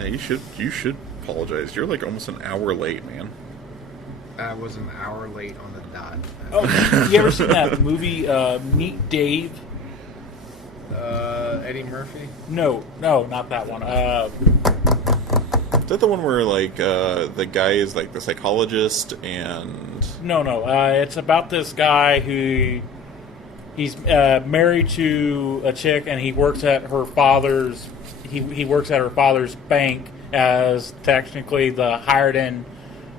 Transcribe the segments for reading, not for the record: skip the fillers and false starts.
Yeah, you should apologize. You're like almost an hour late, man. I was an hour late on the dot. Oh, you ever seen that movie, Meet Dave? Eddie Murphy? No, not that one. Is that the one where like the guy is like the psychologist and No. It's about this guy who he's married to a chick, and he works at her father's. He works at her father's bank as technically the hired-in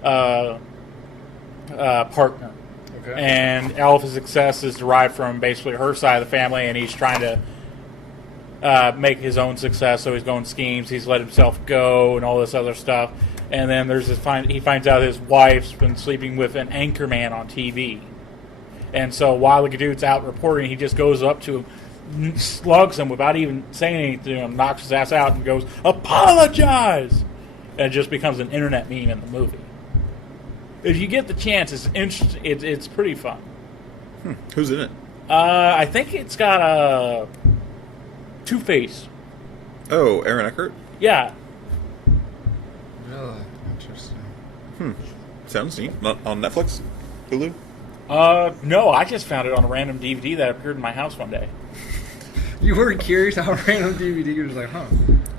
partner. Okay. And all of his success is derived from basically her side of the family, and he's trying to make his own success. So he's going schemes. He's let himself go and all this other stuff. And then there's this he finds out his wife's been sleeping with an anchorman on TV. And so while the dude's out reporting, he just goes up to him, slugs him without even saying anything to him, knocks his ass out, and goes, "Apologize!" And it just becomes an internet meme in the movie. If you get the chance, it's interesting. It's pretty fun. who's in it? I think it's got a Two-Face. Oh, Aaron Eckhart. Yeah. Really interesting. Sounds neat. Not on Netflix, Hulu. No, I just found it on a random DVD that appeared in my house one day. You were curious how random DVD you were just like, huh?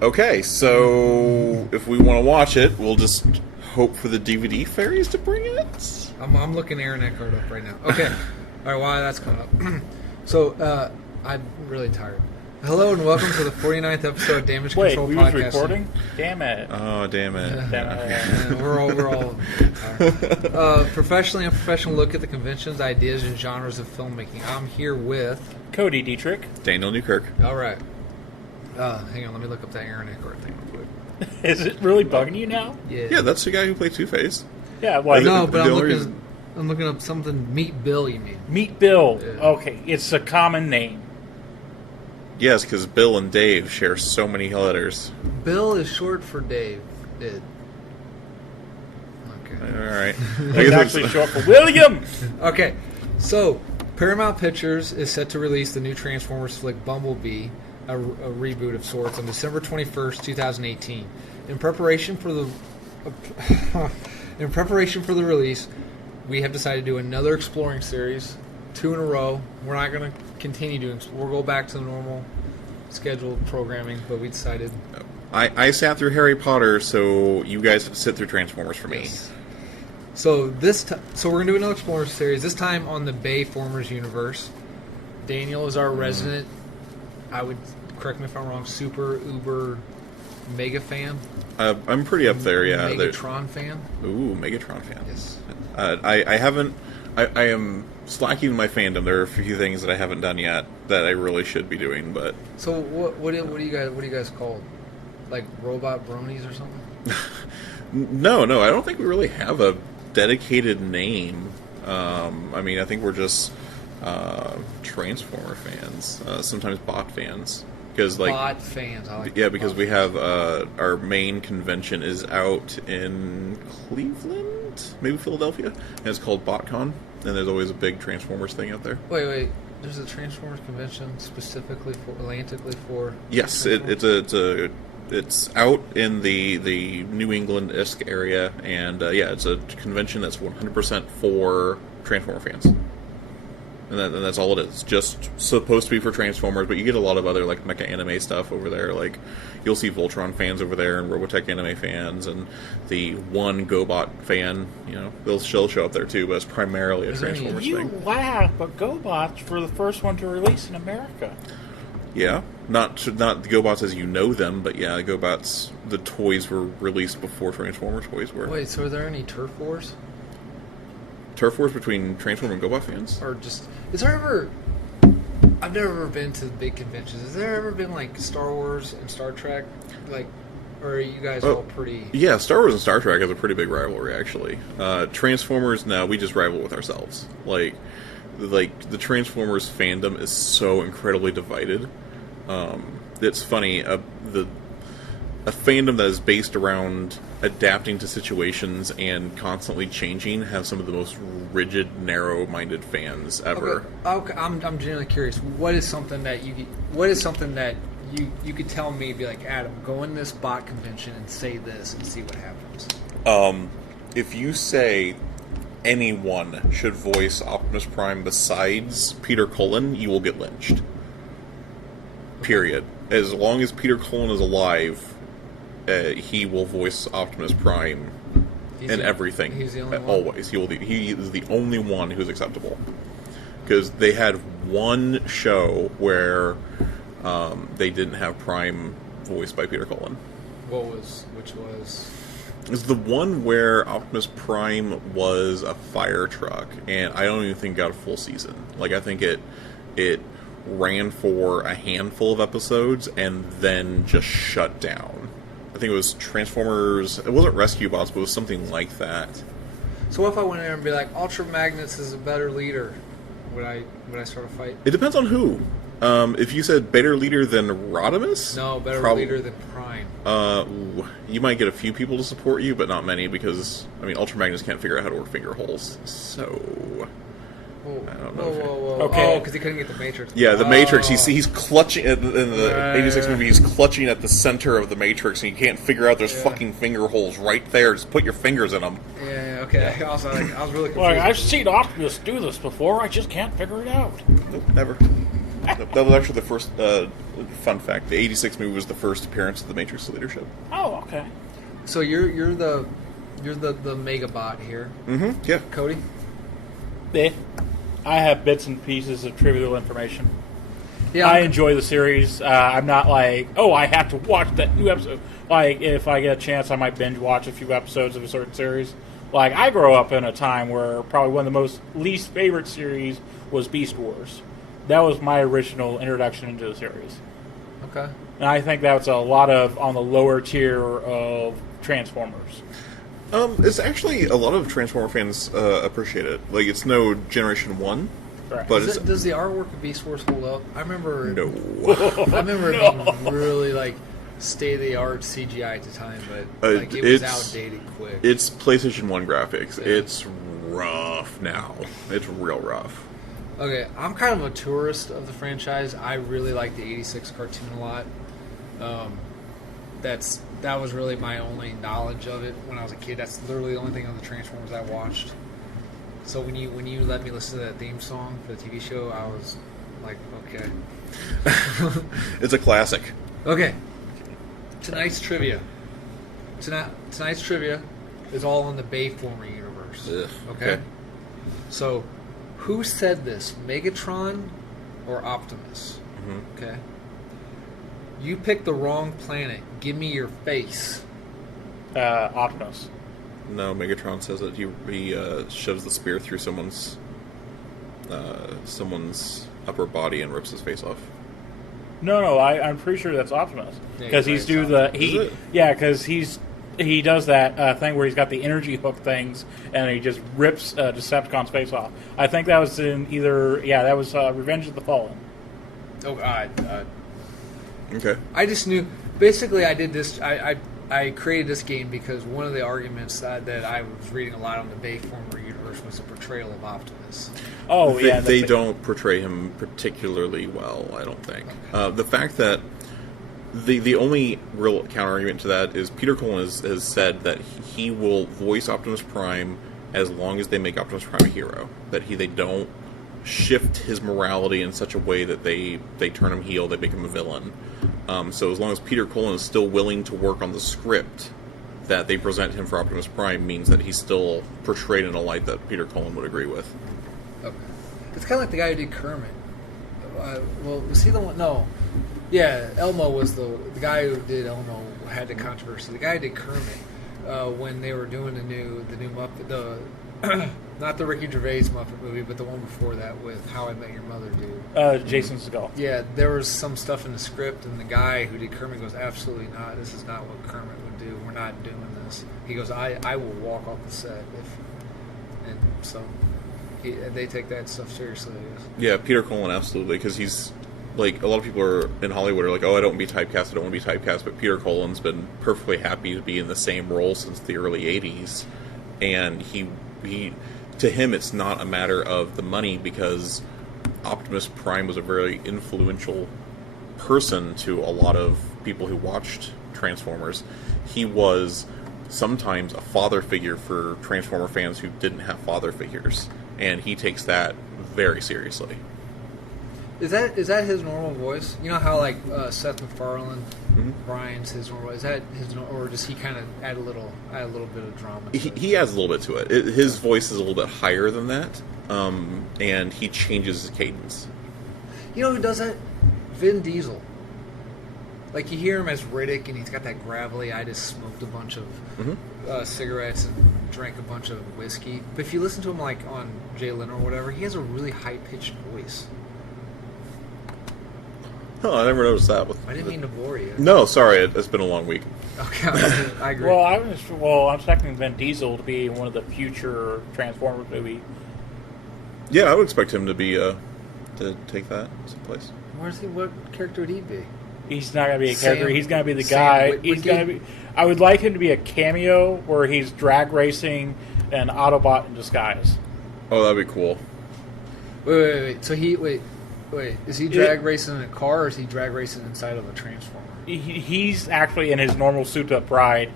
Okay, so if we want to watch it, we'll just hope for the DVD fairies to bring it. I'm looking Aaron Eckhart up right now. Okay. All right, while that's coming up. So, I'm really tired. Hello and welcome to the 49th episode of Damage Wait, Control we was Podcast. recording? Damn it. Oh, damn it. Yeah, we're all tired. Professionally unprofessional look at the conventions, ideas, and genres of filmmaking. I'm here with... Cody Dietrich. Daniel Newkirk. All right. Hang on, let me look up that Aaron Eckhart thing real quick. Is it really bugging you now? Yeah, that's the guy who played Two-Face. Yeah, like No, The but I'm only looking, reason- I'm looking up something. Meet Bill, you mean? Meet Bill. Yeah. Okay, it's a common name. Yes, because Bill and Dave share so many letters. Bill is short for Dave. Okay. All right. It's actually short for William. Okay, so Paramount Pictures is set to release the new Transformers flick Bumblebee, a reboot of sorts, on December 21st, 2018. In preparation for the release, we have decided to do another exploring series, 2 in a row. We're not going to continue doing. We'll go back to the normal scheduled programming, but we decided. I sat through Harry Potter, so you guys have to sit through Transformers for me. Yes. So so we're gonna do another Explorer series. This time on the Bayformer Universe. Daniel is our resident. I would correct me if I'm wrong. Super uber mega fan. I'm pretty up there, yeah. Megatron fan. Ooh, Megatron fan. Yes. I haven't. I am slacking in my fandom. There are a few things that I haven't done yet that I really should be doing, but. So what do you guys called? Like robot bronies or something? No, I don't think we really have a dedicated name. I mean, I think we're just Transformer fans. Sometimes bot fans, because like bot fans. I like because we have our main convention is out in Cleveland, maybe Philadelphia, and it's called BotCon, and there's always a big Transformers thing out there. Wait. There's a Transformers convention specifically for Atlantically for. Yes, it's out in the New England-esque area, and it's a convention that's 100% for Transformer fans. And that's all it is. It's just supposed to be for Transformers, but you get a lot of other like mecha anime stuff over there. Like you'll see Voltron fans over there, and Robotech anime fans, and the one GoBot fan. You know, they'll show up there too, but it's primarily a Transformers You thing. laugh, but GoBots were the first one to release in America. Yeah, not the GoBots as you know them, but yeah, the GoBots, the toys were released before Transformers toys were. Wait, so are there any turf wars? Turf wars between Transformer and GoBot fans? Or just... Is there ever... I've never ever been to the big conventions. Has there ever been, like, Star Wars and Star Trek? Like, or are you guys all pretty... Yeah, Star Wars and Star Trek has a pretty big rivalry, actually. Transformers, no, we just rival with ourselves. Like, the Transformers fandom is so incredibly divided. It's funny, a fandom that is based around adapting to situations and constantly changing have some of the most rigid, narrow-minded fans ever. Okay, I'm genuinely curious. What is something that you could tell me, be like, Adam, go in this bot convention and say this and see what happens. If you say anyone should voice Optimus Prime besides Peter Cullen, you will get lynched. Period. As long as Peter Cullen is alive, he will voice Optimus Prime in everything. He's the only one? Always. He is the only one who's acceptable. Because they had one show where they didn't have Prime voiced by Peter Cullen. Which was? It's the one where Optimus Prime was a fire truck, and I don't even think got a full season. Like, I think it ran for a handful of episodes and then just shut down. I think it was Transformers. It wasn't Rescue Bots, but it was something like that. So what if I went in there and be like, Ultra Magnus is a better leader? Would I start a fight? It depends on who. If you said better leader than Rodimus? No, better leader than Prime. You might get a few people to support you, but not many, because, I mean, Ultra Magnus can't figure out how to work finger holes, so... Whoa. I don't know. Whoa. Okay. Oh, because he couldn't get the Matrix. Yeah, the Matrix, Oh. he's clutching, in the 86 movie, he's clutching at the center of the Matrix, and you can't figure out there's fucking finger holes right there, just put your fingers in them. Yeah, okay. I was really confused. Like, I've seen Optimus do this before, I just can't figure it out. Nope, never. That was actually the first, fun fact, the 86 movie was the first appearance of the Matrix leadership. Oh, okay. So you're the Megabot here, Yeah. Cody. I have bits and pieces of trivial information. Yeah, I enjoy the series. I'm not like, oh, I have to watch that new episode. Like, if I get a chance, I might binge watch a few episodes of a certain series. Like, I grew up in a time where probably one of the most least favorite series was Beast Wars. That was my original introduction into the series. Okay. And I think that's a lot of on the lower tier of Transformers. It's actually, a lot of Transformer fans appreciate it. Like, it's no Generation 1, Correct. but it's... Does the artwork of Beast Wars hold up? I remember No. it being really, like, state-of-the-art CGI at the time, but like, it was outdated quick. It's PlayStation 1 graphics. Yeah. It's rough now. It's real rough. Okay, I'm kind of a tourist of the franchise. I really like the 86 cartoon a lot. That was really my only knowledge of it when I was a kid. That's literally the only thing on the Transformers I watched. So when you let me listen to that theme song for the TV show, I was like, okay. It's a classic. Okay. Tonight's trivia. Tonight's trivia is all on the Bayformer Universe. Ugh, Okay? okay. So, who said this? Megatron or Optimus? Okay. You picked the wrong planet. Give me your face. Optimus. No, Megatron says that he shoves the spear through someone's upper body and rips his face off. No, I'm pretty sure that's Optimus Yeah, because you're he's right, do it's the Is it? because he does that thing where he's got the energy hook things and he just rips Decepticon's face off. I think that was in that was Revenge of the Fallen. Oh, Okay. I just knew. Basically, I did this. I created this game because one of the arguments that I was reading a lot on the Bayformer Universe was the portrayal of Optimus. Oh They, yeah, they don't portray him particularly well, I don't think. The fact that the only real counter argument to that is Peter Cullen has said that he will voice Optimus Prime as long as they make Optimus Prime a hero. That they don't shift his morality in such a way that they turn him heel, they make him a villain. So as long as Peter Cullen is still willing to work on the script that they present him for Optimus Prime means that he's still portrayed in a light that Peter Cullen would agree with. Okay. It's kind of like the guy who did Kermit. Well, was he the one? No. Yeah, Elmo was the guy who did Elmo had the controversy. The guy who did Kermit when they were doing the new Muppet, not the Ricky Gervais Muppet movie, but the one before that with How I Met Your Mother dude. Jason Segel. Yeah, there was some stuff in the script, and the guy who did Kermit goes, absolutely not. This is not what Kermit would do. We're not doing this. He goes, I will walk off the set and so they take that stuff seriously, I guess. Yeah, Peter Cullen, absolutely, because he's like, a lot of people are in Hollywood are like, oh, I don't want to be typecast, I don't want to be typecast, but Peter Cullen's been perfectly happy to be in the same role since the early 80s, and he to him, it's not a matter of the money, because Optimus Prime was a very influential person to a lot of people who watched Transformers. He was sometimes a father figure for Transformer fans who didn't have father figures, and he takes that very seriously. Is that his normal voice? You know how like Seth MacFarlane, Mhm. Brian's his normal. Is that his or does he kind of add a little bit of drama? To it? He adds a little bit to it. His voice is a little bit higher than that, and he changes his cadence. You know who does that? Vin Diesel. Like you hear him as Riddick, and he's got that gravelly. I just smoked a bunch of cigarettes and drank a bunch of whiskey. But if you listen to him like on Jay Leno or whatever, he has a really high pitched voice. Oh, I never noticed that. I didn't mean to bore you. No, sorry, it's been a long week. Okay, I agree. Well, I'm expecting Vin Diesel to be in one of the future Transformers movie. Yeah, I would expect him to be to take that someplace. What character would he be? He's not going to be a Sam- character. He's going to be the Sam guy. Witwicky? He's going to be. I would like him to be a cameo where he's drag racing an Autobot in disguise. Oh, that'd be cool. Wait. So is he drag racing in a car, or is he drag racing inside of a Transformer? He's actually in his normal souped-up ride,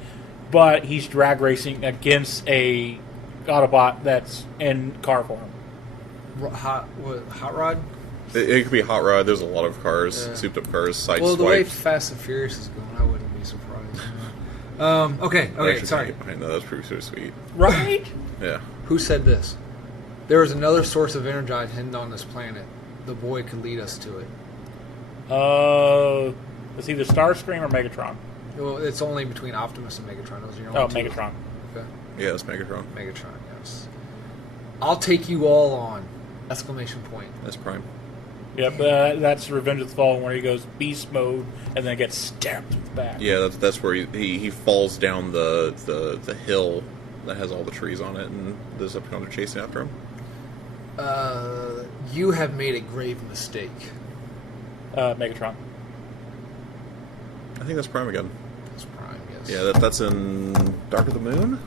but he's drag racing against a Autobot that's in car form. Hot Rod? It could be Hot Rod. There's a lot of cars, Yeah. souped-up cars, side Well, the way swiped. Fast and Furious is going, I wouldn't be surprised. Okay, Actually, sorry. I know, that's pretty sweet. Right? Yeah. Who said this? There is another source of energy hidden on this planet. The boy could lead us to it. It's either Starscream or Megatron. Well, it's only between Optimus and Megatron. Those are your Oh, only two. Megatron. Okay. Yeah, it's Megatron. Megatron, yes. I'll take you all on! Exclamation point. That's Prime. Yep, that's Revenge of the Fallen, where he goes beast mode and then gets stabbed with the back. Yeah, that's where he falls down the hill that has all the trees on it, and the Decepticons are chasing after him. You have made a grave mistake. Megatron. I think that's Prime again. That's Prime, yes. Yeah, that's in Dark of the Moon?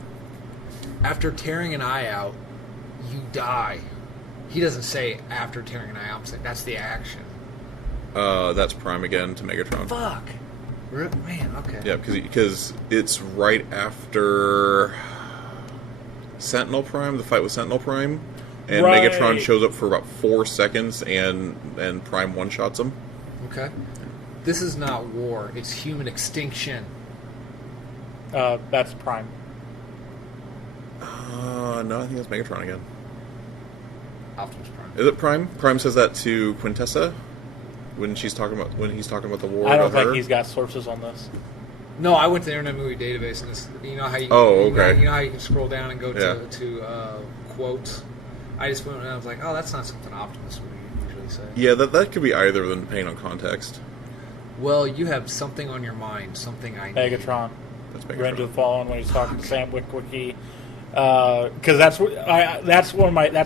After tearing an eye out, you die. He doesn't say after tearing an eye out. That's the action. That's Prime again to Megatron. Fuck. Man, okay. Yeah, because it's right after Sentinel Prime, the fight with Sentinel Prime, and Right. Megatron shows up for about 4 seconds, and Prime one-shots him. Okay. This is not war. It's human extinction. That's Prime. No, I think that's Megatron again. Optimus Prime. Is it Prime? Prime says that to Quintessa when he's talking about the war. I don't with think her? he's got sources on this. No, I went to the Internet Movie Database, and you know how you okay. you know how you can scroll down and go Yeah. to quotes. I just went and I was like, oh, that's not something Optimus would usually say. Yeah, that could be either of them, depending on context. Well, you have something on your mind, something I need. Megatron. That's Revenge Megatron. of the Fallen when he's talking to Sam Witwicky. Because that's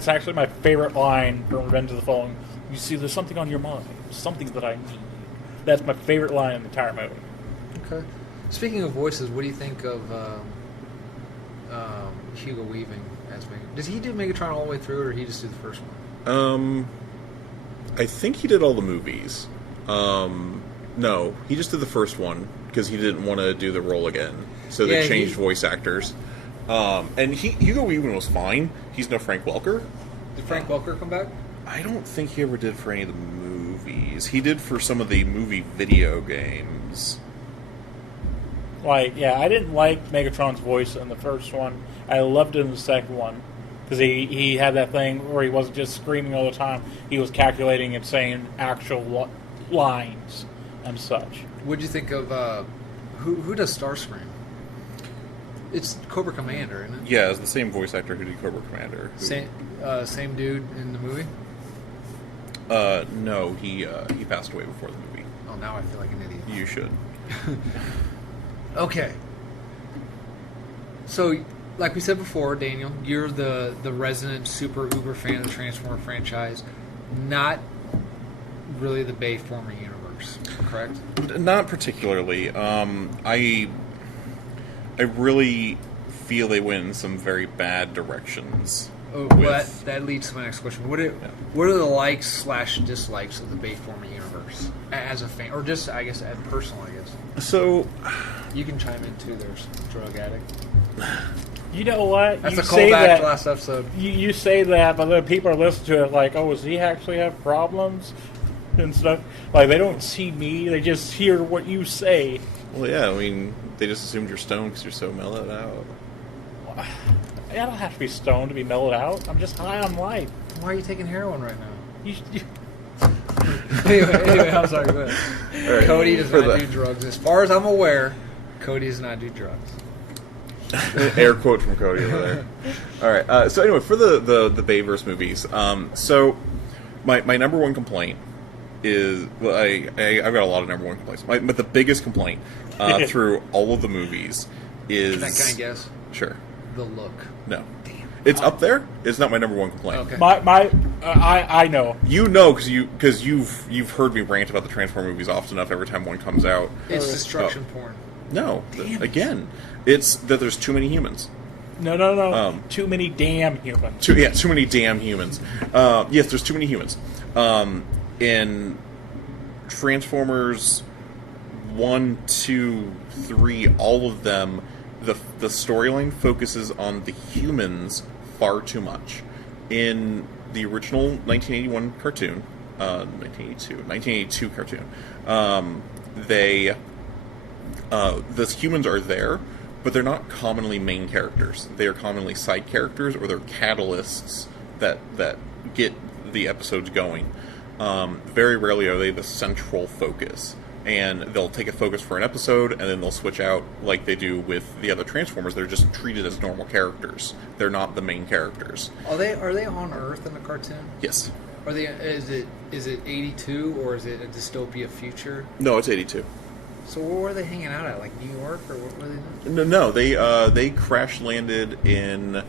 actually my favorite line from Revenge of the Fallen. You see, there's something on your mind, something that I need. That's my favorite line in the entire movie. Okay. Speaking of voices, what do you think of Hugo Weaving as Megatron? Did he do Megatron all the way through, or did he just do the first one? I think he did all the movies. No, he just did the first one because he didn't want to do the role again. So they Yeah, changed voice actors. And Hugo Weaving was fine. He's no Frank Welker. Did Frank Welker come back? I don't think he ever did for any of the movies. He did for some of the movie video games. I didn't like Megatron's voice in the first one. I loved it in the second one because he had that thing where he wasn't just screaming all the time. He was calculating and saying actual lines and such. What'd you think of who does Starscream? It's Cobra Commander, isn't it? Yeah, it's the same voice actor who did Cobra Commander. Same dude in the movie. No, he passed away before the movie. Oh, now I feel like an idiot. You should. Okay. So, like we said before, Daniel, you're the resident super uber fan of the Transformer franchise, not really the Bayformer Universe, correct? Not particularly. I really feel they went in some very bad directions that leads to my next question. What are the likes/dislikes of the Bayformer universe as a fan, or just I guess personal? I guess. So, you can chime in too. There's drug addict. You know what? That's you a say callback that, to last episode. You say that, but then people are listening to it like, oh, does he actually have problems and stuff? Like, they don't see me; they just hear what you say. well, yeah, I mean, they just assumed you're stoned because you're so mellowed out. I don't have to be stoned to be mellowed out. I'm just high on life. Why are you taking heroin right now? You, anyway, I'm sorry. Go ahead. All right. Cody does not do drugs. As far as I'm aware, Cody does not do drugs. Air quote from Cody over there. All right. So anyway, for the Bayverse movies, so my number one complaint is, well, I've got a lot of number one complaints, but the biggest complaint through all of the movies is. Can I guess? Sure. The look. No. It's up there. It's not my number one complaint. Okay. I know. You know, because you've heard me rant about the Transformer movies often enough. Every time one comes out, It's destruction porn. no. Damn it. Again, it's that there's too many humans. No. Too many damn humans. Too many damn humans. Yes, there's too many humans. In Transformers 1, 2, 3, all of them, the storyline focuses on the humans far too much. In the original 1981 cartoon, 1982 cartoon, the humans are there, but they're not commonly main characters. They are commonly side characters, or they're catalysts that get the episodes going. Very rarely are they the central focus. And they'll take a focus for an episode, and then they'll switch out like they do with the other Transformers. They're just treated as normal characters. They're not the main characters. Are they on Earth in the cartoon? Yes. Are they? Is it 82 or is it a dystopia future? No, it's 82. So where were they hanging out at? Like New York, or what were they doing? No, they crash landed in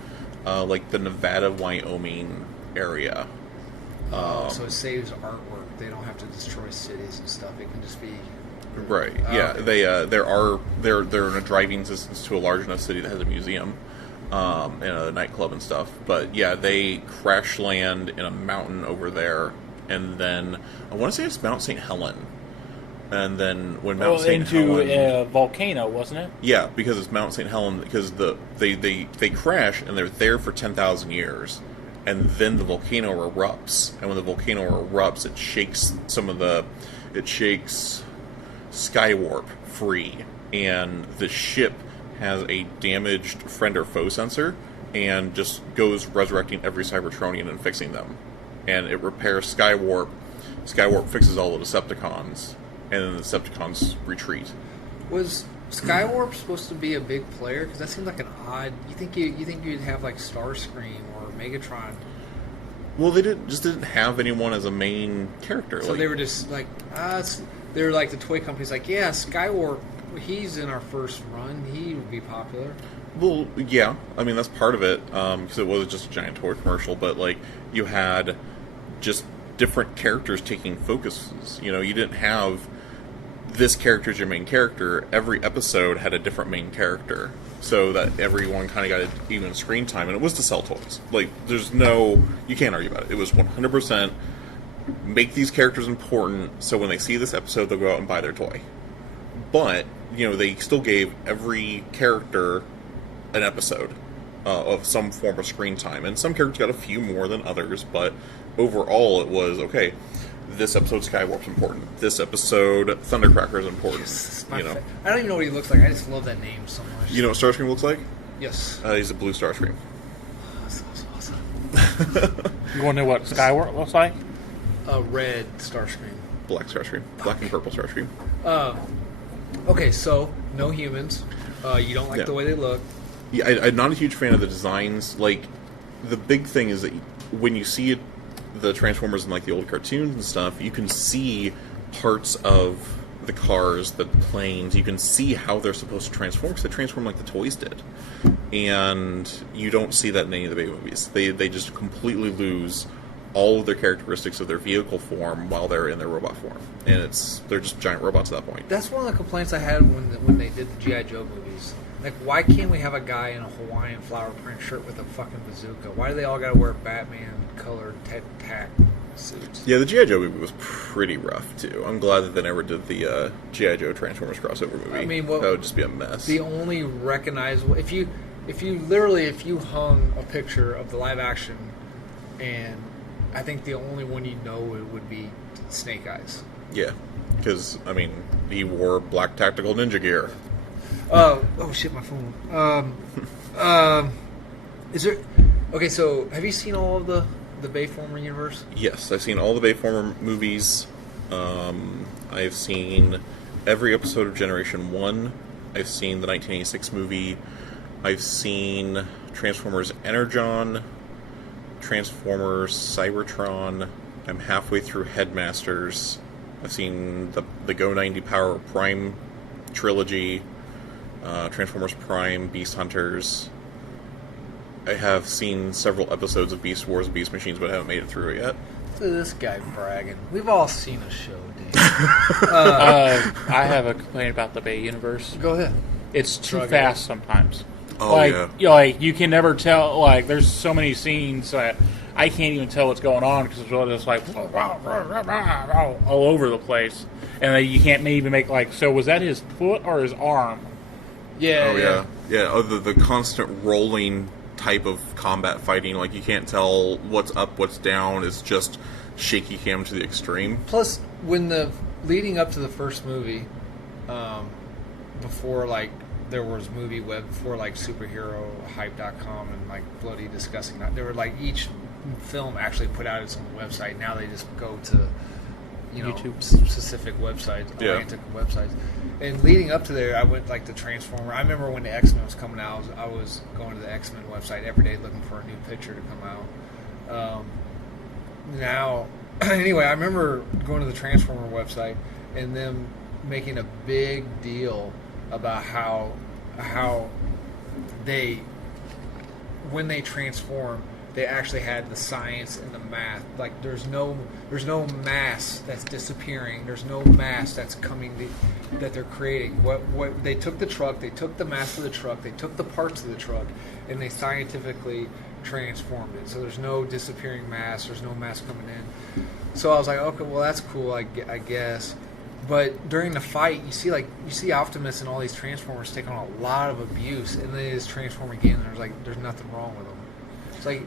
like the Nevada, Wyoming area. So it saves artwork. They don't have to destroy cities and stuff. It can just be Right. Yeah. Okay. They're in a driving distance to a large enough city that has a museum, and a nightclub and stuff. But yeah, they crash land in a mountain over there, and then I want to say it's Mount St. Helen. And then when Mount St. Helen into a volcano, wasn't it? Yeah, because it's Mount St. Helen. Because they crash and they're there for 10,000 years. And then the volcano erupts, and when the volcano erupts, it shakes Skywarp free, and the ship has a damaged friend or foe sensor, and just goes resurrecting every Cybertronian and fixing them, and it repairs Skywarp. Skywarp fixes all the Decepticons, and then the Decepticons retreat. Was Skywarp supposed to be a big player? Because that seems like an odd. You think you'd have like Starscream or Megatron? Well, they didn't have anyone as a main character. So they were just like, they were like the toy company's like, yeah, Skywarp. He's in our first run. He would be popular. Well, yeah. I mean, that's part of it, because it was just a giant toy commercial. But like, you had just different characters taking focuses. You know, you didn't have this character is your main character. Every episode had a different main character, so that everyone kind of got even screen time, and it was to sell toys. Like, you can't argue about it. It was 100% make these characters important, so when they see this episode, they'll go out and buy their toy. But, you know, they still gave every character an episode of some form of screen time, and some characters got a few more than others, but overall it was, okay, this episode Skywarp's important. This episode Thundercracker is important. Yes, you know, I don't even know what he looks like. I just love that name so much. you know what Starscream looks like? Yes. He's a blue Starscream. That sounds awesome. You want to know what Skywarp looks like? A red Starscream. Black Starscream. Black and purple Starscream. Okay, so no humans. You don't like the way they look. Yeah, I'm not a huge fan of the designs. Like, the big thing is that when you see the Transformers in like the old cartoons and stuff, you can see parts of the cars, the planes. You can see how they're supposed to transform, because they transform like the toys did. And you don't see that in any of the baby movies. They just completely lose all of their characteristics of their vehicle form while they're in their robot form, and they're just giant robots at that point. That's one of the complaints I had when they did the G.I. Joe movies. Like, why can't we have a guy in a Hawaiian flower print shirt with a fucking bazooka? Why do they all gotta wear Batman-colored tack suits? Yeah, the G.I. Joe movie was pretty rough, too. I'm glad that they never did the G.I. Joe Transformers crossover movie. I mean, that would just be a mess. The only recognizable... If you hung a picture of the live action, and I think the only one you'd know would be Snake Eyes. Yeah, because, I mean, he wore black tactical ninja gear. Oh shit, my phone. Is there... Okay, so have you seen all of the Bayformer Universe? Yes, I've seen all the Bayformer movies. I've seen every episode of Generation 1. I've seen the 1986 movie. I've seen Transformers Energon, Transformers Cybertron. I'm halfway through Headmasters. I've seen the Go 90 Power Prime trilogy, Transformers Prime, Beast Hunters. I have seen several episodes of Beast Wars, Beast Machines, but I haven't made it through it yet. Look at this guy bragging. We've all seen a show, Dan. I have a complaint about the Bay Universe. Go ahead. It's too Drug fast sometimes. Oh, yeah. Like, you can never tell. Like, there's so many scenes that I can't even tell what's going on because it's just like all over the place, and you can't even make like. So was that his foot or his arm? Yeah. Oh, yeah. Oh, the constant rolling type of combat fighting, like you can't tell what's up, what's down. It's just shaky cam to the extreme. Plus, leading up to the first movie, before like there was movie web, before like superherohype.com and like bloody discussing that, there were like each film actually put out its own website. Now they just go to YouTube specific websites, Atlantic websites. And leading up to there, I went like the Transformer. I remember when the X-Men was coming out, I was going to the X-Men website every day looking for a new picture to come out. Now, anyway, I remember going to the Transformer website and them making a big deal about how they, when they transform, they actually had the science and the math. Like there's no mass that's disappearing. There's no mass that's coming that they're creating. What they took the truck, they took the mass of the truck, they took the parts of the truck, and they scientifically transformed it. So there's no disappearing mass. There's no mass coming in. So I was like, okay, well that's cool, I guess. But during the fight, you see Optimus and all these Transformers take on a lot of abuse, and they just transform again. And there's nothing wrong with them. It's like.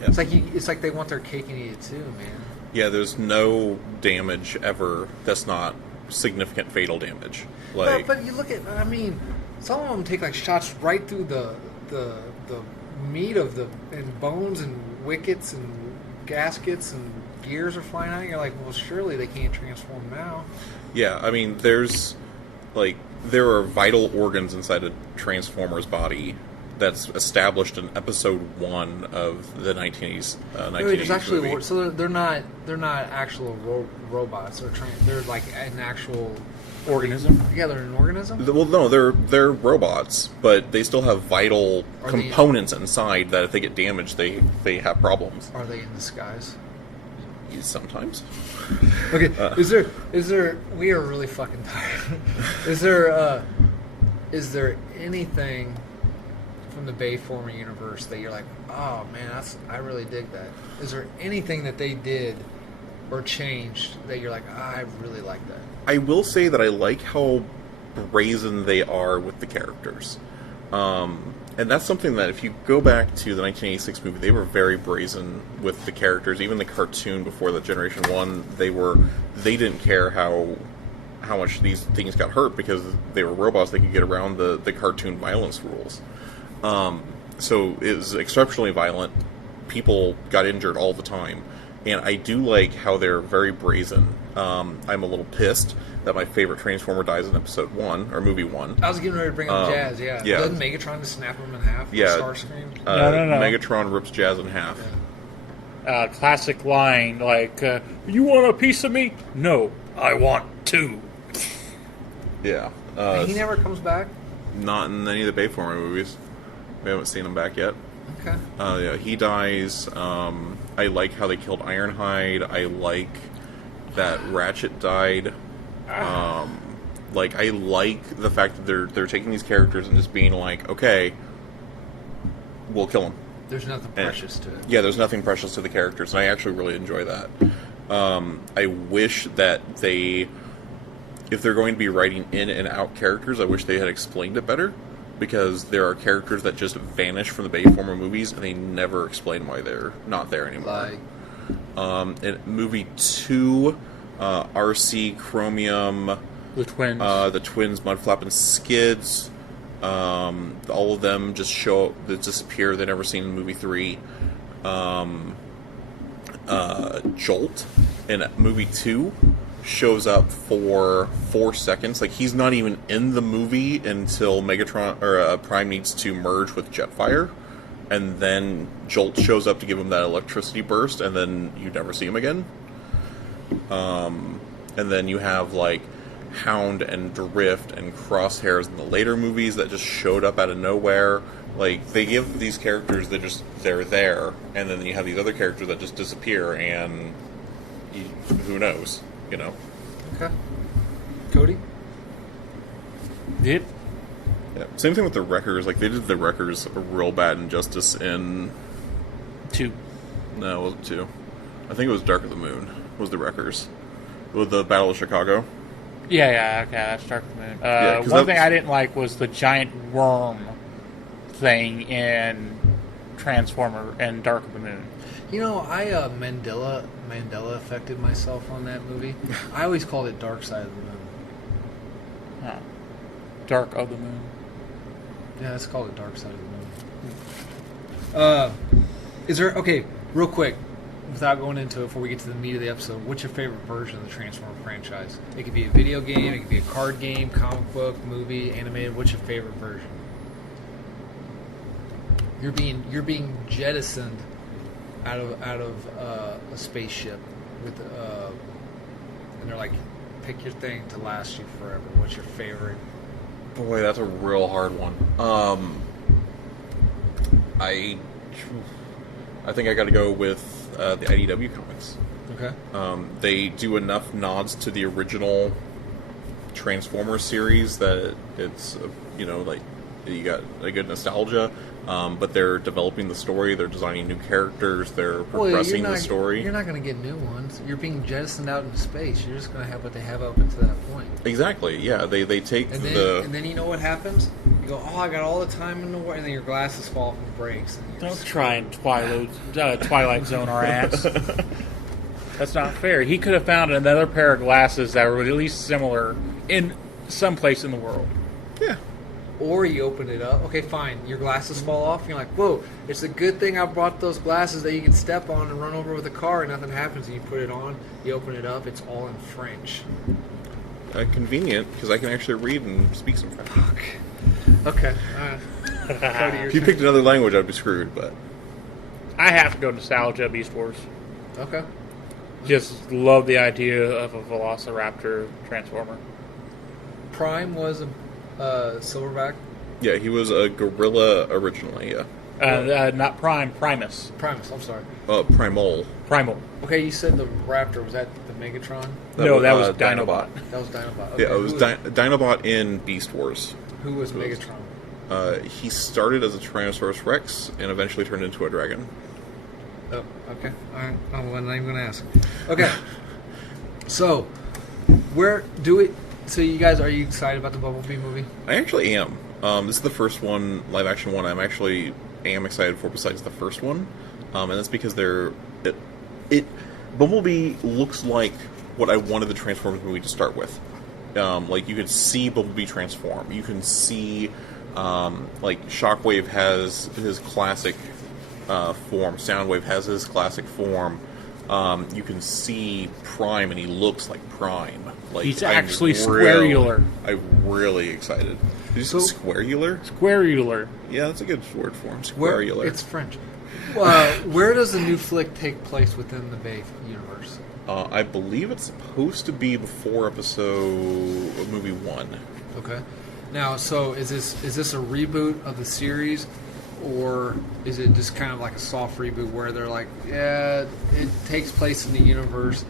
Yep. It's like they want their cake and eat it too, man. Yeah, there's no damage ever that's not significant fatal damage. Like, but you look at, I mean, some of them take like shots right through the meat of and bones and wickets and gaskets and gears are flying out. You're like, well, surely they can't transform now. Yeah, I mean, there are vital organs inside a Transformer's body that's established in episode 1 of the 1980s. There's actually movie. So they're not actual robots. They're like an actual organism. Yeah, they're an organism. Well, no, they're robots, but they still have vital components inside that if they get damaged, they have problems. Are they in disguise? Sometimes. Okay. Is there? We are really fucking tired. Is there anything from the Bayformer Universe that you're like, oh man, I really dig that? Is there anything that they did or changed that you're like, I really like that? I will say that I like how brazen they are with the characters. And that's something that if you go back to the 1986 movie, they were very brazen with the characters. Even the cartoon before the Generation 1, they didn't care how much these things got hurt because they were robots. They could get around the cartoon violence rules. So it was exceptionally violent. People got injured all the time. And I do like how they're very brazen. I'm a little pissed that my favorite Transformer dies in episode 1, or movie 1. I was getting ready to bring up Jazz, yeah. Doesn't Megatron just snap him in half? Yeah. Starscream? No. Megatron rips Jazz in half. Yeah. Classic line, like, you want a piece of me? No, I want 2. Yeah. He never comes back? Not in any of the Bayformer movies. We haven't seen him back yet. Okay. Yeah, he dies. I like how they killed Ironhide. I like that Ratchet died. Like, I like the fact that they're taking these characters and just being like, okay, we'll kill them. There's nothing precious to it. Yeah, there's nothing precious to the characters, and I actually really enjoy that. I wish that if they're going to be writing in and out characters, I wish they had explained it better, because there are characters that just vanish from the Bayformer movies, and they never explain why they're not there anymore. In movie 2, RC, Chromium, The twins. the twins, Mudflap, and Skids, all of them just show up, they disappear. They're never seen in movie 3. Jolt in movie 2 shows up for 4 seconds. Like, he's not even in the movie until Megatron or Prime needs to merge with Jetfire, and then Jolt shows up to give him that electricity burst, and then you never see him again. And then you have like Hound and Drift and Crosshairs in the later movies that just showed up out of nowhere. Like, they give these characters, they're there, and then you have these other characters that just disappear, and who knows, you know? Okay. Cody? Yep. Yeah. Same thing with the Wreckers. Like, they did the Wreckers a real bad injustice in... 2. No, it wasn't 2. I think it was Dark of the Moon, was the Wreckers. With the Battle of Chicago. Yeah, okay, that's Dark of the Moon. Yeah, 'cause one thing I didn't like was the giant worm thing in Transformer and Dark of the Moon. You know, I Mandela affected myself on that movie. I always called it Dark Side of the Moon. Huh. Dark of the Moon. Yeah, let's call it Dark Side of the Moon. Is there, okay, real quick, without going into it before we get to the meat of the episode, what's your favorite version of the Transformer franchise? It could be a video game, it could be a card game, comic book, movie, animated. What's your favorite version? You're being jettisoned out of a spaceship with and they're like, pick your thing to last you forever. What's your favorite? Boy, that's a real hard one. I think I got to go with the IDW comics. Okay. They do enough nods to the original Transformers series that it's like you got a good nostalgia. But they're developing the story. They're designing new characters. They're progressing the story. You're not going to get new ones. You're being jettisoned out into space. You're just going to have what they have up until that point. Exactly. Yeah. They take and then you know what happens? You go, oh, I got all the time in the world, and then your glasses fall off and breaks. And Don't try and Twilight Zone our ass. That's not fair. He could have found another pair of glasses that were at least similar in some place in the world. Yeah. Or you open it up. Okay, fine. Your glasses fall off. And you're like, whoa, it's a good thing I brought those glasses that you can step on and run over with a car and nothing happens. And you put it on, you open it up, it's all in French. Convenient, because I can actually read and speak some French. Fuck. Okay. Cody, If you picked another language, I'd be screwed, but... I have to go nostalgia Beast Wars. Okay. Just love the idea of a Velociraptor Transformer. Prime was a Silverback. Yeah, he was a gorilla originally, yeah. Not Prime, Primus. Primus, I'm sorry. Primal. Primal. Okay, you said the Raptor. Was that the Megatron? No, that was Dinobot. That was Dinobot. Okay, Yeah, it was Dinobot in Beast Wars. Who was Megatron? He started as a Tyrannosaurus Rex and eventually turned into a dragon. Oh, okay. All right. I'm not even going to ask. Okay. So, where do it... So you guys, are you excited about the Bumblebee movie? I actually am. This is the first one, live action one, I'm actually excited for besides the first one. And that's because Bumblebee looks like what I wanted the Transformers movie to start with. Like, you could see Bumblebee transform. You can see, like, Shockwave has his classic form. Soundwave has his classic form. You can see Prime, and he looks like Prime. Like, He's actually squarular. I'm really excited. Did you say squarular? Squarular. Yeah, that's a good word for him. Squarular. It's French. Where does the new flick take place within the Bay universe? I believe it's supposed to be before movie 1. Okay. Now, so is this a reboot of the series, or is it just kind of like a soft reboot where they're like, yeah, it takes place in the universe,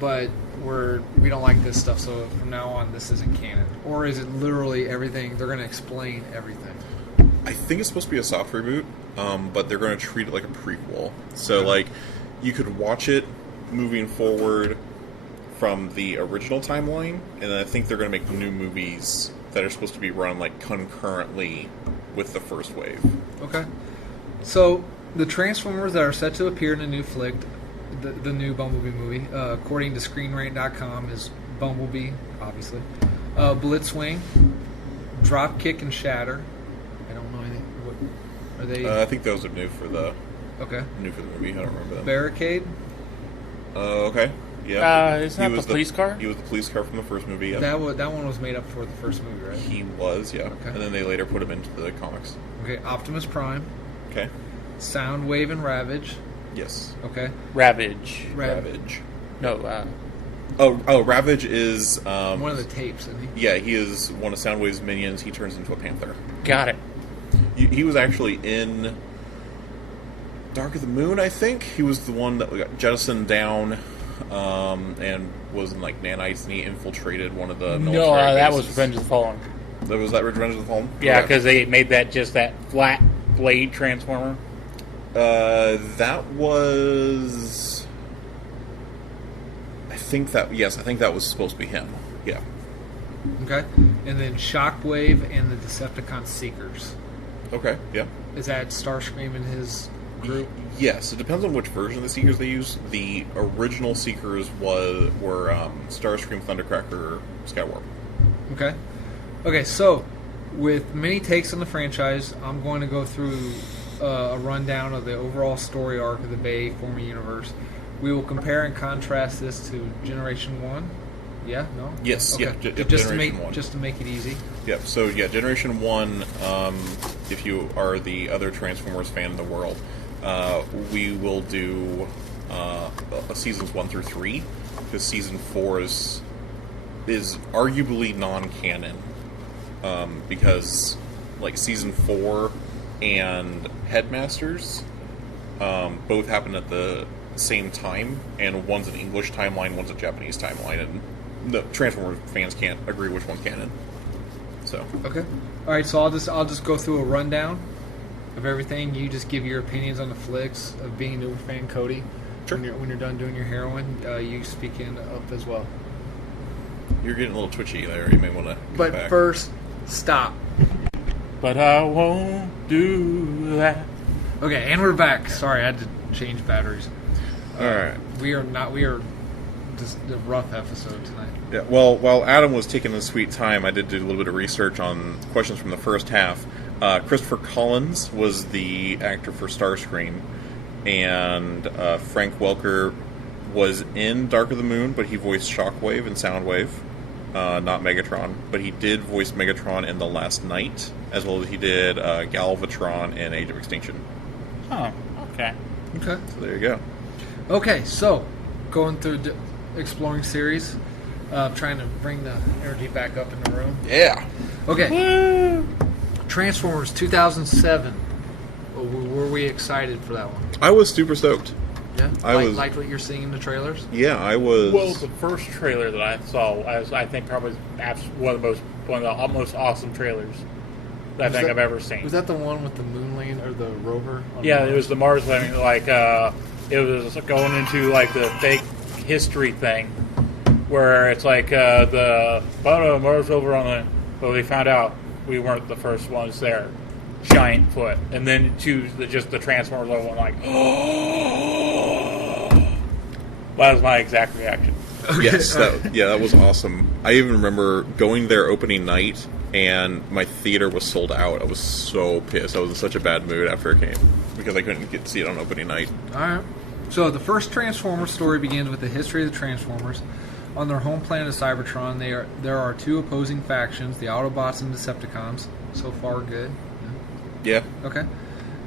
but we don't like this stuff, so from now on this isn't canon? Or is it literally everything? They're going to explain everything. I think it's supposed to be a soft reboot, but they're going to treat it like a prequel. So, like, you could watch it moving forward from the original timeline, and then I think they're going to make new movies that are supposed to be run, like, concurrently with the first wave. Okay. So, the Transformers that are set to appear in the new flick, the new Bumblebee movie, according to ScreenRant.com, is Bumblebee, obviously, Blitzwing, Dropkick and Shatter. I don't know anything. What are they? I think those are new for the movie. I don't remember them. Barricade. Okay. Yeah. Isn't that the police car? He was the police car from the first movie. Yeah. That one was made up for the first movie, right? He was, yeah. Okay. And then they later put him into the comics. Okay. Optimus Prime. Okay. Soundwave and Ravage. Yes. Okay. Ravage. Ravage. No. Ravage is one of the tapes, isn't he? Yeah, he is one of Soundwave's minions. He turns into a panther. Got it. He was actually in Dark of the Moon, I think. He was the one that got jettisoned down and was in like nanites, and he infiltrated one of the military that was bases. Revenge of the Fallen. Was that Revenge of the Fallen? Yeah, because they made that flat blade transformer. That was... I think that was supposed to be him. Yeah. Okay. And then Shockwave and the Decepticon Seekers. Okay, yeah. Is that Starscream and his group? Yes, it depends on which version of the Seekers they use. The original Seekers were Starscream, Thundercracker, Skywarp. Okay. Okay, so with many takes on the franchise, I'm going to go through a rundown of the overall story arc of the Bayformer Universe. We will compare and contrast this to Generation 1. Yeah? No? Yes, okay. yeah. Just to make it easy. Yep, so yeah, Generation 1, if you are the other Transformers fan in the world, we will do seasons 1 through 3, because season 4 is arguably non-canon, because like season 4 and Headmasters both happen at the same time, and one's an English timeline, one's a Japanese timeline, and the Transformers fans can't agree which one's canon. So okay, all right. So I'll just go through a rundown of everything. You just give your opinions on the flicks of being a new fan, Cody. Sure. When you're done doing your heroine, you speak in up as well. You're getting a little twitchy there. You may want to. But back. first, stop. But I won't do that. Okay, and we're back. Sorry, I had to change batteries. All right. We are just a rough episode tonight. Yeah. Well, while Adam was taking his sweet time, I did do a little bit of research on questions from the first half. Christopher Collins was the actor for Starscream, and Frank Welker was in Dark of the Moon, but he voiced Shockwave and Soundwave, not Megatron. But he did voice Megatron in The Last Knight, as well as he did Galvatron in Age of Extinction. Oh, okay. Okay. So there you go. Okay, so going through the exploring series, trying to bring the energy back up in the room. Yeah. Okay. Woo! Transformers 2007. Were we excited for that one? I was super stoked. Yeah. I liked what you're seeing in the trailers. Yeah, I was. Well, the first trailer that I saw, I think probably one of the most awesome trailers that I've ever seen. Was that the one with the moon land or the rover? Yeah, Mars? It was the Mars landing. Like it was going into like the fake history thing, where it's like the Mars rover on the. Well, they found out we weren't the first ones there. Giant foot, and then just the Transformers level, and like, oh, that was my exact reaction. Okay. Yes, that was awesome. I even remember going there opening night, and my theater was sold out. I was so pissed. I was in such a bad mood after it came because I couldn't get to see it on opening night. All right. So the first Transformers story begins with the history of the Transformers. On their home planet of Cybertron, there are two opposing factions: the Autobots and Decepticons. So far, good. Yeah. Okay.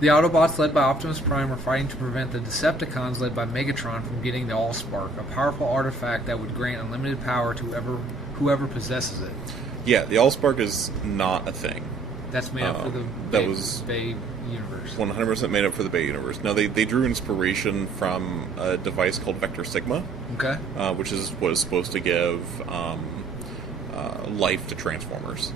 The Autobots, led by Optimus Prime, are fighting to prevent the Decepticons, led by Megatron, from getting the Allspark, a powerful artifact that would grant unlimited power to whoever possesses it. Yeah, the Allspark is not a thing. That's made up for the that Bay, was Bay universe. 100% made up for the Bay universe. Now, they drew inspiration from a device called Vector Sigma, Okay. which is what is supposed to give life to Transformers.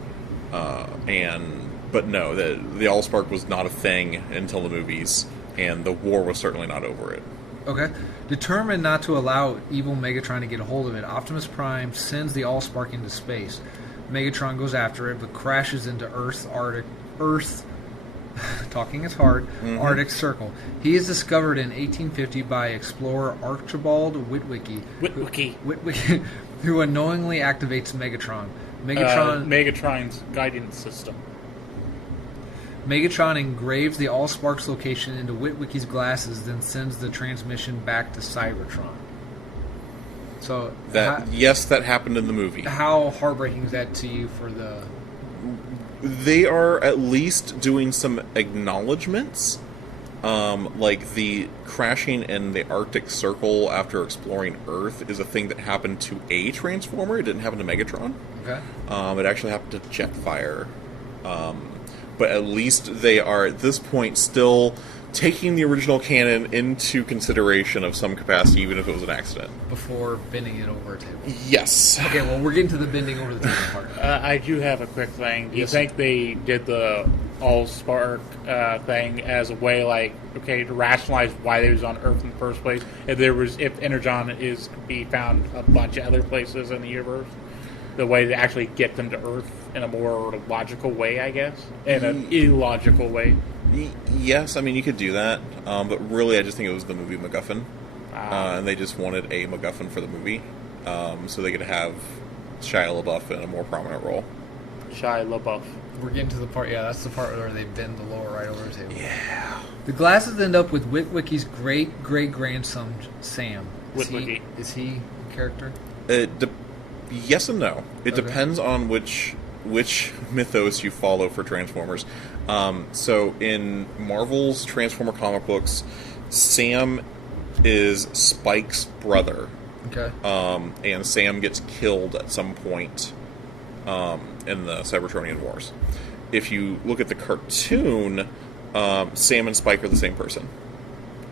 But no, the Allspark was not a thing until the movies, and the war was certainly not over it. Okay. Determined not to allow evil Megatron to get a hold of it, Optimus Prime sends the Allspark into space. Megatron goes after it, but crashes into Earth's talking is hard, Arctic Circle. He is discovered in 1850 by explorer Archibald Witwicky, who unknowingly activates Megatron. Megatron's guidance system. Megatron engraves the Allspark's location into Witwicky's glasses, then sends the transmission back to Cybertron. So yes, that happened in the movie. How heartbreaking is that to you for the... They are at least doing some acknowledgments, like the crashing in the Arctic Circle after exploring Earth is a thing that happened to a Transformer. It didn't happen to Megatron. Okay. It actually happened to Jetfire. But at least they are, at this point, still taking the original canon into consideration of some capacity, even if it was an accident. Before bending it over a table. Yes. Okay, well, we're getting to the bending over the table part. I do have a quick thing. Do you Yes. think they did the Allspark thing as a way, like, okay, to rationalize why they was on Earth in the first place? If Energon is to be found a bunch of other places in the universe, the way to actually get them to Earth in a more logical way, I guess, in an illogical way. Yes, I mean, you could do that, but really I just think it was the movie MacGuffin, and they just wanted a MacGuffin for the movie, so they could have Shia LaBeouf in a more prominent role. Shia LaBeouf. We're getting to the part, that's the part where they bend the lower right over the table. Yeah. The glasses end up with Witwicky's great-great-grandson, Sam. Witwicky. Is he a character? Yes and no. It Okay. depends on which mythos you follow for Transformers. So in Marvel's Transformer comic books, Sam is Spike's brother. Okay. And Sam gets killed at some point in the Cybertronian Wars. If you look at the cartoon, Sam and Spike are the same person.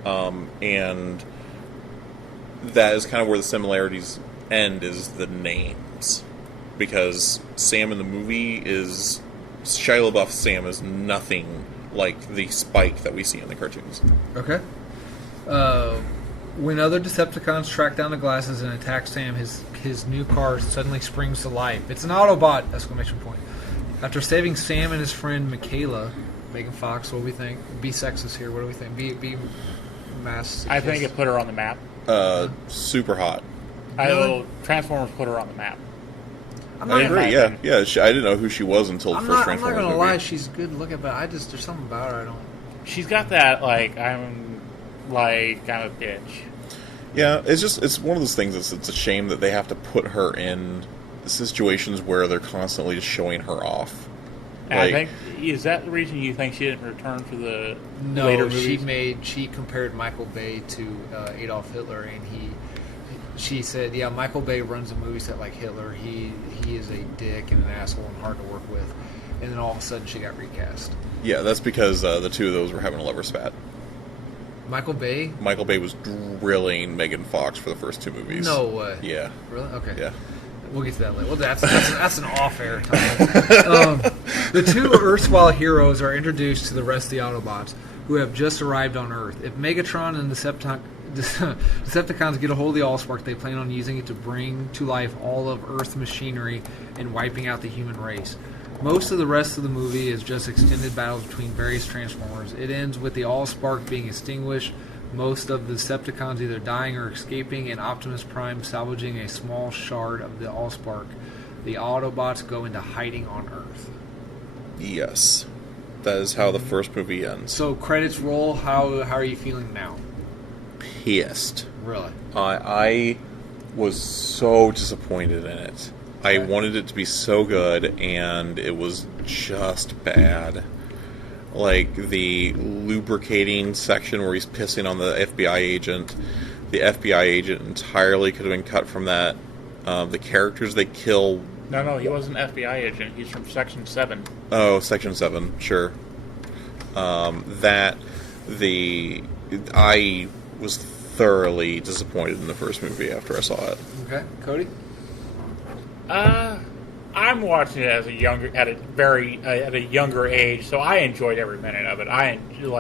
And that is kind of where the similarities end, is the names. Because Sam in the movie is... Shia LaBeouf's Sam is nothing like the Spike that we see in the cartoons. Okay. When other Decepticons track down the glasses and attack Sam, his new car suddenly springs to life. It's an Autobot! Exclamation point. After saving Sam and his friend Michaela, Megan Fox, what do we think? Be sexist here, what do we think? Be mass. I think it put her on the map. Super hot. Transformers put her on the map. I agree, yeah. I didn't know who she was until the first Transformers I'm not gonna movie. lie, she's good looking, but there's something about her I don't... She's got that, I'm kind of bitch. Yeah, it's one of those things it's a shame that they have to put her in situations where they're constantly just showing her off. And I think, is that the reason you think she didn't return for the later movies? She compared Michael Bay to Adolf Hitler, and she said, yeah, Michael Bay runs a movie set like Hitler. He is a dick and an asshole and hard to work with. And then all of a sudden she got recast. Yeah, that's because the two of those were having a lover spat. Michael Bay? Michael Bay was drilling Megan Fox for the first two movies. No way. Yeah. Really? Okay. Yeah. We'll get to that later. Well, that's an off-air topic. The two erstwhile heroes are introduced to the rest of the Autobots, who have just arrived on Earth. If Megatron and Decepticons get a hold of the Allspark, they plan on using it to bring to life all of Earth's machinery and wiping out the human race. Most of the rest of the movie is just extended battles between various Transformers. It ends with the Allspark being extinguished, most of the Decepticons either dying or escaping, and Optimus Prime salvaging a small shard of the Allspark. The Autobots go into hiding on Earth. Yes. That is how the first movie ends. So, credits roll. How are you feeling now? Pissed. Really? I was so disappointed in it. I wanted it to be so good, and it was just bad. Like, the lubricating section where he's pissing on the FBI agent. The FBI agent entirely could have been cut from that. The characters they kill... No, he wasn't an FBI agent. He's from Section 7. Oh, Section 7, sure. that I was thoroughly disappointed in the first movie after I saw it. Okay, Cody. I'm watching it at a younger age, so I enjoyed every minute of it.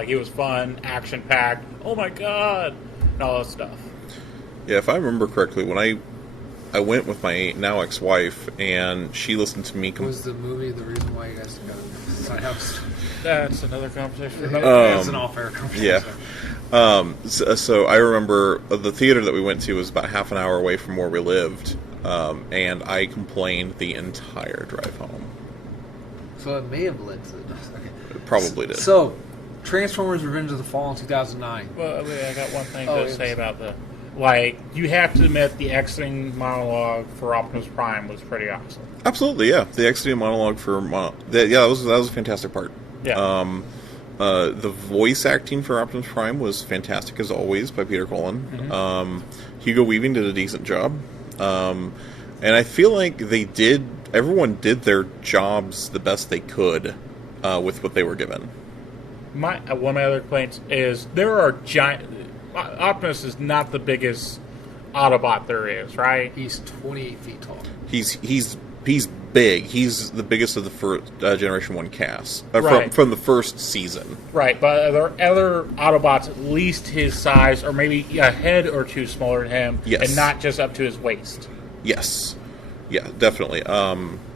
It was fun, action packed. Oh my god, and all that stuff. Yeah, if I remember correctly, when I went with my now ex-wife, and she listened to me. Was the movie the reason why you guys got side house? That's another conversation. That's an all-fair conversation. Yeah. So I remember the theater that we went to was about half an hour away from where we lived, and I complained the entire drive home. So it may have led to this. Okay. It probably did. So, Transformers: Revenge of the Fallen, 2009. Well, I got one thing to say about you have to admit the exiting monologue for Optimus Prime was pretty awesome. Absolutely, yeah. The exiting monologue that was a fantastic part. Yeah. The voice acting for Optimus Prime was fantastic as always by Peter Cullen. Mm-hmm. Hugo Weaving did a decent job, and I feel like everyone did their jobs the best they could with what they were given. One of my other complaints is there are giant. Optimus is not the biggest Autobot there is, right? He's 28 feet tall. He's big. He's the biggest of the first Generation 1 cast Right. from the first season. Right, but are there other Autobots at least his size, or maybe a head or two smaller than him, Yes. and not just up to his waist? Yes. Yeah, definitely.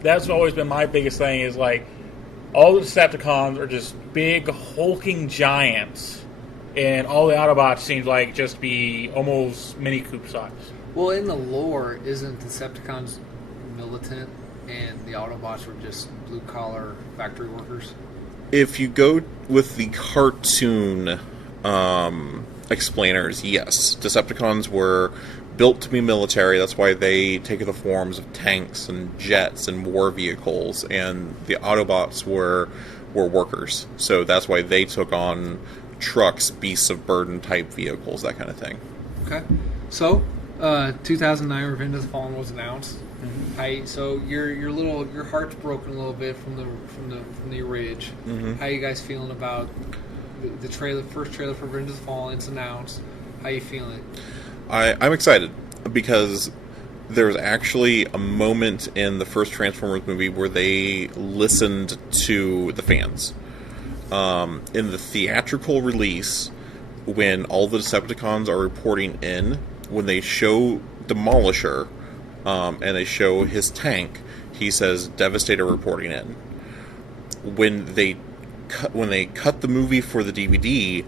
That's always been my biggest thing is all the Decepticons are just big hulking giants, and all the Autobots seem like just be almost mini Coop size. Well, in the lore, isn't Decepticons militant and the Autobots were just blue-collar factory workers? If you go with the cartoon explainers, yes. Decepticons were built to be military. That's why they take the forms of tanks and jets and war vehicles. And the Autobots were workers. So that's why they took on trucks, beasts of burden type vehicles, that kind of thing. Okay. So, 2009 Revenge of the Fallen was announced. Mm-hmm. So your heart's broken a little bit from the Ridge. Mm-hmm. How you guys feeling about the trailer? First trailer for Revenge of the Fallen. It's announced. How you feeling? I'm excited because there's actually a moment in the first Transformers movie where they listened to the fans. In the theatrical release, when all the Decepticons are reporting in, when they show Demolisher, and they show his tank, he says Devastator reporting in. When they cut the movie for the DVD,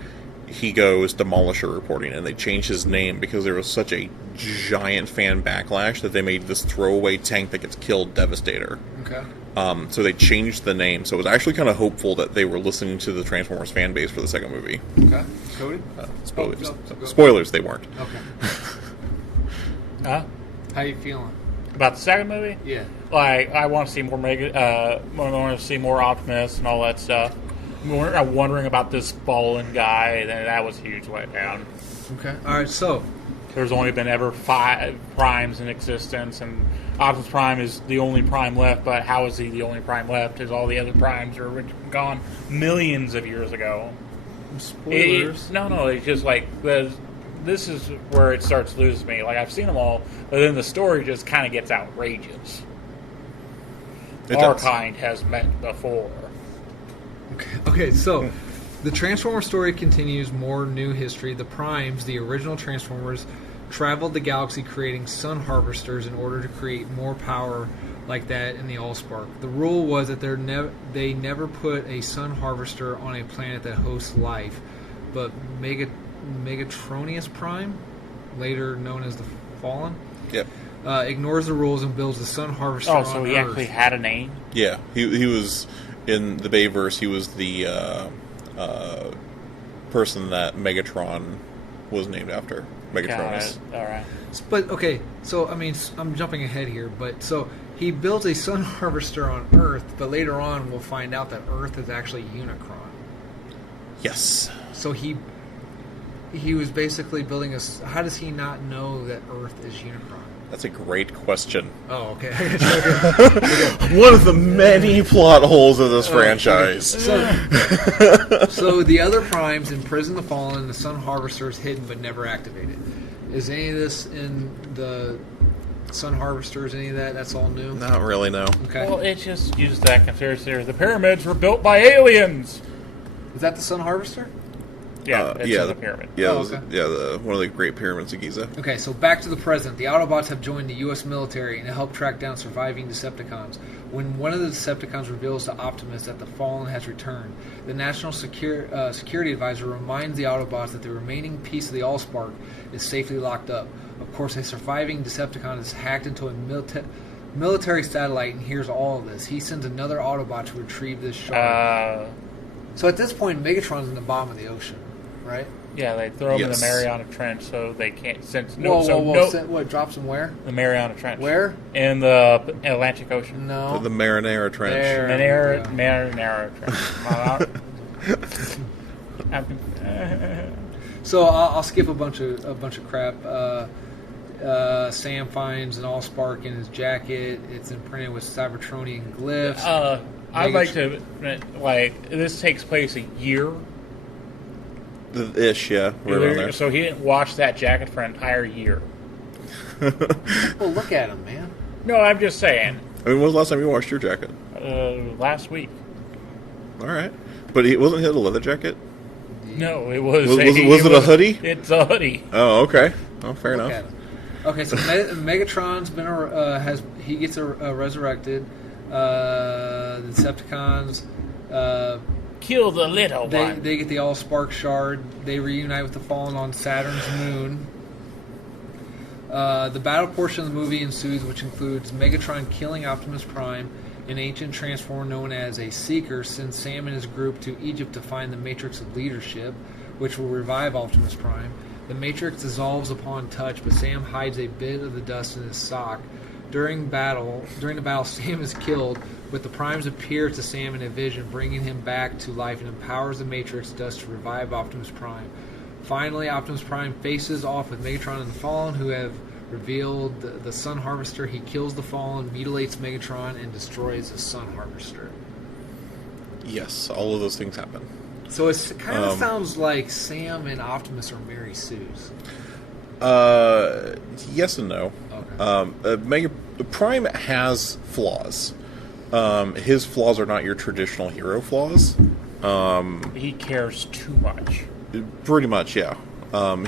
he goes Demolisher reporting in. They changed his name because there was such a giant fan backlash that they made this throwaway tank that gets killed Devastator. Okay. So they changed the name. So it was actually kind of hopeful that they were listening to the Transformers fan base for the second movie. Okay. Cody? Spoilers. Go. Spoilers, they weren't. Okay. Huh? How you feeling? About the second movie? Yeah. I want to see more I want to see more Optimus and all that stuff. I'm wondering about this fallen guy. That was a huge letdown. Okay. All right. So, there's only been ever 5 primes in existence, and Optimus Prime is the only prime left. But how is he the only prime left? Because all the other primes are gone millions of years ago. spoilers. No. It's just this is where it starts losing me. I've seen them all, but then the story just kind of gets outrageous. Our kind has met before. Okay, so the Transformer story continues. More new history. The Primes, the original Transformers, traveled the galaxy creating sun harvesters in order to create more power like that in the Allspark. The rule was that they never put a sun harvester on a planet that hosts life, but Megatronius Prime, later known as the Fallen, ignores the rules and builds the sun harvester on Earth. Oh, so he actually had a name? Yeah, he was in the Bayverse. He was the person that Megatron was named after. Megatronus. All right. But okay, so I mean, I'm jumping ahead here, but so he builds a sun harvester on Earth, but later on we'll find out that Earth is actually Unicron. Yes. So he was basically building a. How does he not know that Earth is Unicron? That's a great question. Oh, okay. One of the many plot holes of this franchise. So the other primes imprison the Fallen, and the Sun Harvester is hidden but never activated. Is any of this in the Sun Harvesters? Any of that? That's all new. Not really, no. Okay. Well, it just uses that conspiracy theory. The pyramids were built by aliens. Is that the Sun Harvester? Yeah, it's in the pyramid. Yeah, Oh, okay. one of the Great Pyramids of Giza. Okay, so back to the present. The Autobots have joined the U.S. military and help track down surviving Decepticons. When one of the Decepticons reveals to Optimus that the Fallen has returned, the National Security Advisor reminds the Autobots that the remaining piece of the Allspark is safely locked up. Of course, a surviving Decepticon is hacked into a military satellite and hears all of this. He sends another Autobot to retrieve this shard. So at this point, Megatron's in the bottom of the ocean, right? Yeah, they throw him in the Yes. Mariana Trench so they can't sense. What, drops him where? The Mariana Trench. Where? In the Atlantic Ocean. No. The Marinara Trench. There. Marinara Trench. So I'll skip a bunch of crap. Sam finds an Allspark in his jacket. It's imprinted with Cybertronian glyphs. I'd like to, this takes place a year. Ish, yeah. Right around there. So he didn't wash that jacket for an entire year. Well, look at him, man. No, I'm just saying. I mean, when was the last time you washed your jacket? Last week. All right. But wasn't he a leather jacket? No, it was. Was it a hoodie? It's a hoodie. Oh, okay. Oh, fair Look enough. at him. Okay, so Megatron's been he gets resurrected. The Decepticons. Kill the little one. They get the Allspark shard. They reunite with the Fallen on Saturn's moon. The battle portion of the movie ensues, which includes Megatron killing Optimus Prime. An ancient transformer known as a Seeker sends Sam and his group to Egypt to find the Matrix of Leadership, which will revive Optimus Prime. The Matrix dissolves upon touch, but Sam hides a bit of the dust in his sock. During the battle, Sam is killed, but the Primes appear to Sam in a vision, bringing him back to life and empowers the Matrix dust to revive Optimus Prime. Finally, Optimus Prime faces off with Megatron and the Fallen, who have revealed the Sun Harvester. He kills the Fallen, mutilates Megatron, and destroys the Sun Harvester. Yes, all of those things happen. So it kind of sounds like Sam and Optimus are Mary Sue's. Yes and no. Okay. Prime has flaws. His flaws are not your traditional hero flaws. He cares too much. Pretty much, yeah.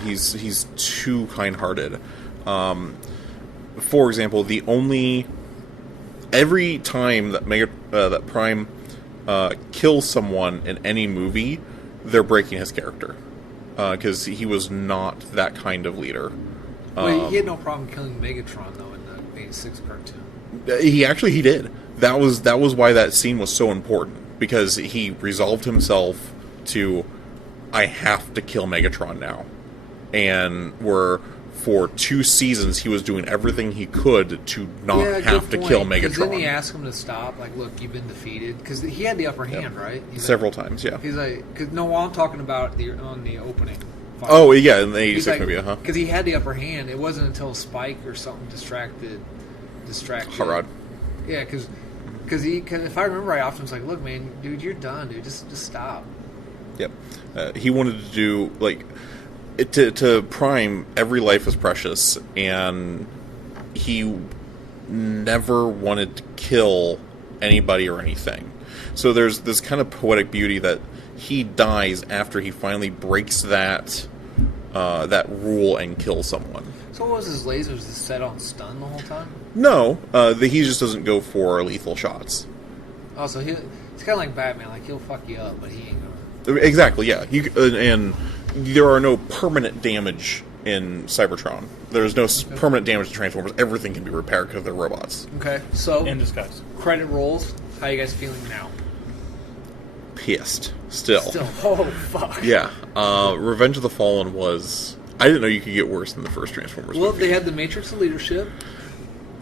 He's too kind-hearted. For example, every time that Prime kills someone in any movie, they're breaking his character because he was not that kind of leader. Well, he had no problem killing Megatron though in the '86 cartoon. He did. That was why that scene was so important, because he resolved himself to, I have to kill Megatron now, and for 2 seasons he was doing everything he could to not have to kill Megatron. Didn't he ask him to stop? Like, look, you've been defeated, because he had the upper hand, right? Several times, yeah. He's like, I'm talking about on the opening. Fight. Oh yeah, in the '86 movie, huh? Because he had the upper hand. It wasn't until Spike or something distracted. Harrod. Yeah, because if I remember right, Optimus was like, look, man, dude, you're done, dude. Just stop. Yep. He wanted to do to Prime. Every life is precious, and he never wanted to kill anybody or anything. So there's this kind of poetic beauty that he dies after he finally breaks that rule and kills someone. So what was his lasers just set on stun the whole time? No, he just doesn't go for lethal shots. Oh, so he's kind of like Batman. Like, he'll fuck you up, but he ain't gonna. Exactly, yeah. And there are no permanent damage in Cybertron. There's no permanent damage to Transformers. Everything can be repaired because they're robots. Okay, so In disguise. credit rolls. How you guys feeling now? Pissed. Still. Oh, fuck. Yeah. Revenge of the Fallen was... I didn't know you could get worse than the first Transformers Well, movie. they had the Matrix of Leadership.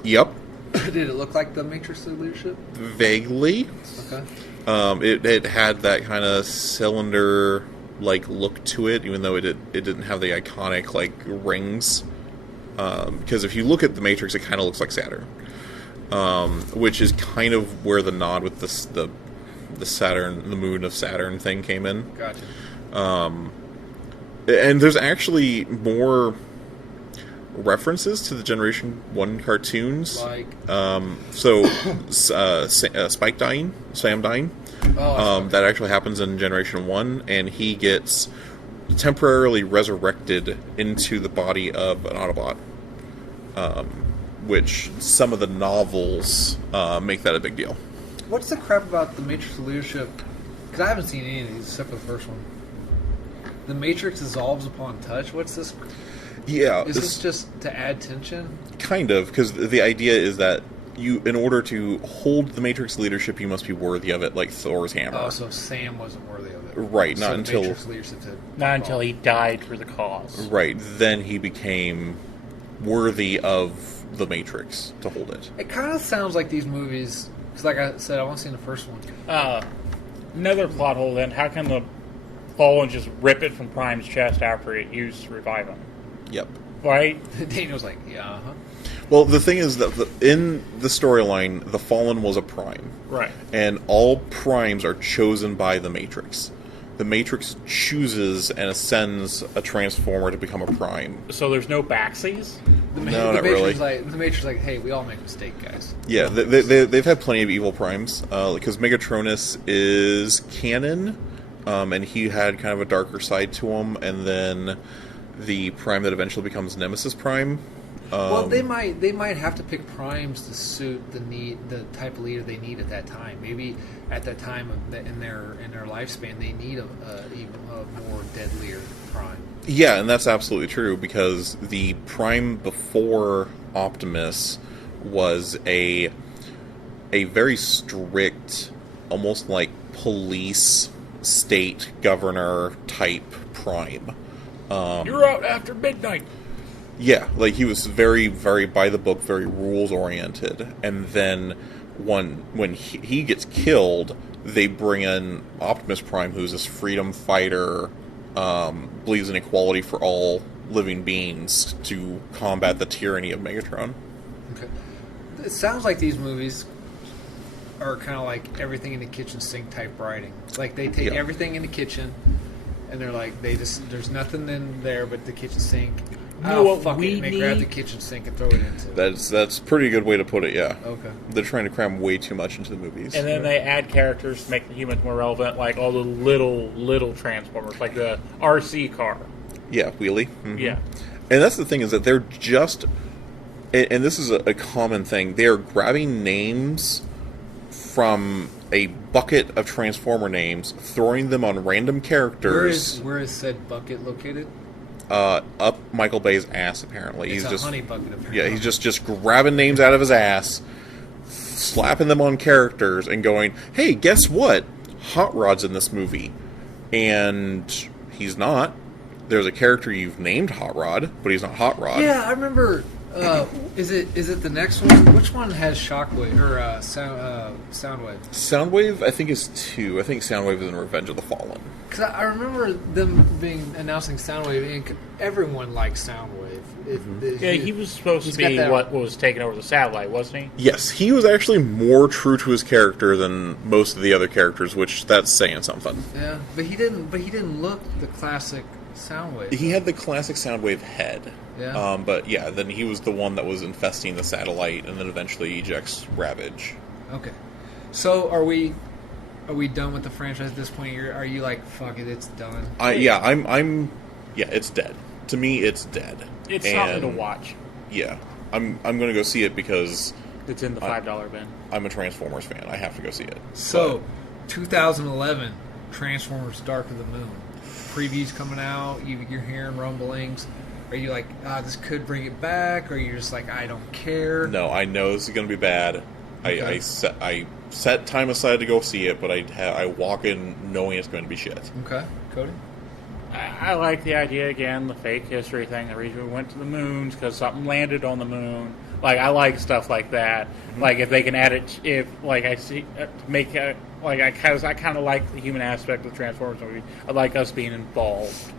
Yep. Did it look like the Matrix of Leadership? Vaguely. Okay. It had that kind of cylinder like look to it, even though it didn't have the iconic like rings. Because if you look at the Matrix, it kind of looks like Saturn, which is kind of where the nod with the Saturn, the moon of Saturn thing came in. Gotcha. And there's actually more references to the Generation 1 cartoons. Like? Spike dying, Sam dying, that actually happens in Generation 1, and he gets temporarily resurrected into the body of an Autobot, which some of the novels make that a big deal. What's the crap about the Matrix leadership? Because I haven't seen any of these except for the first one. The Matrix dissolves upon touch. What's this? Yeah. Is this just to add tension? Kind of, because the idea is that in order to hold the Matrix leadership, you must be worthy of it, like Thor's hammer. Oh, so Sam wasn't worthy of it. Right, so not the until... Matrix leadership Not until he died for the cause. Right, then he became worthy of the Matrix to hold it. It kind of sounds like these movies, because like I said, I've only seen the first one. Another plot hole then, how can the Fallen just rip it from Prime's chest after it used to revive him? Yep. Right? Daniel's like, yeah, uh-huh. Well, the thing is that in the storyline, the Fallen was a Prime. Right. And all Primes are chosen by the Matrix. The Matrix chooses and ascends a Transformer to become a Prime. So there's no backsies? No, not really. The Matrix is like, hey, we all make mistakes, guys. Yeah, they've had plenty of evil Primes, because Megatronus is canon, and he had kind of a darker side to him, and then the Prime that eventually becomes Nemesis Prime. Well, they might have to pick primes to suit the type of leader they need at that time. Maybe at that time in their lifespan, they need a more deadlier prime. Yeah, and that's absolutely true, because the Prime before Optimus was a very strict, almost like police state governor type Prime. You're out after midnight. Yeah, like he was very, very by the book, very rules oriented, and then when he gets killed, they bring in Optimus Prime, who's this freedom fighter, believes in equality for all living beings to combat the tyranny of Megatron. Okay, it sounds like these movies are kind of like everything in the kitchen sink type writing. Like they take everything in the kitchen, and they're like there's nothing in there but the kitchen sink. Fuck it. And they grab the kitchen sink and throw it into it. That's a pretty good way to put it, yeah. Okay. They're trying to cram way too much into the movies. And then they add characters to make the humans more relevant, like all the little Transformers, like the RC car. Yeah, Wheelie. Mm-hmm. Yeah. And that's the thing, is that they're just... And this is a common thing. They are grabbing names from a bucket of Transformer names, throwing them on random characters. Where is said bucket located? Up Michael Bay's ass, apparently. It's he's a just honey bucket, apparently. Yeah, he's just grabbing names out of his ass, slapping them on characters, and going, hey, guess what? Hot Rod's in this movie. And he's not. There's a character you've named Hot Rod, but he's not Hot Rod. Yeah, I remember. Is it the next one? Which one has Shockwave or Soundwave? Soundwave, I think, is 2. I think Soundwave is in Revenge of the Fallen. Because I remember them announcing Soundwave, and everyone liked Soundwave. He was supposed to be what was taking over the satellite, wasn't he? Yes, he was actually more true to his character than most of the other characters, which that's saying something. Yeah, but he didn't look the classic Soundwave. He had the classic Soundwave head. Yeah. But yeah, then he was the one that was infesting the satellite, and then eventually ejects Ravage. Okay. So are we done with the franchise at this point? Are you like, fuck it, it's done? I'm it's dead. To me, it's dead. It's something to watch. Yeah, I'm gonna go see it because it's in the $5 bin. I'm a Transformers fan. I have to go see it. So, 2011, Transformers: Dark of the Moon. Previews coming out. You're hearing rumblings. Are you like, this could bring it back, or you're just like, I don't care? No, I know this is gonna be bad. Okay. I set time aside to go see it, but I walk in knowing it's going to be shit. Okay, Cody. I like the idea again, the fake history thing. The reason we went to the moon is because something landed on the moon. Like, I like stuff like that. Mm-hmm. Like, if they can add it, I kind of like the human aspect of the Transformers movie. I like us being involved.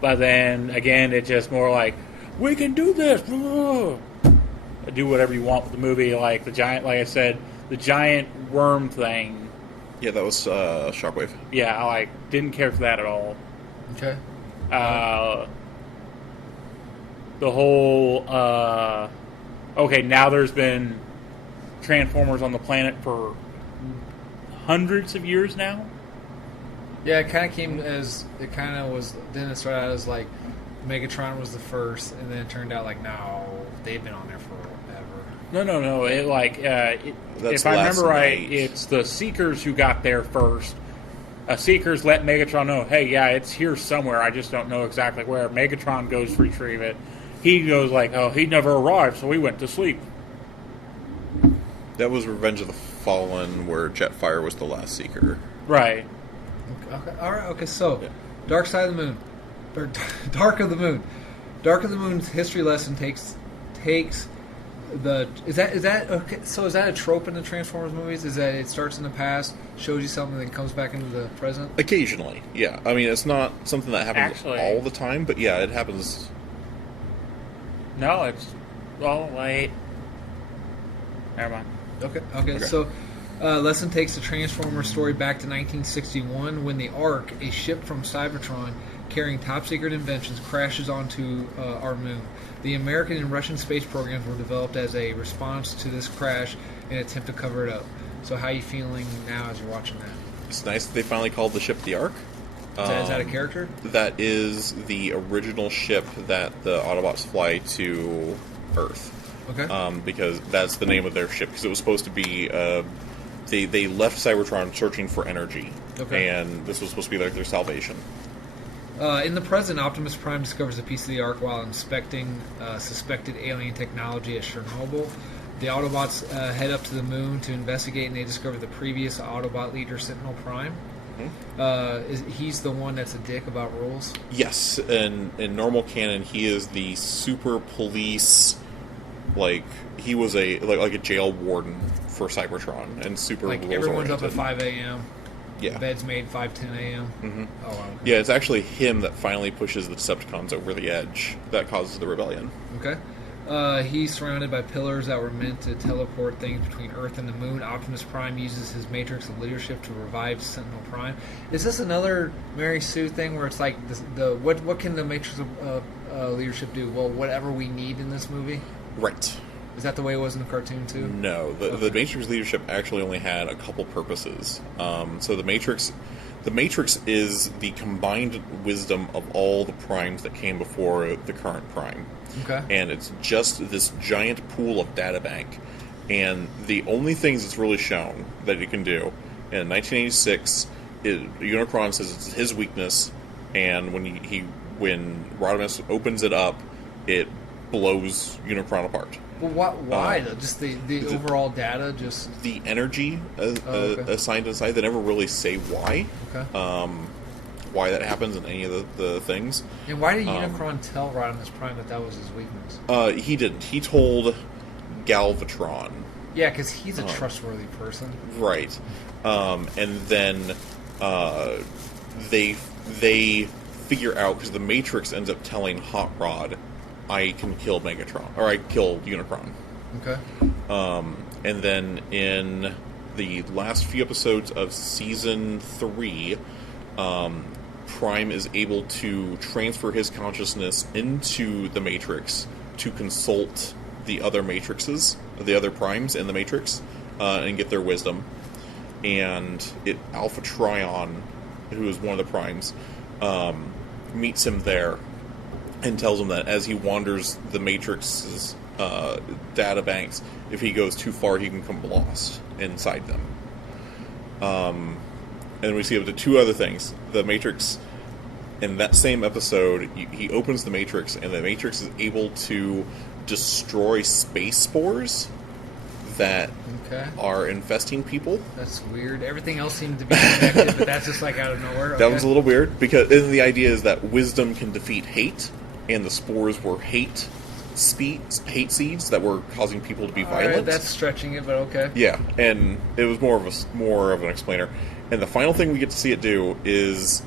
But then again, it's just more like, we can do this. Do whatever you want with the movie, like the giant, like I said, the giant worm thing. Yeah, that was Shockwave. Yeah, I didn't care for that at all. Okay. The whole okay, now there's been Transformers on the planet for hundreds of years now. Yeah, it kind of came as it kind of was. Then it started out as like Megatron was the first, and then it turned out like no, they've been on there forever. No. It like if I remember right, it's the Seekers who got there first. Seekers let Megatron know, hey, yeah, it's here somewhere. I just don't know exactly where. Megatron goes to retrieve it. He goes like, oh, he never arrived, so we went to sleep. That was Revenge of the Fallen, where Jetfire was the last Seeker. Right. Okay. All right. Okay. So, Dark Side of the Moon, or Dark of the Moon. Dark of the Moon's history lesson takes the is that okay? So is that a trope in the Transformers movies? Is that it starts in the past, shows you something, then comes back into the present? Occasionally, yeah. I mean, it's not something that happens Actually, all the time, but yeah, it happens. No, it's wait. Never mind. Okay. So, lesson takes the Transformers story back to 1961 when the Ark, a ship from Cybertron carrying top-secret inventions, crashes onto our moon. The American and Russian space programs were developed as a response to this crash in an attempt to cover it up. So how are you feeling now as you're watching that? It's nice that they finally called the ship the Ark. Is that a character? That is the original ship that the Autobots fly to Earth. Okay. Because that's the name of their ship. Because it was supposed to be... They left Cybertron searching for energy. Okay. And this was supposed to be like their salvation. In the present, Optimus Prime discovers a piece of the Ark while inspecting suspected alien technology at Chernobyl. The Autobots head up to the moon to investigate, and they discover the previous Autobot leader, Sentinel Prime. He's the one that's a dick about rules? Yes, and in normal canon, he is the super police. Like he was a jail warden for Cybertron, and super like rules everyone's up oriented. at 5 a.m. Yeah. Bed's made 5:10 a.m. Mm-hmm. Oh wow. Yeah, it's actually him that finally pushes the Decepticons over the edge that causes the rebellion. Okay. He's surrounded by pillars that were meant to teleport things between Earth and the Moon. Optimus Prime uses his Matrix of leadership to revive Sentinel Prime. Is this another Mary Sue thing where it's like what can the Matrix of leadership do? Well, whatever we need in this movie. Right. Is that the way it was in the cartoon too? No, the Matrix leadership actually only had a couple purposes. So the Matrix is the combined wisdom of all the primes that came before the current prime. Okay. And it's just this giant pool of data bank. And the only things it's really shown that it can do in 1986, Unicron says it's his weakness, and when Rodimus opens it up, it blows Unicron apart. Well, why though? Just the overall data, just the energy assigned inside. They never really say why. Okay. Why that happens in any of the things. And why did Unicron tell Rodimus Prime that was his weakness? He didn't. He told Galvatron. Yeah, because he's a trustworthy person. Right. And then they figure out, because the Matrix ends up telling Hot Rod, I can kill Megatron, or I kill Unicron. Okay. And then in the last few episodes of Season 3, Prime is able to transfer his consciousness into the Matrix to consult the other Matrixes, the other Primes in the Matrix, and get their wisdom. And Alpha Trion, who is one of the Primes, meets him there and tells him that as he wanders the Matrix's data banks, if he goes too far, he can come lost inside them. And we see up to two other things. The Matrix, in that same episode, he opens the Matrix, and the Matrix is able to destroy space spores that are infesting people. That's weird. Everything else seemed to be connected, but that's just like out of nowhere. Okay. That was a little weird, because the idea is that wisdom can defeat hate, and the spores were hate seeds that were causing people to be violent. Right, that's stretching it, but okay. Yeah, and it was more of an explainer. And the final thing we get to see it do is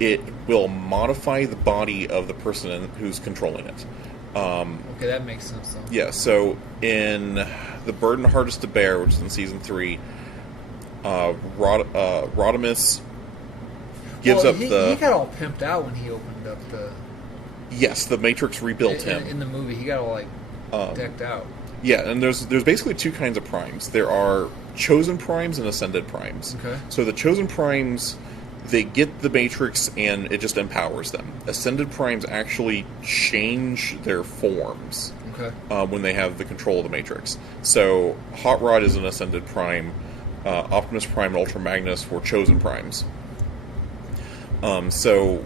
it will modify the body of the person who's controlling it. Okay, that makes sense though. Yeah, so in The Burden Hardest to Bear, which is in season 3, Rodimus gives up he the... He got all pimped out when he opened up the... Yes, the Matrix rebuilt him. In the movie, he got all, like, decked out. Yeah, and there's basically two kinds of primes. There are chosen primes and ascended primes. Okay. So the chosen primes, they get the Matrix and it just empowers them. Ascended primes actually change their forms when they have the control of the Matrix. So Hot Rod is an ascended prime. Optimus Prime and Ultra Magnus were chosen primes. So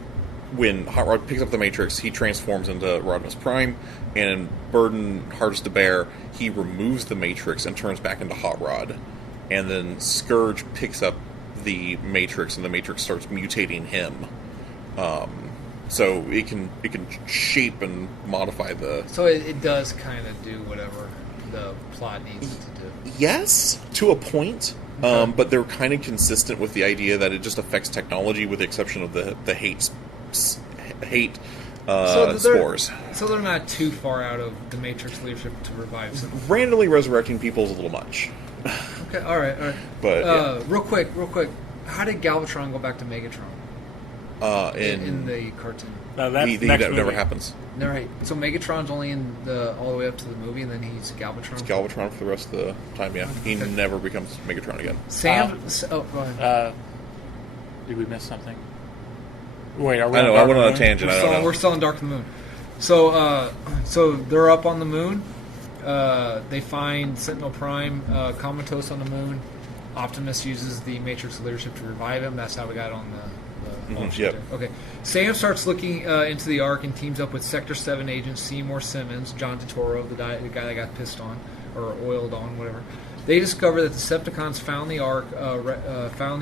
when Hot Rod picks up the Matrix, he transforms into Rodimus Prime, and in Burden Hardest to Bear, he removes the Matrix and turns back into Hot Rod. And then Scourge picks up the Matrix, and the Matrix starts mutating him. So it can shape and modify the... So it does kind of do whatever the plot needs it to do. Yes, to a point. But they're kind of consistent with the idea that it just affects technology, with the exception of the hate spores. So they're not too far out of the Matrix leadership to revive some. Randomly resurrecting people is a little much. Okay, all right. But yeah. Real quick, how did Galvatron go back to Megatron? In the cartoon. No, that's that never happens. No, right. So Megatron's only in all the way up to the movie, and then he's Galvatron. It's Galvatron for the rest of the time. Yeah, he never becomes Megatron again. Sam. Go ahead. Did we miss something? Wait, are we? I know. I went on a tangent. We're still on Dark of the Moon. So they're up on the moon. They find Sentinel Prime comatose on the moon. Optimus uses the Matrix leadership to revive him. That's how we got on the yep. Okay. Sam starts looking into the Ark and teams up with Sector 7 agent Seymour Simmons, John Turturro, the guy that got pissed on or oiled on, whatever. They discover that the Decepticons found the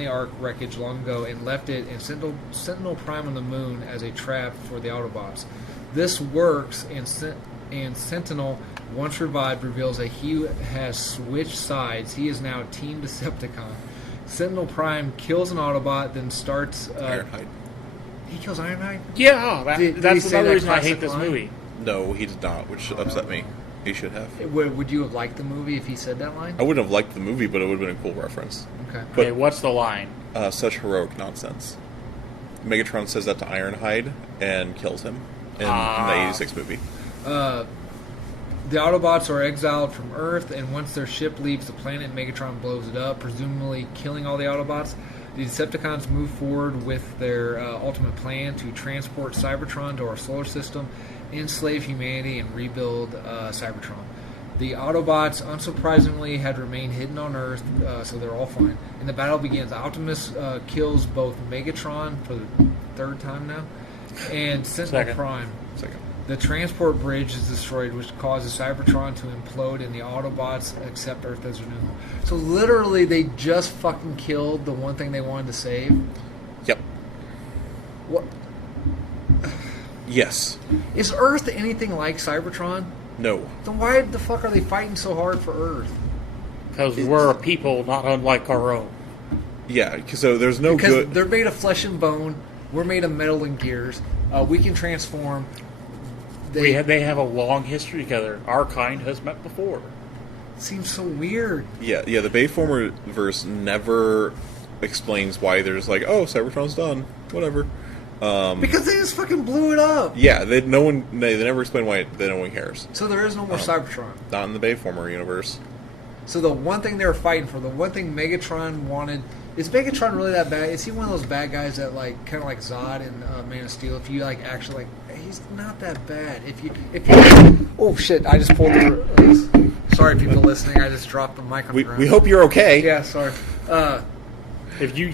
Ark wreckage long ago and left it in Sentinel Prime on the moon as a trap for the Autobots. This works, and Sentinel, once revived, reveals that he has switched sides. He is now Team Decepticon. Sentinel Prime kills an Autobot, then starts... Ironhide. He kills Ironhide? Yeah, that's another reason I hate this line? movie. No, he did not, which upset me. He should have. Would you have liked the movie if he said that line? I wouldn't have liked the movie, but it would have been a cool reference. Okay. But, Okay, what's the line? Such heroic nonsense. Megatron says that to Ironhide and kills him in the 86 movie. The Autobots are exiled from Earth, and once their ship leaves the planet, Megatron blows it up, presumably killing all the Autobots. The Decepticons move forward with their ultimate plan to transport Cybertron to our solar system, enslave humanity, and rebuild Cybertron. The Autobots, unsurprisingly, had remained hidden on Earth, so they're all fine. And the battle begins. Optimus kills both Megatron for the third time now, and Sentinel Prime. Second. The transport bridge is destroyed, which causes Cybertron to implode, and the Autobots accept Earth as their new home. So literally, they just fucking killed the one thing they wanted to save. Yep. What? Yes. Is Earth anything like Cybertron? No. Then why the fuck are they fighting so hard for Earth? Because we're a people not unlike our own. Yeah, so there's no because good... they're made of flesh and bone. We're made of metal and gears. We can transform. They have a long history together. Our kind has met before. Seems so weird. Yeah, the Bayformer Universe never explains why there's like, oh, Cybertron's done. Whatever. Because they just fucking blew it up. Yeah, they never explain why no one cares. So there is no more Cybertron. Not in the Bayformer universe. So the one thing they were fighting for, the one thing Megatron wanted, is Megatron really that bad? Is he one of those bad guys that like kind of like Zod in Man of Steel? If you like actually like, he's not that bad. If you oh shit! I just pulled the. Sorry, people listening. I just dropped the mic on the ground. We hope you're okay. Yeah, sorry. If you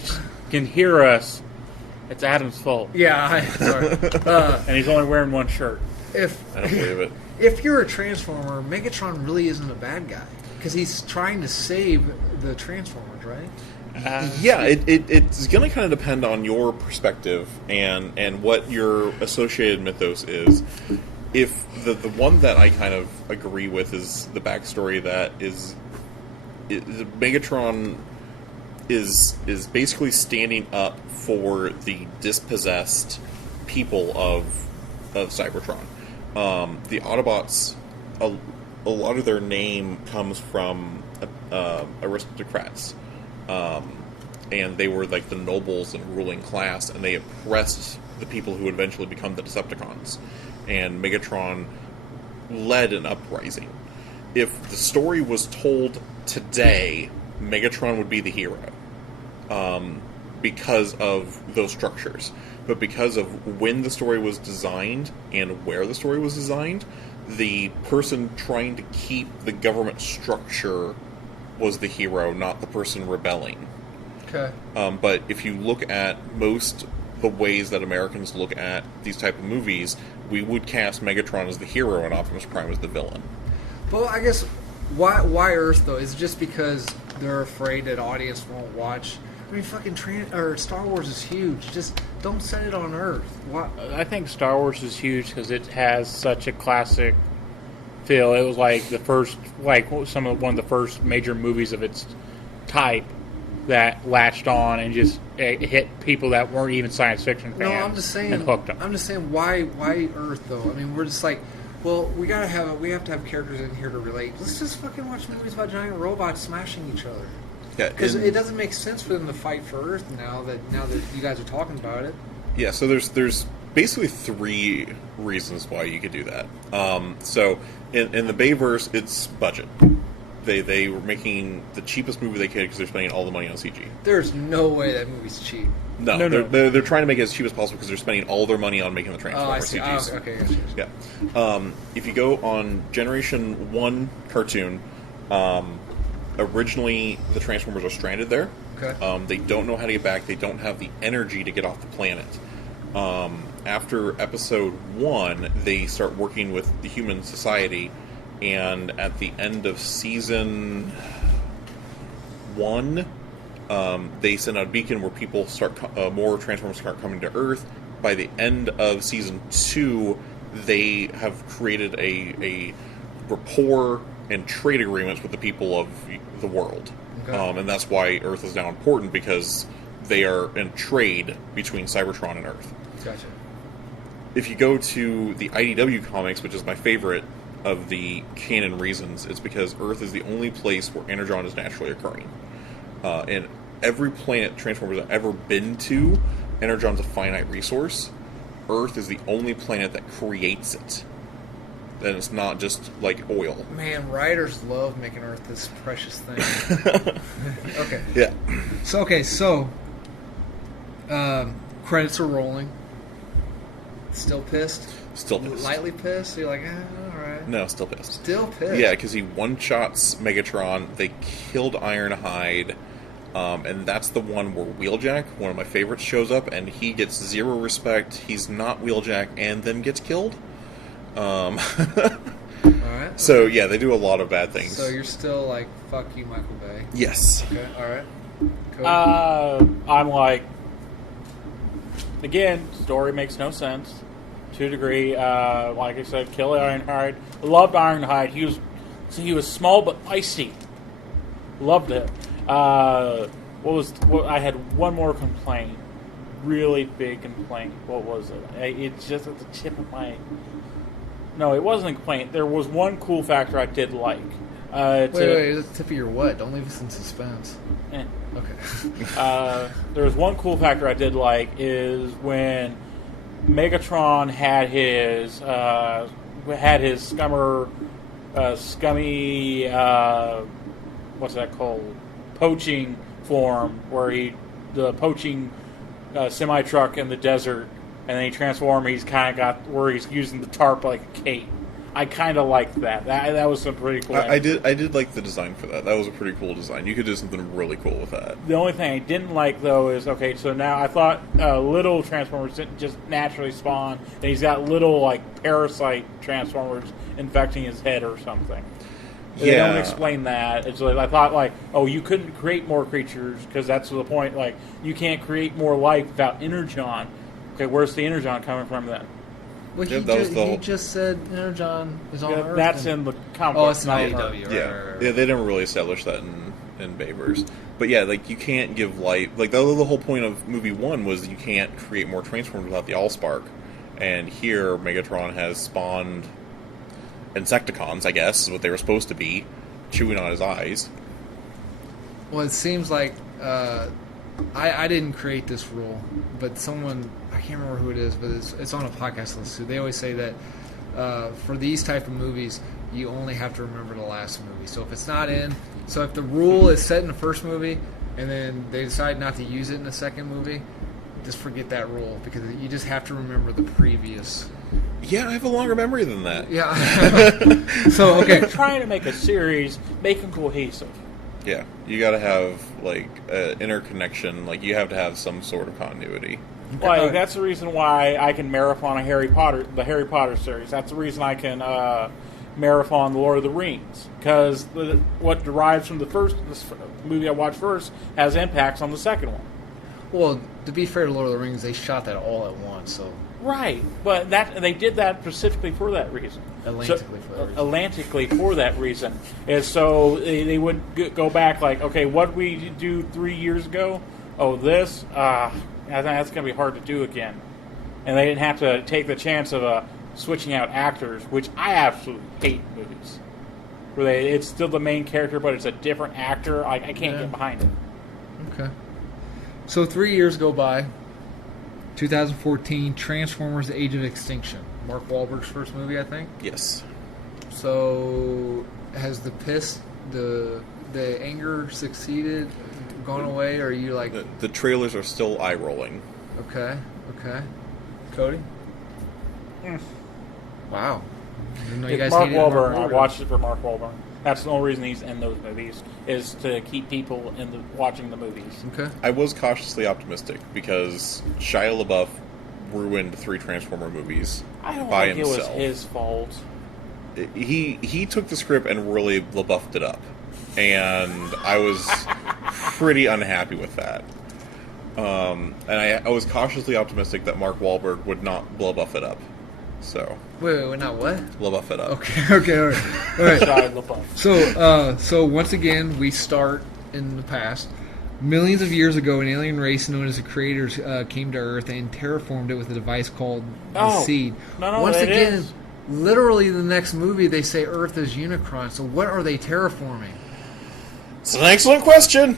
can hear us, it's Adam's fault. Yeah, sorry. And he's only wearing one shirt. I don't believe it. If you're a Transformer, Megatron really isn't a bad guy because he's trying to save the Transformers, right? Yeah, it's going to kind of depend on your perspective and what your associated mythos is. If the one that I kind of agree with is the backstory that Megatron is basically standing up for the dispossessed people of Cybertron. the Autobots, a lot of their name comes from aristocrats. And they were like the nobles and ruling class, and they oppressed the people who would eventually become the Decepticons. And Megatron led an uprising. If the story was told today, Megatron would be the hero. Because of those structures. But because of when the story was designed and where the story was designed, the person trying to keep the government structure was the hero, not the person rebelling. Okay. But if you look at most the ways that Americans look at these type of movies, we would cast Megatron as the hero and Optimus Prime as the villain. Well, I guess why Earth though? Is it just because they're afraid that audience won't watch? I mean, fucking Star Wars is huge. Just don't set it on Earth. Why? I think Star Wars is huge because it has such a classic feel. It was like the first, like one of the first major movies of its type that latched on and just hit people that weren't even science fiction fans. No, I'm just saying. And hooked them. I'm just saying why Earth though? I mean, we're just like, well, we have to have characters in here to relate. Let's just fucking watch movies about giant robots smashing each other. Yeah, Because it doesn't make sense for them to fight for Earth now that you guys are talking about it. Yeah, so there's basically 3 reasons why you could do that. So in the Bayverse, it's budget. They were making the cheapest movie they could because they're spending all the money on CG. There's no way that movie's cheap. No. They're trying to make it as cheap as possible because they're spending all their money on making the Transformers CGs. Oh, okay. Gotcha. Yeah. If you go on Generation 1 cartoon, originally the Transformers are stranded there. Okay. They don't know how to get back. They don't have the energy to get off the planet. After Episode 1, they start working with the human society, and at the end of Season 1, they send out a beacon where people more Transformers start coming to Earth. By the end of Season 2, they have created a rapport and trade agreements with the people of the world. Okay. And that's why Earth is now important, because they are in trade between Cybertron and Earth. Gotcha. If you go to the IDW comics, which is my favorite of the canon reasons, it's because Earth is the only place where energon is naturally occurring. And every planet Transformers have ever been to, energon's a finite resource. Earth is the only planet that creates it. And it's not just like oil. Man, writers love making Earth this precious thing. Okay. Yeah. So, credits are rolling. Still pissed? Still pissed. Lightly pissed? You're like, alright. No, still pissed. Still pissed? Yeah, because he one-shots Megatron. They killed Ironhide. And that's the one where Wheeljack, one of my favorites, shows up, and he gets 0 respect. He's not Wheeljack, and then gets killed. Alright. So, yeah, they do a lot of bad things. So you're still like, fuck you, Michael Bay. Yes. Okay, alright. I'm like, again, story makes no sense to a degree. Like I said, kill Ironhide. Loved Ironhide. He was small but feisty. Loved it. I had one more complaint. Really big complaint. What was it? It's just at the tip of my... No, it wasn't a complaint. There was one cool factor I did like. Wait, the tip of your what? Don't leave us in suspense. Okay. There was one cool factor I did like is when Megatron had his scummy what's that called? Poaching form, where the poaching semi truck in the desert, and then he transformed. He's kind of got where he's using the tarp like a cape. I kind of liked that. That was some pretty cool. I did like the design for that. That was a pretty cool design. You could do something really cool with that. The only thing I didn't like, though, is, okay, so now I thought little Transformers didn't just naturally spawn, and he's got little, like, parasite Transformers infecting his head or something. They don't explain that. It's like, I thought, like, oh, you couldn't create more creatures, because that's the point, like, you can't create more life without Energon. Okay, where's the Energon coming from then? Well, he just said Energon is on Earth. That's in the comic book. Oh, it's not AEW. Yeah, they didn't really establish that in Bayverse. But yeah, like, you can't give life... Like, the whole point of movie 1 was you can't create more Transformers without the Allspark. And here, Megatron has spawned Insecticons, I guess, is what they were supposed to be, chewing on his eyes. Well, it seems like I didn't create this rule, but someone, I can't remember who it is, but it's on a podcast list too. They always say that for these type of movies, you only have to remember the last movie. So if it's not in, so if the rule is set in the first movie and then they decide not to use it in the second movie, just forget that rule because you just have to remember the previous. Yeah, I have a longer memory than that. Yeah. So, okay. If you're trying to make a series, make them cohesive. Yeah, you gotta have, like, interconnection. Like, you have to have some sort of continuity. Like, that's the reason why I can marathon the Harry Potter series. That's the reason I can marathon the Lord of the Rings. Because what derives from this movie I watched first has impacts on the second one. Well, to be fair to Lord of the Rings, they shot that all at once, so... Right, but they did that specifically for that reason. Atlantically for that reason. And so they would go back like, okay, what did we do 3 years ago? Oh, this? I think that's going to be hard to do again. And they didn't have to take the chance of switching out actors, which I absolutely hate movies. Where it's still the main character, but it's a different actor. I can't get behind it. Okay. So 3 years go by. 2014, Transformers: The Age of Extinction. Mark Wahlberg's first movie, I think. Yes. So has the anger succeeded, gone away, or are you like... The trailers are still eye-rolling. Okay. Cody? Wow. I didn't know you guys Mark hated Wahlberg. I watched it for Mark Wahlberg. That's the only reason he's in those movies, is to keep people watching the movies. Okay. I was cautiously optimistic because Shia LaBeouf ruined 3 Transformer movies I don't by think himself. it was his fault. He took the script and really LaBeoufed it up, and I was pretty unhappy with that. And I was cautiously optimistic that Mark Wahlberg would not LaBeouf it up. So Wait, not what? LaBeouf it up. Okay, all right. Shia LaBeouf. So once again, we start in the past. Millions of years ago, an alien race known as the Creators came to Earth and terraformed it with a device called the Seed. No, once it again, is. literally the next movie, they say Earth is Unicron. So what are they terraforming? It's an excellent question.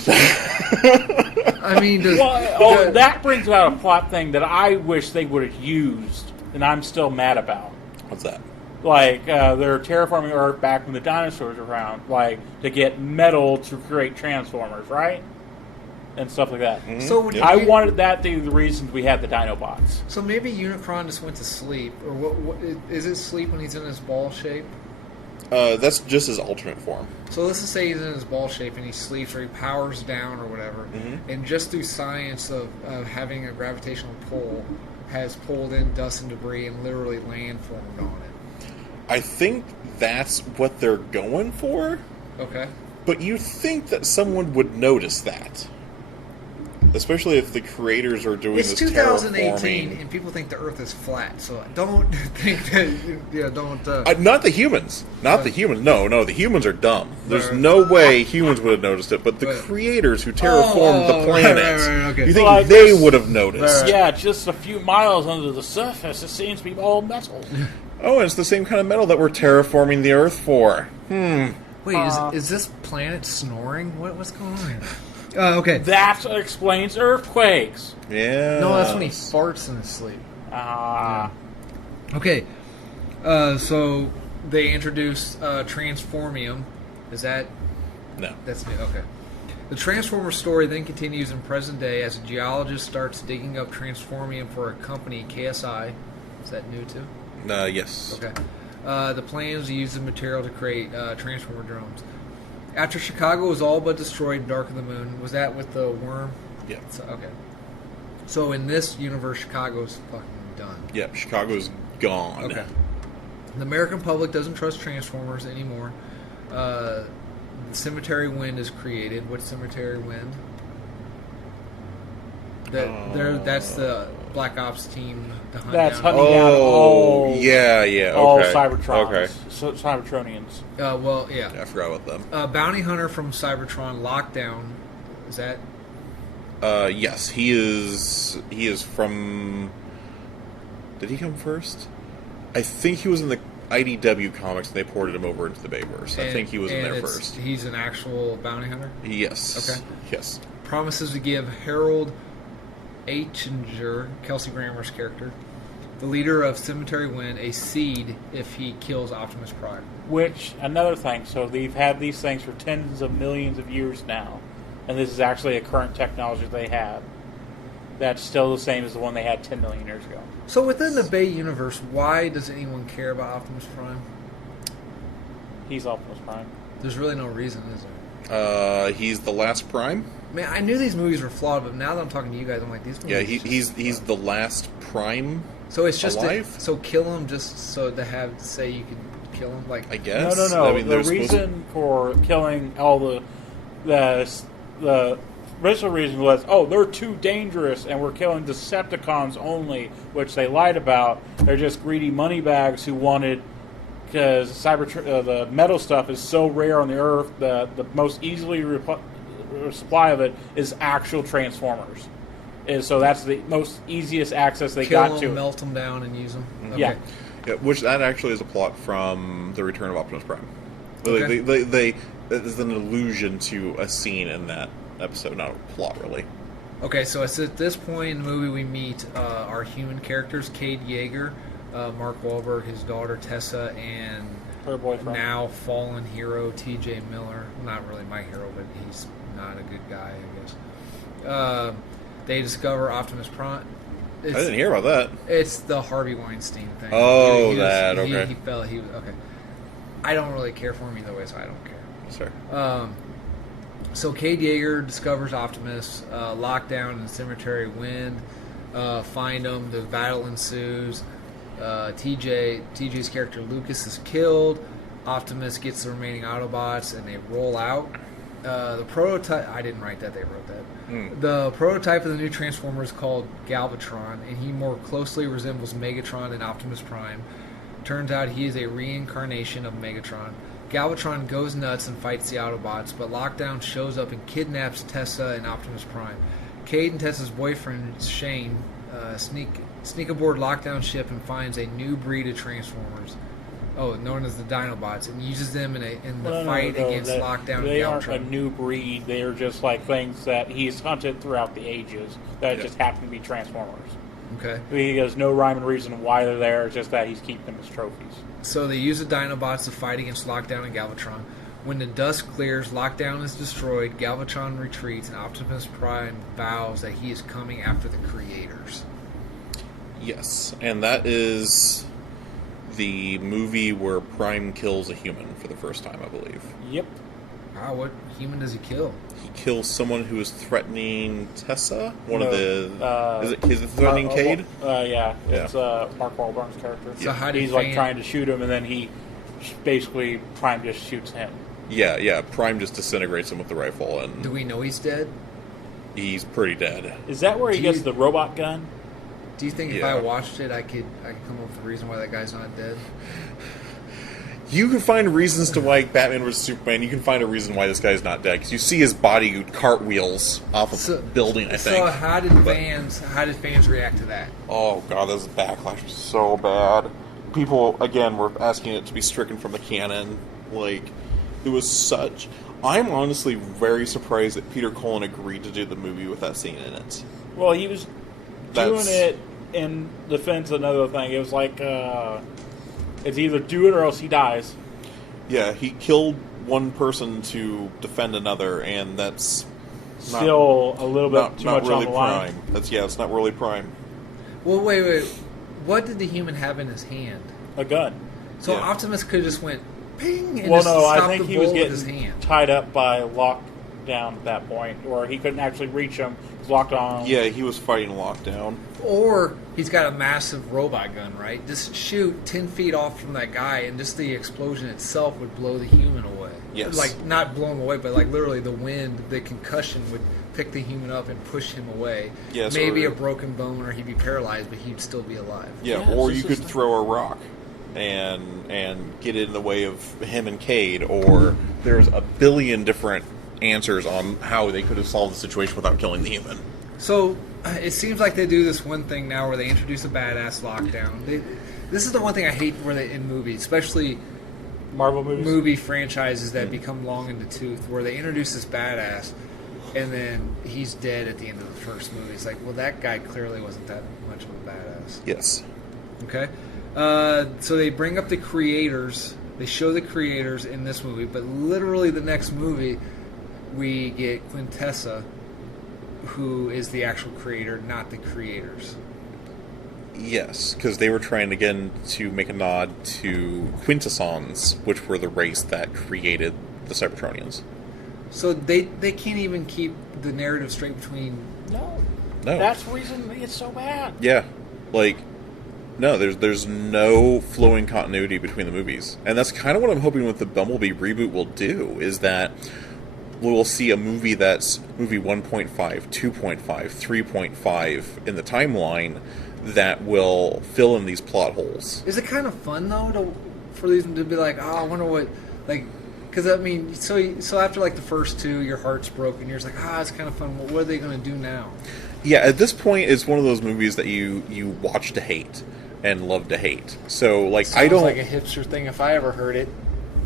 I mean, that brings about a plot thing that I wish they would have used, and I'm still mad about. What's that? Like, they're terraforming Earth back when the dinosaurs were around, like, to get metal to create Transformers, right? And stuff like that. Mm-hmm. So Yep. I wanted that to be the reason we had the Dinobots. So maybe Unicron just went to sleep, or what is it sleep when he's in his ball shape? That's just his alternate form. So let's just say he's in his ball shape and he sleeps or he powers down or whatever, and just through science of having a gravitational pull, has pulled in dust and debris and literally land formed on it. I think that's what they're going for, Okay. but you think that someone would notice that. Especially if the creators are doing It's this 2018 terraforming. and people think the Earth is flat, so don't think that. Don't. Not the humans. Not the humans. No, the humans are dumb. There's Right. no way humans would have noticed it, but the Right. creators who terraformed the right, planet, okay. you think Like they this- would have noticed. Right. Yeah, just a few miles under the surface, it seems to be all metal. Oh, it's the same kind of metal that we're terraforming the Earth for. Wait, is this planet snoring? What's going on here? Okay. That explains earthquakes. Yeah. No, that's when he farts in his sleep. Okay. So they introduced Transformium. Is that... No. That's me. Okay. The Transformer story then continues in present day as a geologist starts digging up Transformium for a company, KSI. Is that new too? Yes. Okay. The plans to use the material to create Transformer drones. After Chicago was all but destroyed in Dark of the Moon, was that with the worm? Yeah. So, okay. So in this universe, Chicago's fucking done. Yeah, Chicago's gone. Okay. The American public doesn't trust Transformers anymore. The Cemetery Wind is created. What's Cemetery Wind? That's the Black Ops team to hunt That's down. hunting down Oh, all, yeah, okay. all Cybertrons. Okay. Cybertronians. Well, yeah. Yeah, I forgot about them. Bounty Hunter from Cybertron Lockdown. Is that... Yes, he is from Did he come first? I think he was in the IDW comics, and they ported him over into the Bayverse. I think he was in there first. He's an actual bounty hunter? Yes. Okay. Yes. Promises to give Harold Aichinger, Kelsey Grammer's character, the leader of Cemetery Wind, a seed if he kills Optimus Prime. Which, another thing, so they've had these things for tens of millions of years now, and this is actually a current technology they have that's still the same as the one they had 10 million years ago. So within the Bay universe, why does anyone care about Optimus Prime? He's Optimus Prime. There's really no reason, is there? He's the last Prime. Man, I knew these movies were flawed, but now that I'm talking to you guys, I'm like, these movies. Yeah, he's the last Prime. So it's just alive? so kill him just so to have say you can kill him. Like I guess. No. I mean, the reason for killing all the original reason was, they're too dangerous, and we're killing Decepticons only, which they lied about. They're just greedy moneybags who wanted, because the metal stuff is so rare on the Earth, the most easily supply of it is actual Transformers. And so that's the most easiest access they kill got them, to. Melt them down, and use them. Okay. Yeah. Yeah, which that actually is a plot from The Return of Optimus Prime. Okay. They there's an allusion to a scene in that episode, not a plot really. Okay, so it's at this point in the movie we meet our human characters, Cade Yeager, Mark Wahlberg, his daughter Tessa, and Her boyfriend. now fallen hero T.J. Miller. Not really my hero, but he's not a good guy, I guess. They discover Optimus Prime. I didn't hear about that. It's the Harvey Weinstein thing. Oh, okay. He fell. Okay. I don't really care for him either way, so I don't care. Sure. So Cade Yeager discovers Optimus, lockdown in Cemetery Wind, find him, the battle ensues, TJ's character Lucas is killed, Optimus gets the remaining Autobots, and they roll out. The prototype, I didn't write that, they wrote that. The prototype of the new Transformer is called Galvatron, and he more closely resembles Megatron than Optimus Prime. Turns out he is a reincarnation of Megatron. Galvatron goes nuts and fights the Autobots, but Lockdown shows up and kidnaps Tessa and Optimus Prime. Cade and Tessa's boyfriend, Shane, sneak aboard Lockdown's ship and finds a new breed of Transformers, known as the Dinobots, and uses them in the fight against Lockdown and Galvatron. They aren't a new breed. They are just like things that he's hunted throughout the ages that just happen to be Transformers. Okay. He has no rhyme and reason why they're there. It's just that he's keeping them as trophies. So they use the Dinobots to fight against Lockdown and Galvatron. When the dust clears, Lockdown is destroyed, Galvatron retreats, and Optimus Prime vows that he is coming after the creators. Yes, and that is the movie where Prime kills a human for the first time, I believe. Yep. Wow, what human does he kill? He kills someone who is threatening Tessa. Is it threatening Cade? Yeah. It's Mark Wahlberg's character. So how did he's like trying to shoot him, and then he basically Prime just shoots him. Yeah. Prime just disintegrates him with the rifle, and do we know he's dead? He's pretty dead. Is that where he gets the robot gun? Do you think if I watched it, I could come up with a reason why that guy's not dead? You can find reasons to why Batman vs Superman. You can find a reason why this guy's not dead because you see his body cartwheels off of a building. I think. So how did fans react to that? Oh god, this backlash was so bad. People again were asking it to be stricken from the canon. Like it was such. I'm honestly very surprised that Peter Cullen agreed to do the movie with that scene in it. Well, he was doing it in defense of another thing. It was like. It's either do it or else he dies. Yeah, he killed one person to defend another, and that's still a little bit too much really on the line. It's not really Prime. Well, wait. What did the human have in his hand? A gun. So Optimus could have just went ping and I think the he was bullet with his getting hand. tied up by lockdown at that point, or he couldn't actually reach him. He was locked on. Yeah, he was fighting lockdown. Or he's got a massive robot gun, right? Just shoot 10 feet off from that guy, and just the explosion itself would blow the human away. Yes. Like, not blow him away, but like literally the wind, the concussion would pick the human up and push him away. Yes, maybe a broken bone, or he'd be paralyzed, but he'd still be alive. Yeah, or you could throw a rock and get it in the way of him and Cade, or there's a billion different answers on how they could have solved the situation without killing the human. So it seems like they do this one thing now where they introduce a badass lockdown. This is the one thing I hate where they in movies, especially Marvel movies. movie franchises that become long in the tooth, where they introduce this badass and then he's dead at the end of the first movie. It's like, well, that guy clearly wasn't that much of a badass. Yes. Okay. So they bring up the creators. They show the creators in this movie, but literally the next movie, we get Quintessa, who is the actual creator, not the creators. Yes, because they were trying again to make a nod to Quintessons, which were the race that created the Cybertronians. So they can't even keep the narrative straight between... No. No. That's the reason it's so bad. Yeah. Like, no, there's no flowing continuity between the movies. And that's kind of what I'm hoping with the Bumblebee reboot will do, is that we'll see a movie that's movie 1.5, 2.5, 3.5 in the timeline that will fill in these plot holes. Is it kind of fun, though, for these to be like, oh, I wonder what... like, because, I mean, so after, like, the first two, your heart's broken. You're just like, it's kind of fun. What are they going to do now? Yeah, at this point, it's one of those movies that you watch to hate and love to hate. So, like, Sounds I don't... like a hipster thing if I ever heard it.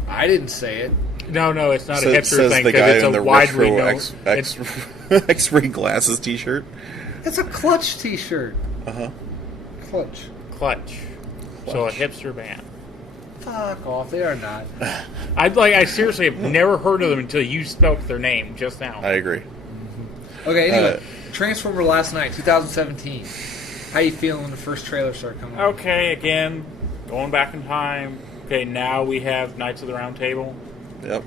I didn't say it. No, it's not a Says hipster thing the because guy it's in a the widely retro known. X-ray glasses T-shirt. It's a Clutch t-shirt. Uh-huh. Clutch. Clutch. So a hipster band. Fuck off. They are not. I seriously have never heard of them until you spoke their name just now. I agree. Okay, anyway. Transformer Last Night, 2017. How you feeling when the first trailer started coming out? Okay, again, going back in time. Okay, now we have Knights of the Round Table. Yep.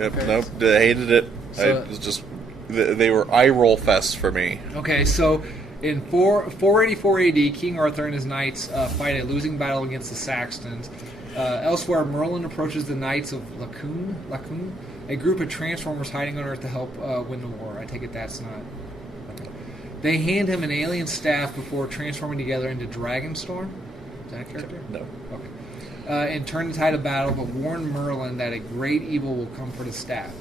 Okay. Nope. I hated it. So- I was just... They were eye roll fests for me. Okay, so in 484 AD, King Arthur and his knights fight a losing battle against the Saxons. Elsewhere, Merlin approaches the Knights of Lacoon, a group of Transformers hiding on Earth to help win the war. I take it that's not... Okay. They hand him an alien staff before transforming together into Dragonstorm. Is that a character? No. Okay. And turn the tide of battle, but warn Merlin that a great evil will come for the staff.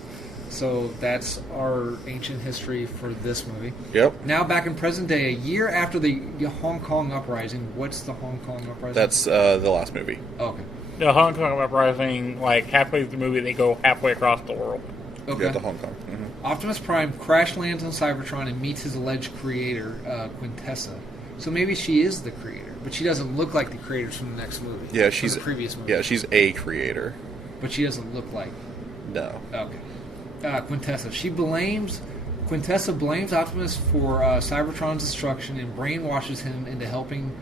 So that's our ancient history for this movie. Yep. Now back in present day, a year after the Hong Kong uprising. What's the Hong Kong uprising? That's the last movie. Oh, okay. The Hong Kong uprising, like halfway through the movie, they go halfway across the world. Okay. Yeah, to Hong Kong. Mm-hmm. Optimus Prime crash lands on Cybertron and meets his alleged creator, Quintessa. So maybe she is the creator, but she doesn't look like the creators from the next movie. Yeah, from she's the previous movie. Yeah, she's a creator. But she doesn't look like. No. Okay. Quintessa. Quintessa blames Optimus for Cybertron's destruction and brainwashes him into helping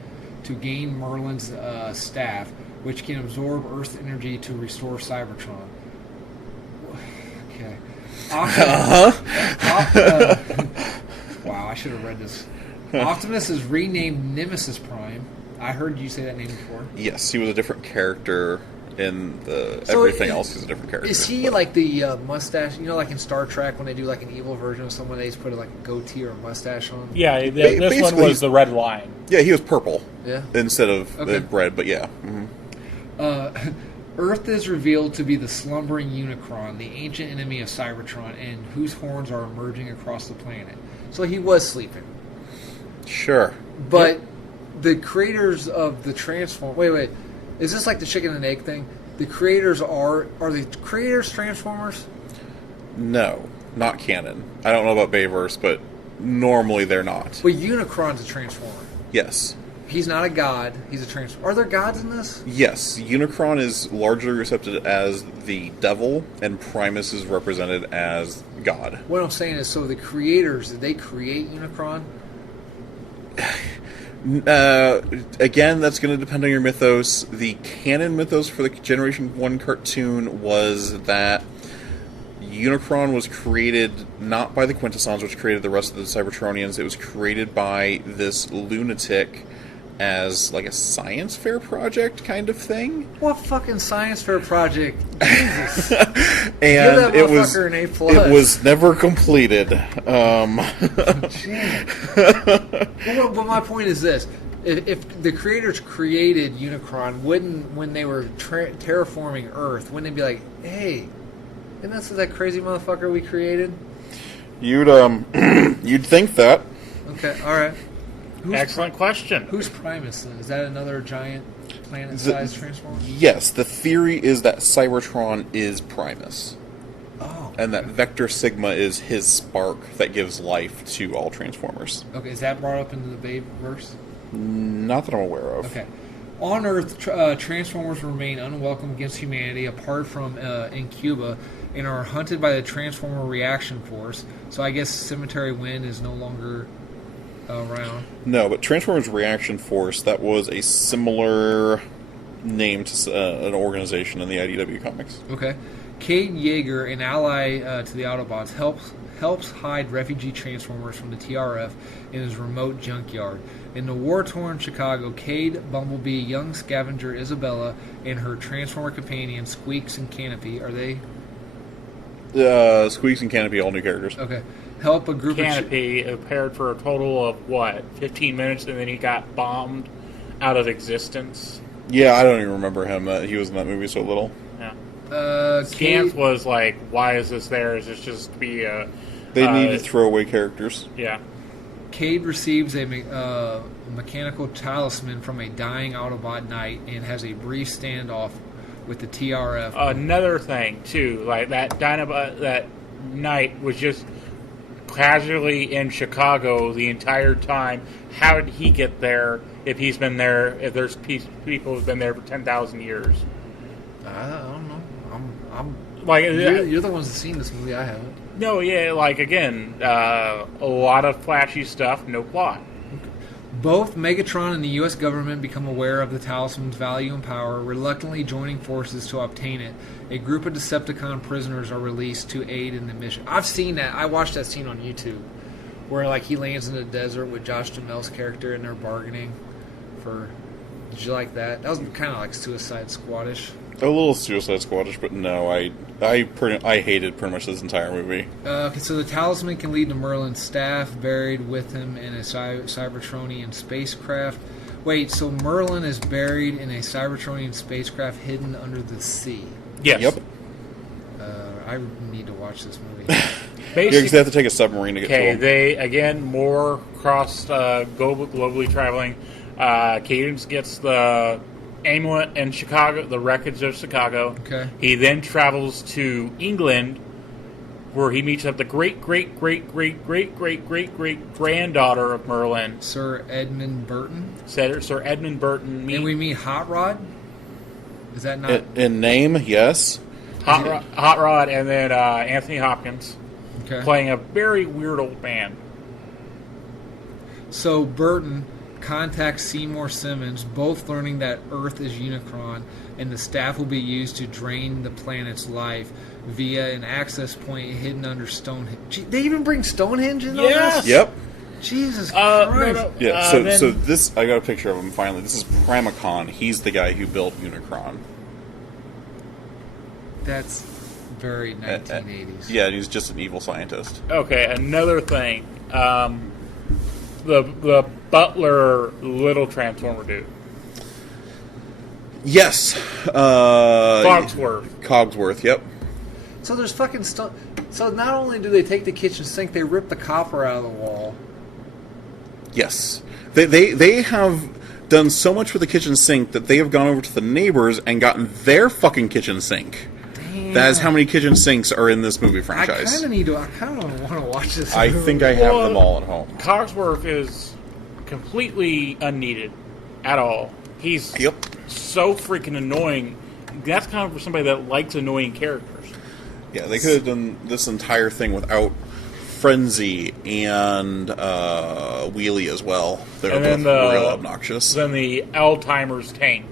to gain Merlin's staff, which can absorb Earth's energy to restore Cybertron. Okay. Wow, I should have read this. Optimus is renamed Nemesis Prime. I heard you say that name before. Yes, he was a different character in the So everything else. He's a different character. Is he but- like the mustache? You know, like in Star Trek when they do like an evil version of someone, they just put like a goatee or a mustache on. Yeah, this one basically- was the Red Lion. Yeah, he was purple. Yeah. Instead of Okay. red, but yeah. Mm-hmm. Earth is revealed to be the slumbering Unicron, the ancient enemy of Cybertron, and whose horns are emerging across the planet. So he was sleeping. Sure. But the creators of the Transform... Wait. Is this like the chicken and egg thing? The creators are the creators Transformers? No, not canon. I don't know about Bayverse, but normally they're not. But Unicron's a Transformer. Yes. He's not a god. He's a Transformer. Are there gods in this? Yes, Unicron is largely accepted as the devil, and Primus is represented as God. What I'm saying is, so the creators, did they create Unicron? Again, that's going to depend on your mythos. The canon mythos for the Generation 1 cartoon was that Unicron was created not by the Quintessons, which created the rest of the Cybertronians. It was created by this lunatic as like a science fair project kind of thing. What fucking science fair project? Jesus. And Give that it was motherfucker an A+. it was never completed. But my point is this: if the creators created Unicron, when they were terraforming Earth, wouldn't they be like, "Hey, isn't this that crazy motherfucker we created?" You'd you'd think that. Okay, all right. Excellent question. Who's Primus then? Is that another giant planet-sized transformer? Yes, the theory is that Cybertron is Primus. Oh. And that Vector Sigma is his spark that gives life to all Transformers. Okay, is that brought up into the Bayverse? Not that I'm aware of. Okay. On Earth, Transformers remain unwelcome against humanity, apart from in Cuba, and are hunted by the Transformer Reaction Force. So I guess Cemetery Wind is no longer around. No, but Transformers Reaction Force, that was a similar name to an organization in the IDW comics. Okay. Cade Yeager, an ally to the Autobots, helps hide refugee Transformers from the TRF in his remote junkyard. In the war-torn Chicago, Cade, Bumblebee, young scavenger Isabella, and her Transformer companion Squeaks and Canopy, are they? Squeaks and Canopy, all new characters. Okay. Help a group Canopy appeared for a total of, 15 minutes, and then he got bombed out of existence. Yeah, I don't even remember him. He was in that movie so little. Yeah. Cade Scans was like, why is this there? Is this just to be a... They needed throwaway characters. Yeah. Cade receives a mechanical talisman from a dying Autobot knight and has a brief standoff with the TRF. Another thing, too, like that that knight was just casually in Chicago the entire time. How did he get there if he's been there, if there's people who've been there for 10,000 years? I don't know. I'm Like, you're the ones that's seen this movie. I haven't. No, yeah, like, again, a lot of flashy stuff, no plot. Both Megatron and the U.S. government become aware of the talisman's value and power, reluctantly joining forces to obtain it. A group of Decepticon prisoners are released to aid in the mission. I've seen that. I watched that scene on YouTube, where like he lands in the desert with Josh Duhamel's character, and they're bargaining for. Did you like that? That was kind of like Suicide Squad-ish. A little Suicide Squad-ish, but no, I hated pretty much this entire movie. Okay, so the talisman can lead to Merlin's staff, buried with him in a Cybertronian spacecraft. Wait, so Merlin is buried in a Cybertronian spacecraft hidden under the sea. Yes. Yep. I need to watch this movie. Yeah, because they have to take a submarine to get to Okay, him. they, again, more globally traveling. Cadence gets the amulet in Chicago, the wreckage of Chicago. Okay. He then travels to England, where he meets up the great granddaughter of Merlin, Sir Edmund Burton. Sir Edmund Burton. And we meet Hot Rod. Is that not? In name, yes. Hot Rod, and then Anthony Hopkins Okay. playing a very weird old man. So Burton contacts Seymour Simmons, both learning that Earth is Unicron, and the staff will be used to drain the planet's life via an access point hidden under Stonehenge. They even bring Stonehenge in on Yes! this? Yep. Jesus Christ. Yeah, so this, I got a picture of him finally. This is Primacon. He's the guy who built Unicron. That's very 1980s. Yeah, he's just an evil scientist. Okay, another thing. The butler little Transformer dude. Yes. Cogsworth, yep. So there's fucking stone. So not only do they take the kitchen sink, they rip the copper out of the wall. Yes. They have done so much with the kitchen sink that they have gone over to the neighbors and gotten their fucking kitchen sink. Damn. That is how many kitchen sinks are in this movie I franchise. kind of want to watch this. I think I have them all at home. Cogsworth is completely unneeded at all. He's so freaking annoying. That's kind of for somebody that likes annoying characters. Yeah, they could have done this entire thing without Frenzy and Wheelie as well. They're both real obnoxious. Then the Alzheimer's tank.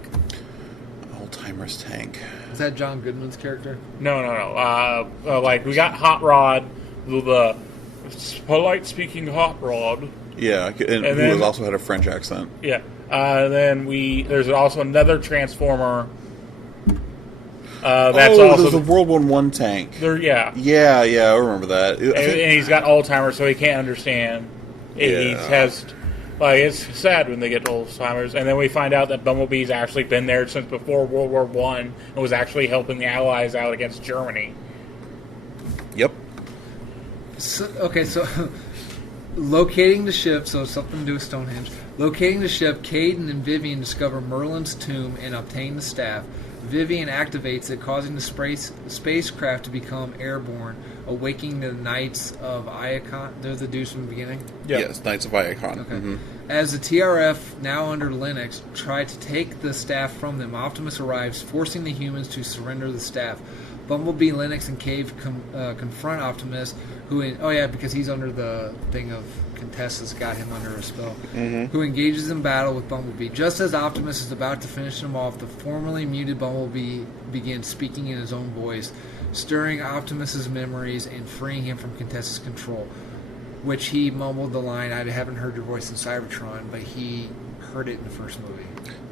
Alzheimer's tank. Is that John Goodman's character? No. Like, we got Hot Rod, the polite speaking Hot Rod. Yeah, and who then, also had a French accent. Yeah. Then there's also another Transformer. That's also there's a World War I tank. Yeah, I remember that. And he's got Alzheimer's, so he can't understand. He has, like, it's sad when they get Alzheimer's. And then we find out that Bumblebee's actually been there since before World War I and was actually helping the Allies out against Germany. Yep. So locating the ship, so something to do with Stonehenge. Locating the ship, Caden and Vivian discover Merlin's tomb and obtain the staff. Vivian activates it, causing the spacecraft to become airborne, awakening the Knights of Iacon. They're the dudes from the beginning? Yep. Yes, Knights of Iacon. Okay. Mm-hmm. As the TRF, now under Linux, try to take the staff from them, Optimus arrives, forcing the humans to surrender the staff. Bumblebee, Linux, and Cave confront Optimus, because he's under the thing of Contessa's got him under a spell, who engages in battle with Bumblebee. Just as Optimus is about to finish him off, the formerly muted Bumblebee begins speaking in his own voice, stirring Optimus's memories and freeing him from Contessa's control, which he mumbled the line, "I haven't heard your voice in Cybertron," but he heard it in the first movie.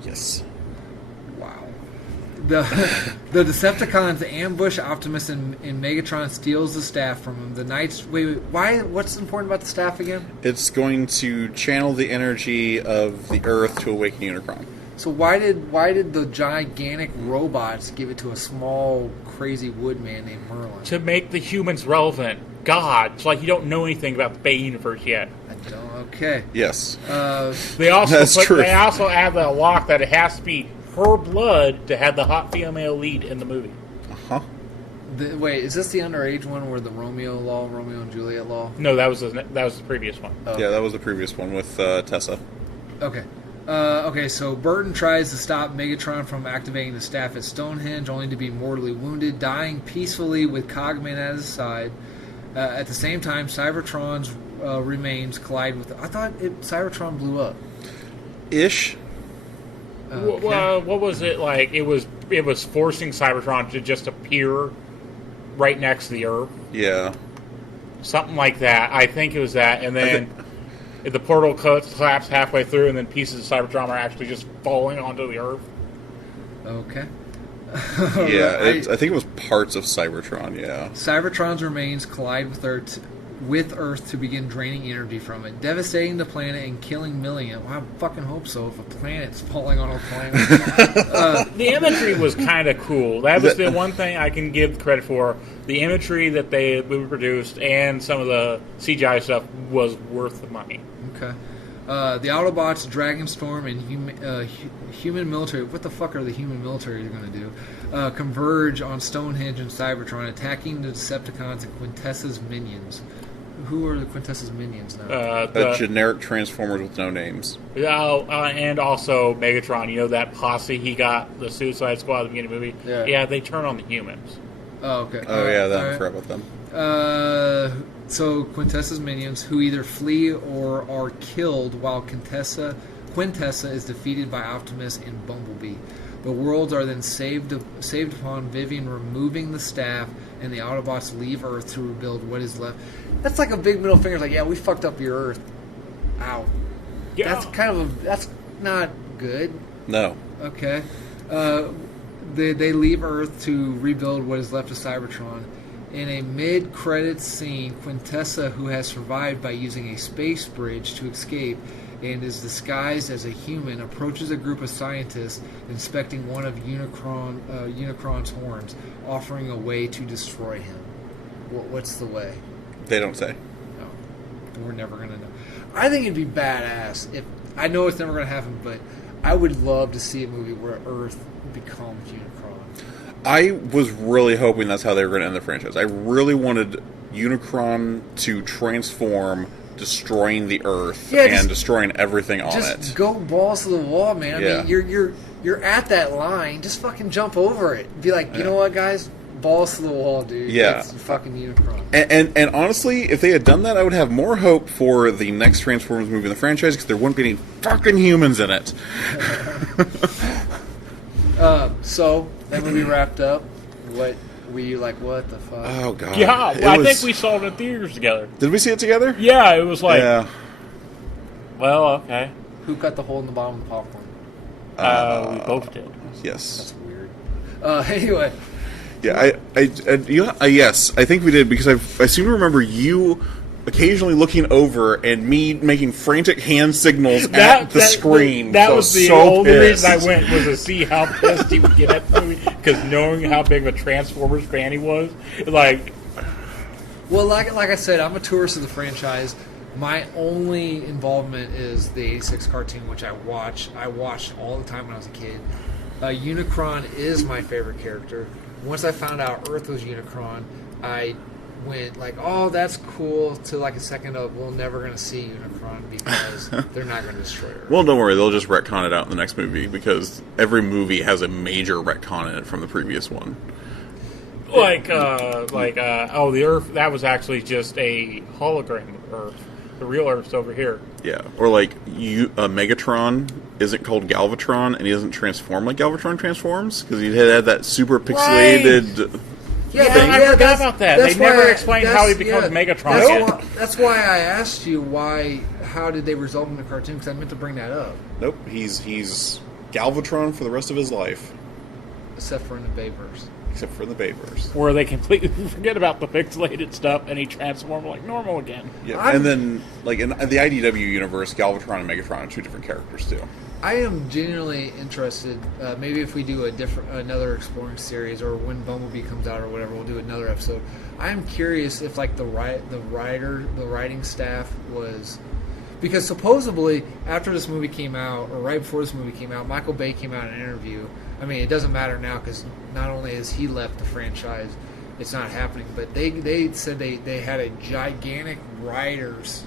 Yes. Wow. The Decepticons ambush Optimus and Megatron steals the staff from him. The Knights... Wait, why? What's important about the staff again? It's going to channel the energy of the Earth to awaken Unicron. So why did the gigantic robots give it to a small, crazy woodman named Merlin? To make the humans relevant. God, it's like you don't know anything about the Bay Universe yet. I don't... Okay. Yes. They also That's true. They also add the lock that it has to be her blood to have the hot female lead in the movie. Uh-huh. Wait, is this the underage one where the Romeo and Juliet law? No, that was the previous one. Oh. Yeah, that was the previous one with Tessa. Okay. Okay, so Burton tries to stop Megatron from activating the staff at Stonehenge, only to be mortally wounded, dying peacefully with Cogman at his side. At the same time, Cybertron's remains collide with... I thought Cybertron blew up. Ish. Okay. What was it like? It was forcing Cybertron to just appear right next to the Earth. Yeah. Something like that. I think it was that. And then the portal collapsed halfway through, and then pieces of Cybertron are actually just falling onto the Earth. Okay. Yeah, I think it was parts of Cybertron, yeah. Cybertron's remains collide with Earth to begin draining energy from it, devastating the planet and killing millions. Well, I fucking hope so, if a planet's falling on a planet. The imagery was kind of cool. That was the one thing I can give credit for. The imagery that they produced and some of the CGI stuff was worth the money. Okay. The Autobots, Dragonstorm, and human military... What the fuck are the human military going to do? Converge on Stonehenge and Cybertron, attacking the Decepticons and Quintessa's minions. Who are the Quintessa's minions now? Generic Transformers with no names. And also Megatron. You know that posse he got, the Suicide Squad at the beginning of the movie? Yeah, they turn on the humans. Oh, okay. Oh, yeah, I forgot about them. So Quintessa's minions, who either flee or are killed, while Quintessa is defeated by Optimus and Bumblebee. The worlds are then saved upon Vivian removing the staff, and the Autobots leave Earth to rebuild what is left. That's like a big middle finger. Like, yeah, we fucked up your Earth. Ow. Yeah. That's not good. No. Okay. They leave Earth to rebuild what is left of Cybertron. In a mid-credits scene, Quintessa, who has survived by using a space bridge to escape and is disguised as a human, approaches a group of scientists inspecting one of Unicron's horns, offering a way to destroy him. What's the way? They don't say. No. We're never going to know. I think it'd be badass if... I know it's never going to happen, but I would love to see a movie where Earth becomes Unicron. I was really hoping that's how they were going to end the franchise. I really wanted Unicron to transform, destroying the Earth and destroying everything on it. Just go balls to the wall, man. Yeah. I mean, you're at that line. Just fucking jump over it. Be like, you know what, guys? Balls to the wall, dude. Yeah. It's fucking Unicron. And honestly, if they had done that, I would have more hope for the next Transformers movie in the franchise, because there wouldn't be any fucking humans in it. So that movie wrapped up. What were you like? What the fuck? Oh god. Yeah, I think we saw it in theaters together. Did we see it together? Yeah, it was like... Yeah. Well, okay. Who cut the hole in the bottom of the popcorn? We both did. Yes. That's weird. Anyway. Yeah, yes, I think we did, because I seem to remember you occasionally looking over and me making frantic hand signals at the screen. That was the so only pissed. reason I went, was to see how pissed he would get at the movie, because knowing how big of a Transformers fan he was, like... Well, like I said, I'm a tourist of the franchise. My only involvement is the '86 cartoon, which I watched all the time when I was a kid. Unicron is my favorite character. Once I found out Earth was Unicron, I went like, "Oh, that's cool," to like a second of, "We're never going to see Unicron because they're not going to destroy Earth." Well, don't worry, they'll just retcon it out in the next movie because every movie has a major retcon in it from the previous one. The Earth, that was actually just a hologram Earth. The real Earth's over here. Yeah, or Megatron isn't called Galvatron, and he doesn't transform like Galvatron transforms because he had that super pixelated. I forgot about that. They never explained how he becomes Megatron. That's why I asked you how did they resolve in the cartoon, because I meant to bring that up. Nope, he's Galvatron for the rest of his life. Except for in the Bayverse. Except for the Bayverse. Where they completely forget about the pixelated stuff and he transforms like normal again. Yeah, and then, like, in the IDW universe, Galvatron and Megatron are two different characters, too. I am genuinely interested. Maybe if we do another exploring series, or when Bumblebee comes out or whatever, we'll do another episode. I am curious if like the writing staff was, because supposedly after this movie came out, or right before this movie came out, Michael Bay came out in an interview. I mean, it doesn't matter now because not only has he left the franchise, it's not happening. But they said they had a gigantic writers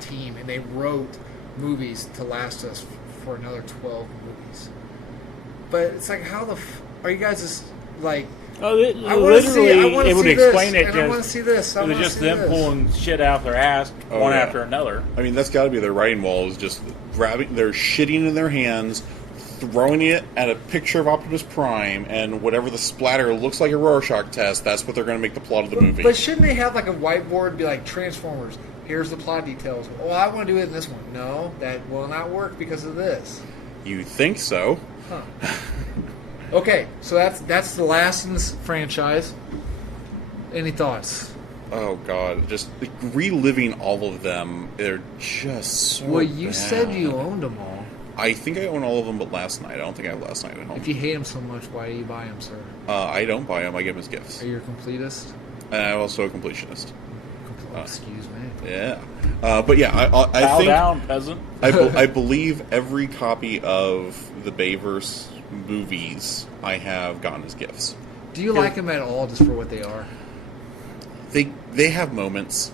team, and they wrote movies to last us for another 12 movies. But it's like, how are you guys just like? Oh, literally, it would explain it. I want to see this. It was just them pulling shit out their ass one after another. I mean, that's got to be their writing wall. Is just grabbing, they're shitting in their hands, throwing it at a picture of Optimus Prime, and whatever the splatter looks like a Rorschach test, that's what they're going to make the plot of the movie. But shouldn't they have like a whiteboard, be like, Transformers, here's the plot details. Oh, I want to do it in this one. No, that will not work because of this. You think so? Huh. Okay, so that's the last in this franchise. Any thoughts? Oh God, just reliving all of them. They're just so well, you bad. said you owned them all. I think I own all of them, but last night. I don't think I have last night at home. If you hate them so much, why do you buy them, sir? I don't buy them. I give them as gifts. Are you a completist? And I'm also a completionist. Excuse me. Yeah, but yeah, I Bow think down, peasant. I believe every copy of the Bayverse movies I have gotten as gifts. Do you like them at all, just for what they are? They have moments,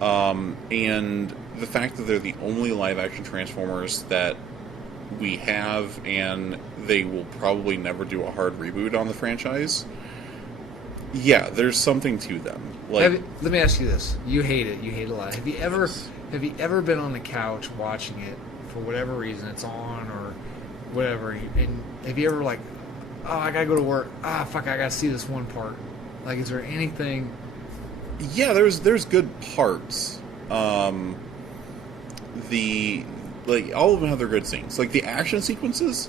and the fact that they're the only live-action Transformers that we have, and they will probably never do a hard reboot on the franchise. Yeah, there's something to them. Like, let me ask you this: you hate it. You hate it a lot. Have you ever been on the couch watching it for whatever reason it's on or whatever, and have you ever like, oh, I gotta go to work. Ah, fuck, I gotta see this one part. Like, is there anything? Yeah, there's good parts. Like, all of them have their good scenes. Like, the action sequences,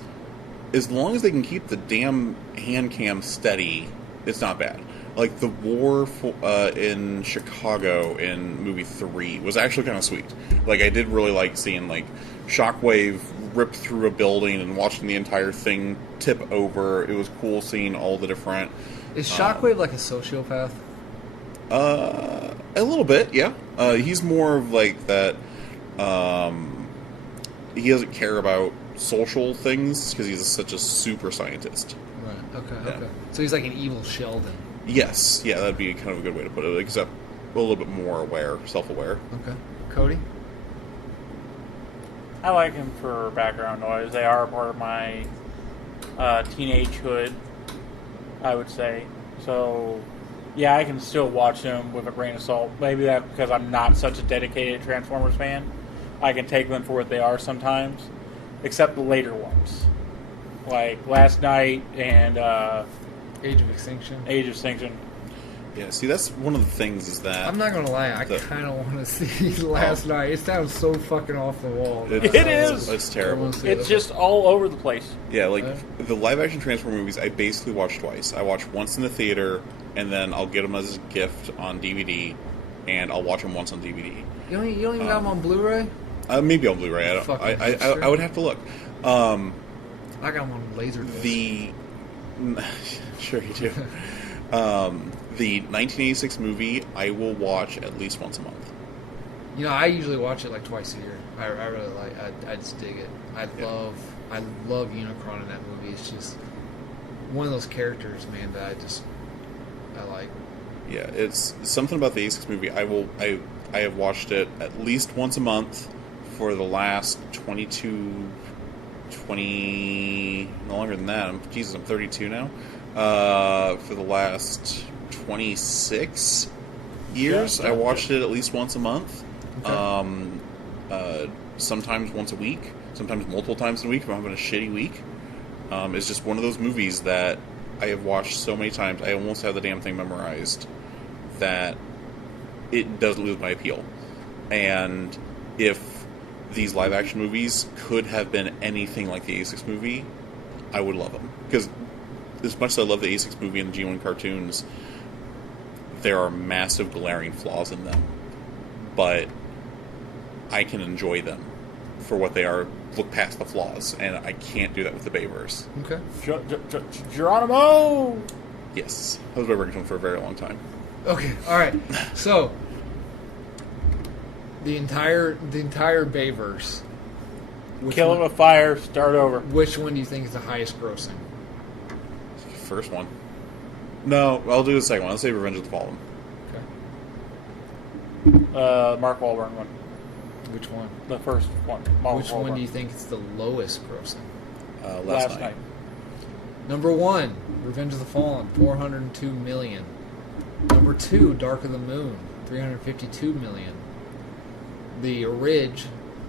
as long as they can keep the damn hand cam steady, it's not bad. Like, the war in Chicago in movie 3 was actually kind of sweet. Like, I did really like seeing, like, Shockwave rip through a building and watching the entire thing tip over. It was cool seeing all the different... Is Shockwave like a sociopath? A little bit, yeah. He's more of, like, that... he doesn't care about social things because he's such a super scientist. Right, okay, Yeah. okay. So he's like an evil Sheldon. Yes, yeah, that'd be kind of a good way to put it, except a little bit more aware, self-aware. Okay. Cody? I like him for background noise. They are part of my teenagehood, I would say. So, yeah, I can still watch them with a grain of salt. Maybe that's because I'm not such a dedicated Transformers fan. I can take them for what they are sometimes, except the later ones. Like Last Night and Age of Extinction. Age of Extinction. Yeah, see, that's one of the things is that... I'm not going to lie, I kind of want to see Last Night. It sounds so fucking off the wall. It is. It's terrible. It's just all over the place. Yeah, like, the live-action Transformer movies, I basically watch twice. I watch once in the theater, and then I'll get them as a gift on DVD, and I'll watch them once on DVD. You don't even got them on Blu-ray? Maybe on Blu-ray. I would have to look. I got them on Laserdisc. Sure you do. The 1986 movie I will watch at least once a month. You know, I usually watch it like twice a year. I really like. I just dig it. I love Unicron in that movie. It's just one of those characters, man, that I like. Yeah, it's something about the 86 movie. I have watched it at least once a month for the last 20, no longer than that. I'm 32 now. For the last 26 years, Yeah, I watched it at least once a month. Okay. Sometimes once a week, sometimes multiple times in a week if I'm having a shitty week. It's just one of those movies that I have watched so many times. I almost have the damn thing memorized that it doesn't lose my appeal. And if these live-action movies could have been anything like the 86 movie, I would love them. Because as much as I love the 86 movie and the G1 cartoons, there are massive glaring flaws in them. But I can enjoy them for what they are, look past the flaws, and I can't do that with the Bayverse. Okay. Geronimo! Yes. I was working on for a very long time. Okay. All right. So the entire Bayverse. Kill it with fire, start over. Which one do you think is the highest grossing? First one. No, I'll do the second one. I'll say Revenge of the Fallen. Okay. Mark Wahlberg one. Which one? The first one. Mark Which Wahlberg. one do you think is the lowest grossing? Last night. Number 1, Revenge of the Fallen, 402 million. Number 2, Dark of the Moon, 352 million. The Ridge,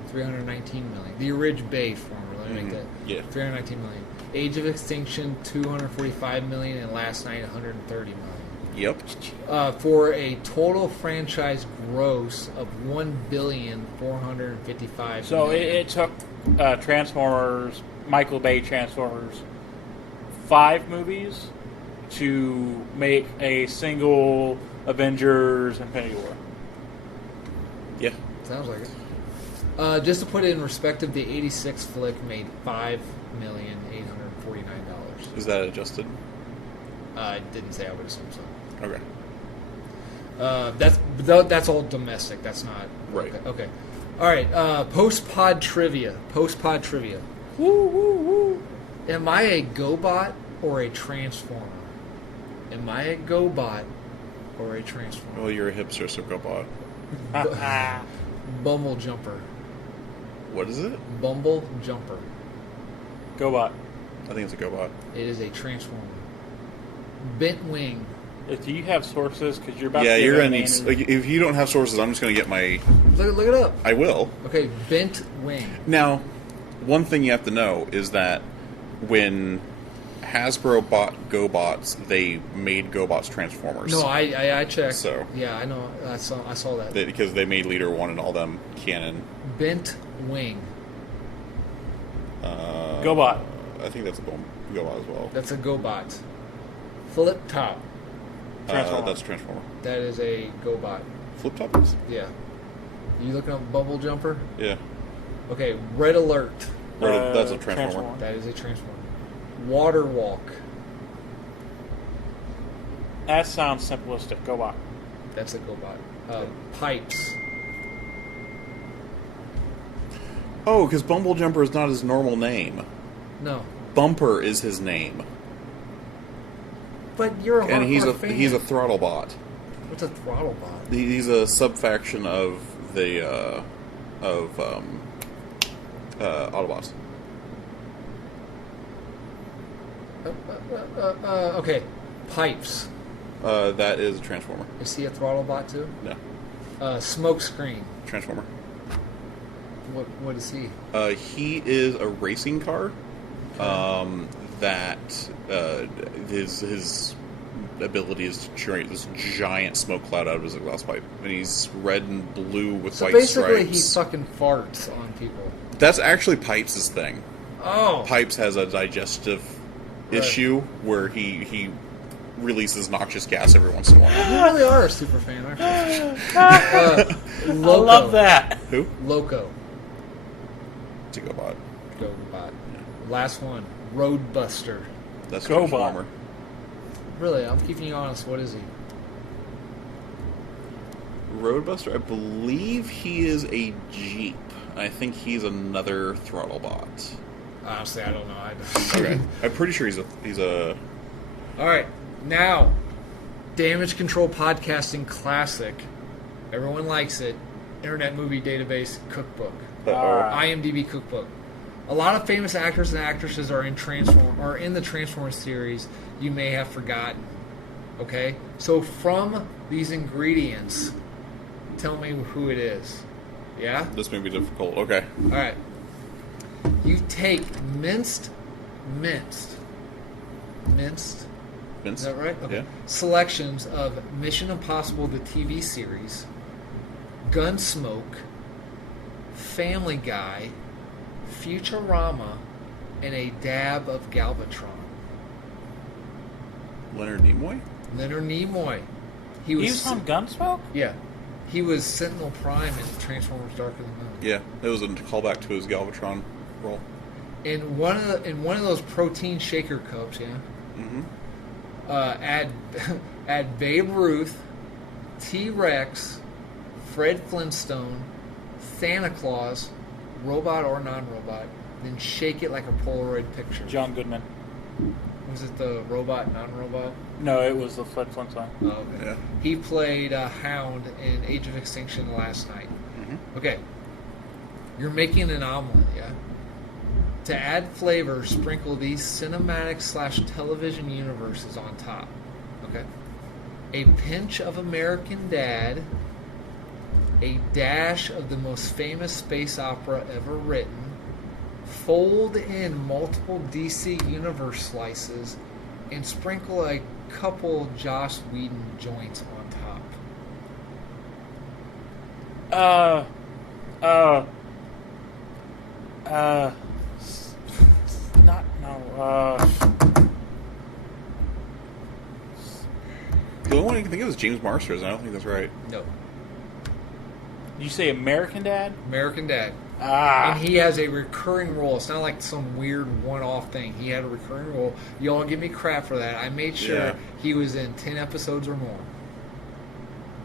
319 million. The Ridge Bayformer, let me make that. Yeah. 319 million. Age of Extinction, 245 million, and Last Night, 130 million. Yep. For a total franchise gross of $1,455,000,000. So it took Transformers, Michael Bay Transformers, 5 movies to make a single Avengers Infinity War. Yeah. Sounds like it. Just to put it in perspective, the '86 flick made $5,849,000. Is that adjusted? I didn't say. I would assume so. Okay. That's all domestic. That's not Right. Okay. All right. Post pod trivia. Woo, woo, woo. Am I a GoBot or a Transformer? Am I a GoBot or a Transformer? Well, you're a hipster, so go bot. Bumble Jumper. What is it? Bumble Jumper. GoBot. I think it's a go bot. It is a Transformer. Bent Wing. Do you have sources? Because you're about Yeah, to you're get gonna need. Like, if you don't have sources, I'm just gonna get my. Look it up. I will. Okay, Bent Wing. Now, one thing you have to know is that when Hasbro bought GoBots, they made GoBots Transformers. No, I checked. So. Yeah, I know. I saw that. Because they made Leader 1 and all them canon. Bent Wing. GoBot. I think that's a GoBot as well. That's a GoBot. Flip Top. Transformer. That's a Transformer. That is a GoBot. Flip top is? Yeah. You looking up Bumble Jumper? Yeah. Okay, Red Alert. That's a Transformer. That is a Transformer. Water Walk. That sounds simplistic. GoBot. That's a GoBot. Pipes. Oh, because Bumble Jumper is not his normal name. No. Bumper is his name. But you're a And he's hardcore fan. a throttle bot. What's a throttle bot? He's a subfaction of the Autobots. Okay. Pipes. That is a Transformer. Is he a throttle bot too? No. Smoke Screen. Transformer. What is he? He is a racing car. That his ability is to generate this giant smoke cloud out of his exhaust pipe, and he's red and blue with So white basically, stripes. he fucking farts on people. That's actually Pipes' thing. Oh. Pipes has a digestive issue where he releases noxious gas every once in a while. You really are a super fan, aren't you? I Loco. love that. Who? Loco. To go bot. GoBot. Last one. Roadbuster. That's Go Transformer. Really, I'm keeping you honest. What is he? Roadbuster, I believe he is a Jeep. I think he's another Throttlebot. Honestly, I don't know. Okay. I'm pretty sure he's a... All right, now, Damage Control Podcasting Classic. Everyone likes it. Internet Movie Database Cookbook. IMDb Cookbook. A lot of famous actors and actresses are in the Transformers series you may have forgotten. Okay? So from these ingredients, tell me who it is. Yeah? This may be difficult. Okay. All right. You take minced? Vince? Is that right? Okay. Yeah. Selections of Mission Impossible, the TV series, Gunsmoke, Family Guy, Futurama, and a dab of Galvatron. Leonard Nimoy? Leonard Nimoy. He He was on Gunsmoke? Yeah. He was Sentinel Prime in Transformers Dark of the Moon. Yeah, it was a callback to his Galvatron role. In one of those protein shaker cups, yeah. Mm-hmm. Add Babe Ruth, T-Rex, Fred Flintstone, Santa Claus, robot or non-robot, then shake it like a Polaroid picture. John Goodman. Was it the robot, non-robot? No, it was the Fred Flintstone. Oh, okay. Yeah. He played Hound in Age of Extinction last night. Mm-hmm. Okay. You're making an omelet, yeah? To add flavor, sprinkle these cinematic/television universes on top. Okay? A pinch of American Dad, a dash of the most famous space opera ever written, fold in multiple DC Universe slices, and sprinkle a couple Joss Whedon joints on top. The only one I can think of is James Marsters, and I don't think that's right. No. You say American Dad? American Dad. Ah. And he has a recurring role. It's not like some weird one-off thing. He had a recurring role. Y'all give me crap for that. I made sure he was in 10 episodes or more.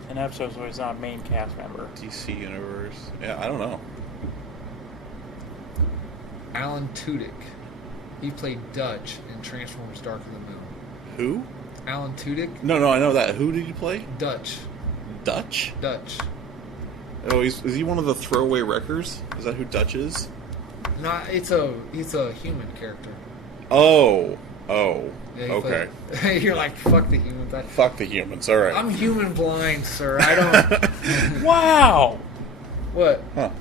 10 episodes where he's not a main cast member. DC Universe. Yeah, I don't know. Alan Tudyk. He played Dutch in Transformers Dark of the Moon. Who? Alan Tudyk? No, I know that. Who did you play? Dutch. Dutch? Dutch. Oh, is he one of the throwaway wreckers? Is that who Dutch is? He's a human character. Oh, Yeah, okay. You're like, fuck the humans. Fuck the humans, alright. I'm human blind, sir. I don't... Wow! What? Huh.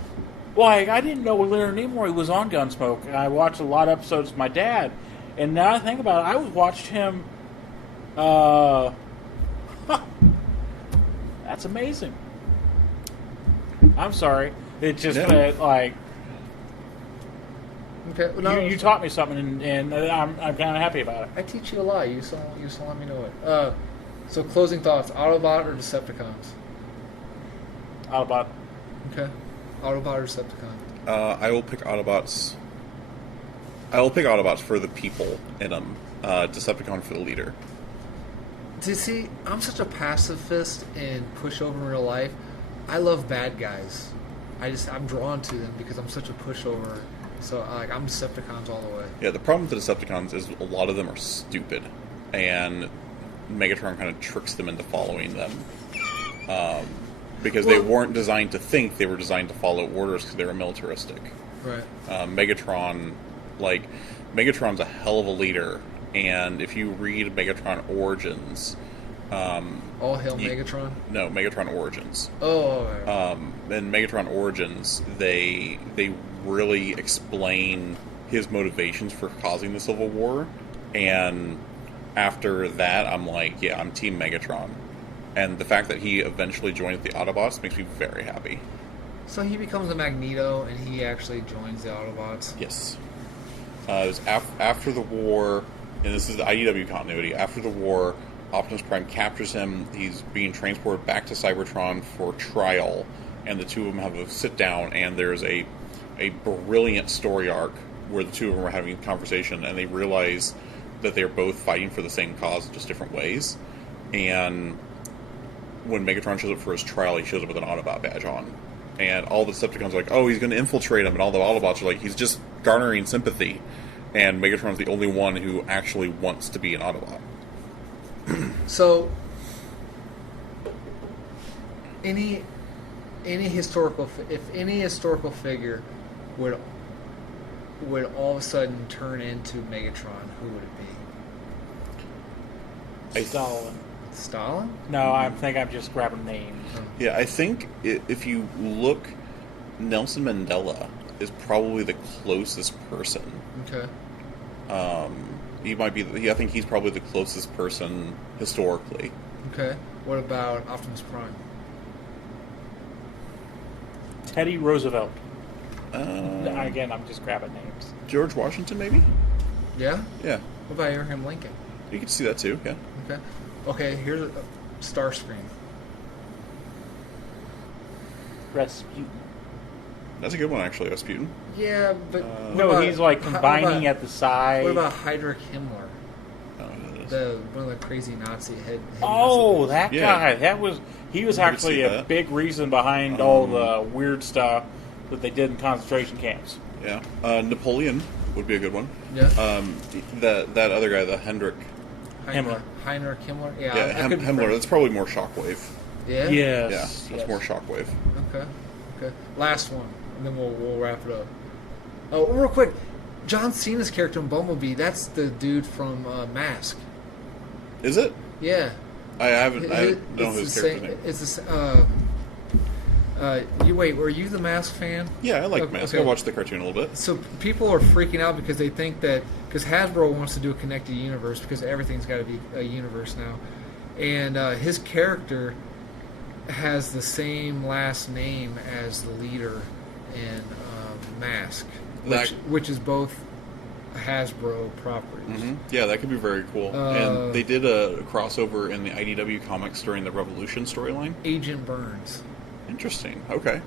Like, I didn't know Leonard Nimoy was on Gunsmoke. I watched a lot of episodes with my dad. And now I think about it, I watched him... That's amazing. I'm sorry. It just, like... Okay, well, no, You taught me something, and I'm kind of happy about it. I teach you a lot. You just let me know it. So closing thoughts: Autobot or Decepticons? Autobot. Okay, Autobot or Decepticon? I will pick Autobots. I will pick Autobots for the people in them. Decepticon for the leader. See, I'm such a pacifist and pushover in real life. I love bad guys. I'm drawn to them because I'm such a pushover. So, I'm Decepticons all the way. Yeah, the problem with the Decepticons is a lot of them are stupid, and Megatron kind of tricks them into following them. Because they weren't designed to think, they were designed to follow orders because they were militaristic. Right. Megatron's a hell of a leader, and if you read Megatron Origins... All hail Megatron? No, Megatron Origins. Oh, right. In Megatron Origins, they really explain his motivations for causing the Civil War, and after that, I'm like, yeah, I'm Team Megatron. And the fact that he eventually joins the Autobots makes me very happy. So he becomes a Magneto, and he actually joins the Autobots? Yes. It was after the war, and this is the IDW continuity, after the war, Optimus Prime captures him. He's being transported back to Cybertron for trial, and the two of them have a sit down, and there's a brilliant story arc where the two of them are having a conversation, and they realize that they're both fighting for the same cause in just different ways. And when Megatron shows up for his trial, he shows up with an Autobot badge on. And all the Decepticons are like, oh, he's going to infiltrate him. And all the Autobots are like, he's just garnering sympathy. And Megatron's the only one who actually wants to be an Autobot. So, any historical, if any historical figure would all of a sudden turn into Megatron, who would it be? Stalin. Stalin? No, I think I'm just grabbing names. Yeah, I think if you look, Nelson Mandela is probably the closest person. Okay. He might be. I think he's probably the closest person historically. Okay. What about Optimus Prime? Teddy Roosevelt. Uh, Again, I'm just grabbing names. George Washington, maybe. Yeah. Yeah, What about Abraham Lincoln? you could see that too. Yeah. Okay. Okay. Here's a Starscream. Rasputin. That's a good one, actually, Rasputin. Yeah, but what No, about- he's like combining at the side. What about Heinrich Himmler? It is. One of the crazy Nazi head Oh, that Yeah. guy. He was I could actually see a that. big reason behind all the weird stuff that they did in concentration camps. Yeah. Napoleon would be a good one. Yeah. That other guy, the Hendrik. Himmler. Heinrich Himmler. Yeah. Yeah, I could- Himmler. That's probably more Shockwave. Yeah. Yeah, Yes. that's more Shockwave. Okay. Okay. Last one, and then we'll wrap it up. Oh, real quick, John Cena's character in Bumblebee. That's the dude from Mask. Is it? Yeah. I don't know It's his the character's same. name. It's the. Were you the Mask fan? Yeah, I like Okay, Mask. okay. I watched the cartoon a little bit. So people are freaking out because they think that because Hasbro wants to do a connected universe because everything's got to be a universe now, and his character has the same last name as the leader in Mask, which is both Hasbro properties. Mm-hmm. Yeah, that could be very cool. And they did a crossover in the IDW comics during the Revolution storyline. Agent Burns. Interesting. Okay.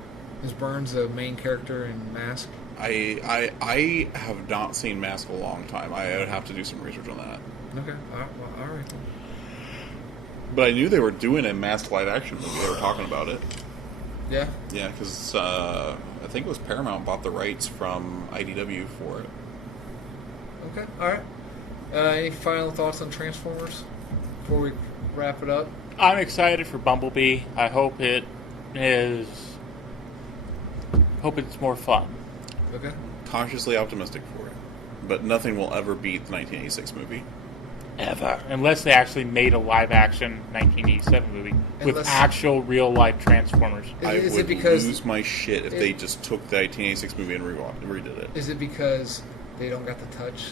Is Burns the main character in Mask? I have not seen Mask in a long time. I would have to do some research on that. Okay. All right. But I knew they were doing a Mask live action movie. They were talking about it. Yeah. Yeah, because I think it was Paramount bought the rights from IDW for it. Okay. All right. Any final thoughts on Transformers before we wrap it up? I'm excited for Bumblebee. I hope it's more fun. Okay. Cautiously optimistic for it. But nothing will ever beat the 1986 movie. Ever. Unless they actually made a live-action 1987 movie with Unless- actual real-life Transformers. I Is would it because lose my shit if they just took the 1986 movie and redid it. Is it because they don't got the touch?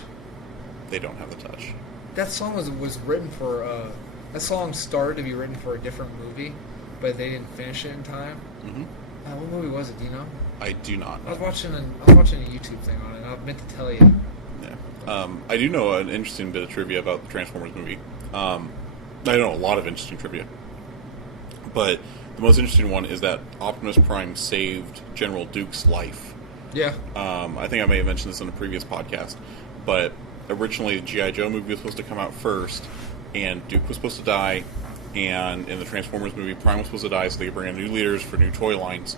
They don't have the touch. That song was written for. That song started to be written for a different movie, but they didn't finish it in time. Mm-hmm. What movie was it? Do you know? I do not I was know. watching a YouTube thing on it. And I meant to tell you. Yeah. I do know an interesting bit of trivia about the Transformers movie. I know a lot of interesting trivia. But the most interesting one is that Optimus Prime saved General Duke's life. Yeah. I think I may have mentioned this in a previous podcast, but originally the G.I. Joe movie was supposed to come out first, and Duke was supposed to die, and in the Transformers movie, Prime was supposed to die so they could bring in new leaders for new toy lines.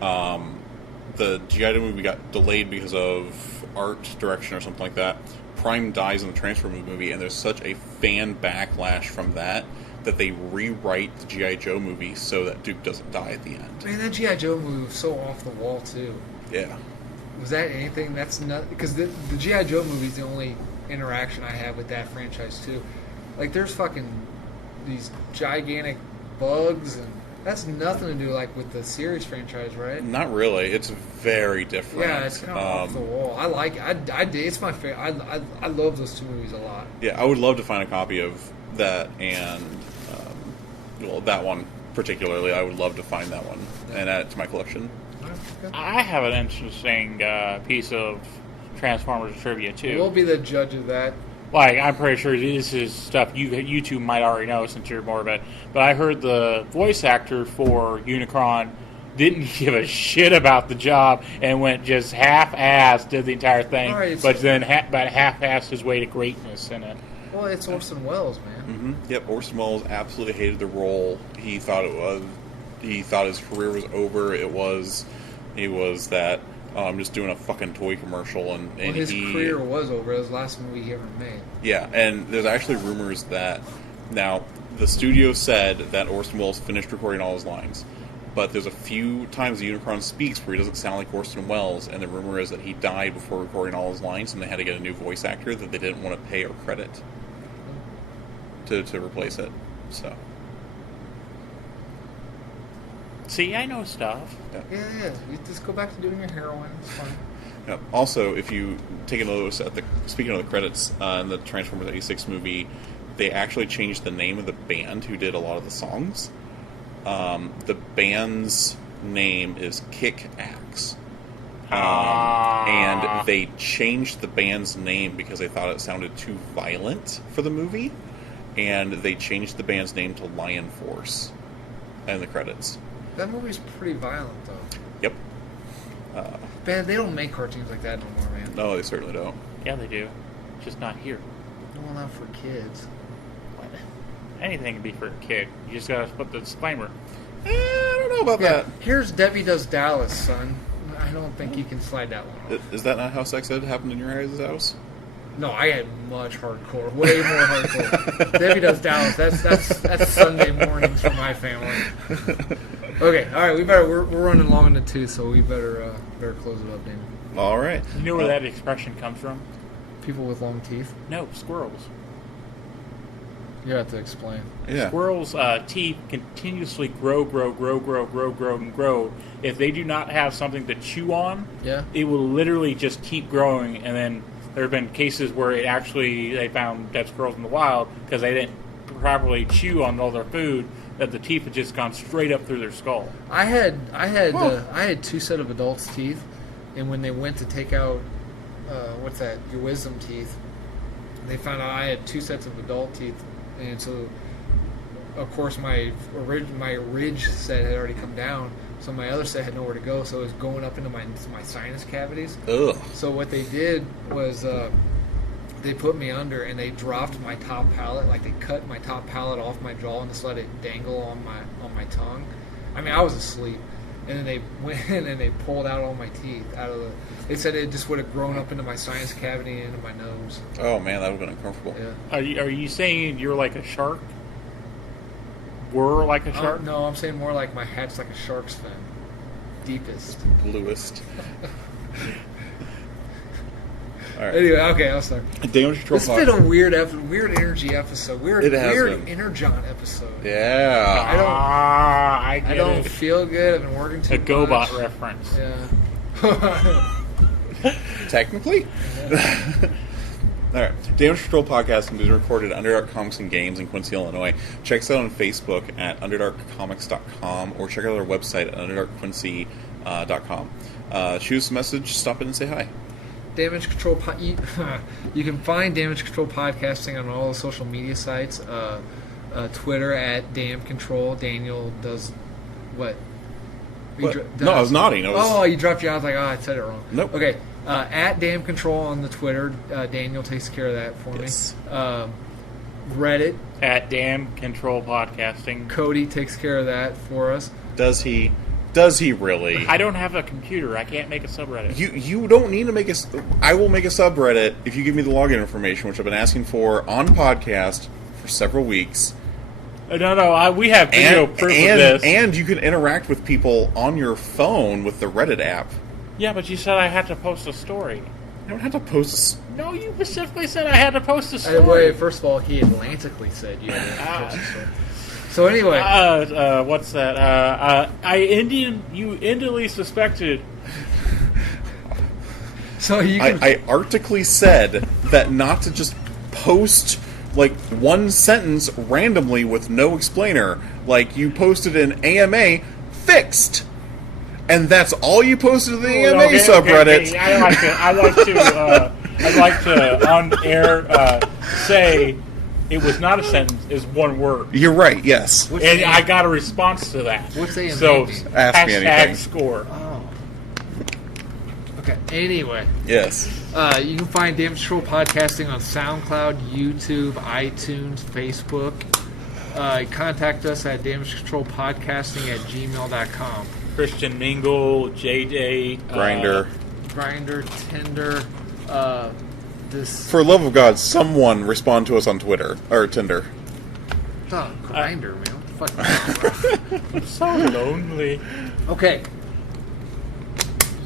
The G.I. Joe movie got delayed because of art direction or something like that. Prime dies in the Transformers movie, and there's such a fan backlash from that they rewrite the G.I. Joe movie so that Duke doesn't die at the end. Man, that G.I. Joe movie was so off the wall too. Yeah. Was that anything? That's not because the G.I. Joe movie is the only interaction I have with that franchise too. Like there's fucking these gigantic bugs, and that's nothing to do like with the series franchise, right? Not really. It's very different. Yeah, it's kind of off the wall. I like it. I did. It's my favorite. I love those two movies a lot. Yeah, I would love to find a copy of that and that one particularly. I would love to find that one and add it to my collection. I have an interesting piece of Transformers trivia too. We'll be the judge of that. Like, I'm pretty sure this is stuff you two might already know since you're more of it. But I heard the voice actor for Unicron didn't give a shit about the job and went just half-assed, did the entire thing, All right, but then half-assed his way to greatness in it. Well, it's Orson Welles, man. Yep, Orson Welles absolutely hated the role. He thought his career was over. He was that, I'm just doing a fucking toy commercial, and His career was over. It was the last movie he ever made. Yeah, and there's actually rumors that now the studio said that Orson Welles finished recording all his lines, but there's a few times the Unicron speaks where he doesn't sound like Orson Welles, and the rumor is that he died before recording all his lines, and they had to get a new voice actor that they didn't want to pay or credit to replace it. So, see, I know stuff. Yeah. You just go back to doing your heroin. It's fine. Yeah. Also, if you take a notice speaking of the credits in the Transformers '86 movie, they actually changed the name of the band who did a lot of the songs. The band's name is Kick Axe. And they changed the band's name because they thought it sounded too violent for the movie. And they changed the band's name to Lion Force in the credits. That movie's pretty violent, though. Yep. Man, they don't make cartoons like that no more, man. No, they certainly don't. Yeah, they do. Just not here. Well, not for kids. Anything can be for a kid. You just gotta put the disclaimer. I don't know about that. Here's Debbie Does Dallas, son. I don't think you can slide that one off. Is that not how sex ed happened in your guys' house? No, I had much hardcore, way more hardcore. Debbie Does Dallas. That's Sunday mornings for my family. Okay, all right. We're running long in the tooth, so we better close it up, Dan. All right. You know where that expression comes from? People with long teeth. No, squirrels. You have to explain. Yeah. Squirrels' teeth continuously grow. If they do not have something to chew on, it will literally just keep growing. And then there have been cases where they found dead squirrels in the wild because they didn't properly chew on all their food, that the teeth had just gone straight up through their skull. I had two set of adults' teeth, and when they went to take out your wisdom teeth, they found out I had two sets of adult teeth, and so of course my ridge set had already come down, so my other set had nowhere to go, so it was going up into my sinus cavities. Ugh. So what they did was they put me under, and they dropped my top palate, like they cut my top palate off my jaw and just let it dangle on my tongue. I mean, I was asleep, and then they went in and they pulled out all my teeth out of the. They said it just would have grown up into my sinus cavity and into my nose. Oh man, that would have been uncomfortable. Yeah. Are you saying you're like a shark? Were like a shark? No, I'm saying more like my hat's like a shark's fin, deepest, Bluest. All right. Anyway, okay, I'll start. Damage Control. This has been a weird energy episode. Weird been. Energon episode. Yeah. I don't feel good. I've been working too a much. GoBot reference. Yeah. Technically. All right. Damage Control Podcast can be recorded at Underdark Comics and Games in Quincy, Illinois. Check us out on Facebook at underdarkcomics.com or check out our website at underdarkquincy.com. Shoot us a message, stop in and say hi. Damage Control. You can find Damage Control Podcasting on all the social media sites. Twitter at Dam Control. Daniel does what? No, I was nodding. You dropped you. I was like, I said it wrong. Nope. Okay. At Dam Control on the Twitter. Daniel takes care of that for me. Reddit. At Dam Control Podcasting. Cody takes care of that for us. Does he? Does he really? I don't have a computer. I can't make a subreddit. You don't need to make I will make a subreddit if you give me the login information, which I've been asking for on podcast for several weeks. No, we have video proof of this. And you can interact with people on your phone with the Reddit app. Yeah, but you said I had to post a story. You don't have to post No, you specifically said I had to post a story. Wait, first of all, he atlantically said you had to post a story. So anyway, what's that? You indolently suspected. So you can... I artically said that not to just post like one sentence randomly with no explainer, like you posted an AMA fixed, and that's all you posted to the AMA subreddit. Okay. I'd like to on air say. It was not a sentence. It's one word. You're right. Yes. And I got a response to that. What's AMA? So ask me anything. #score. Oh. Okay. Anyway, Yes. you can find Damage Control Podcasting on SoundCloud, YouTube, iTunes, Facebook. Contact us at damagecontrolpodcasting@gmail.com. Christian Mingle, JJ, Grinder. Tinder. This For love of God, someone respond to us on Twitter or Tinder. Grinder, man. What the fuck? I'm so lonely. Okay.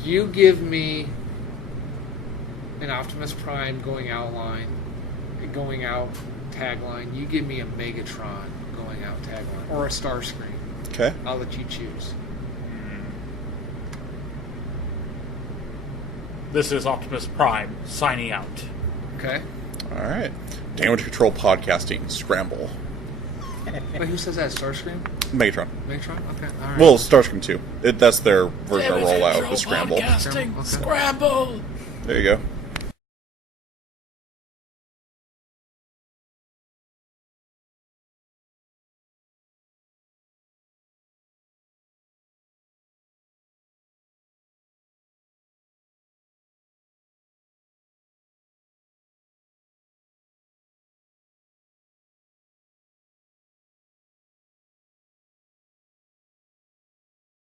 You give me an Optimus Prime going out tagline. You give me a Megatron going out tagline. Or a Starscream. Okay. I'll let you choose. This is Optimus Prime signing out. Okay? All right. Damage Control Podcasting. Scramble. Wait, who says that? Starscream? Megatron. Megatron? Okay, alright. Well, Starscream 2. That's their version of rollout. The Scramble. Podcasting. Okay. Scramble. There you go.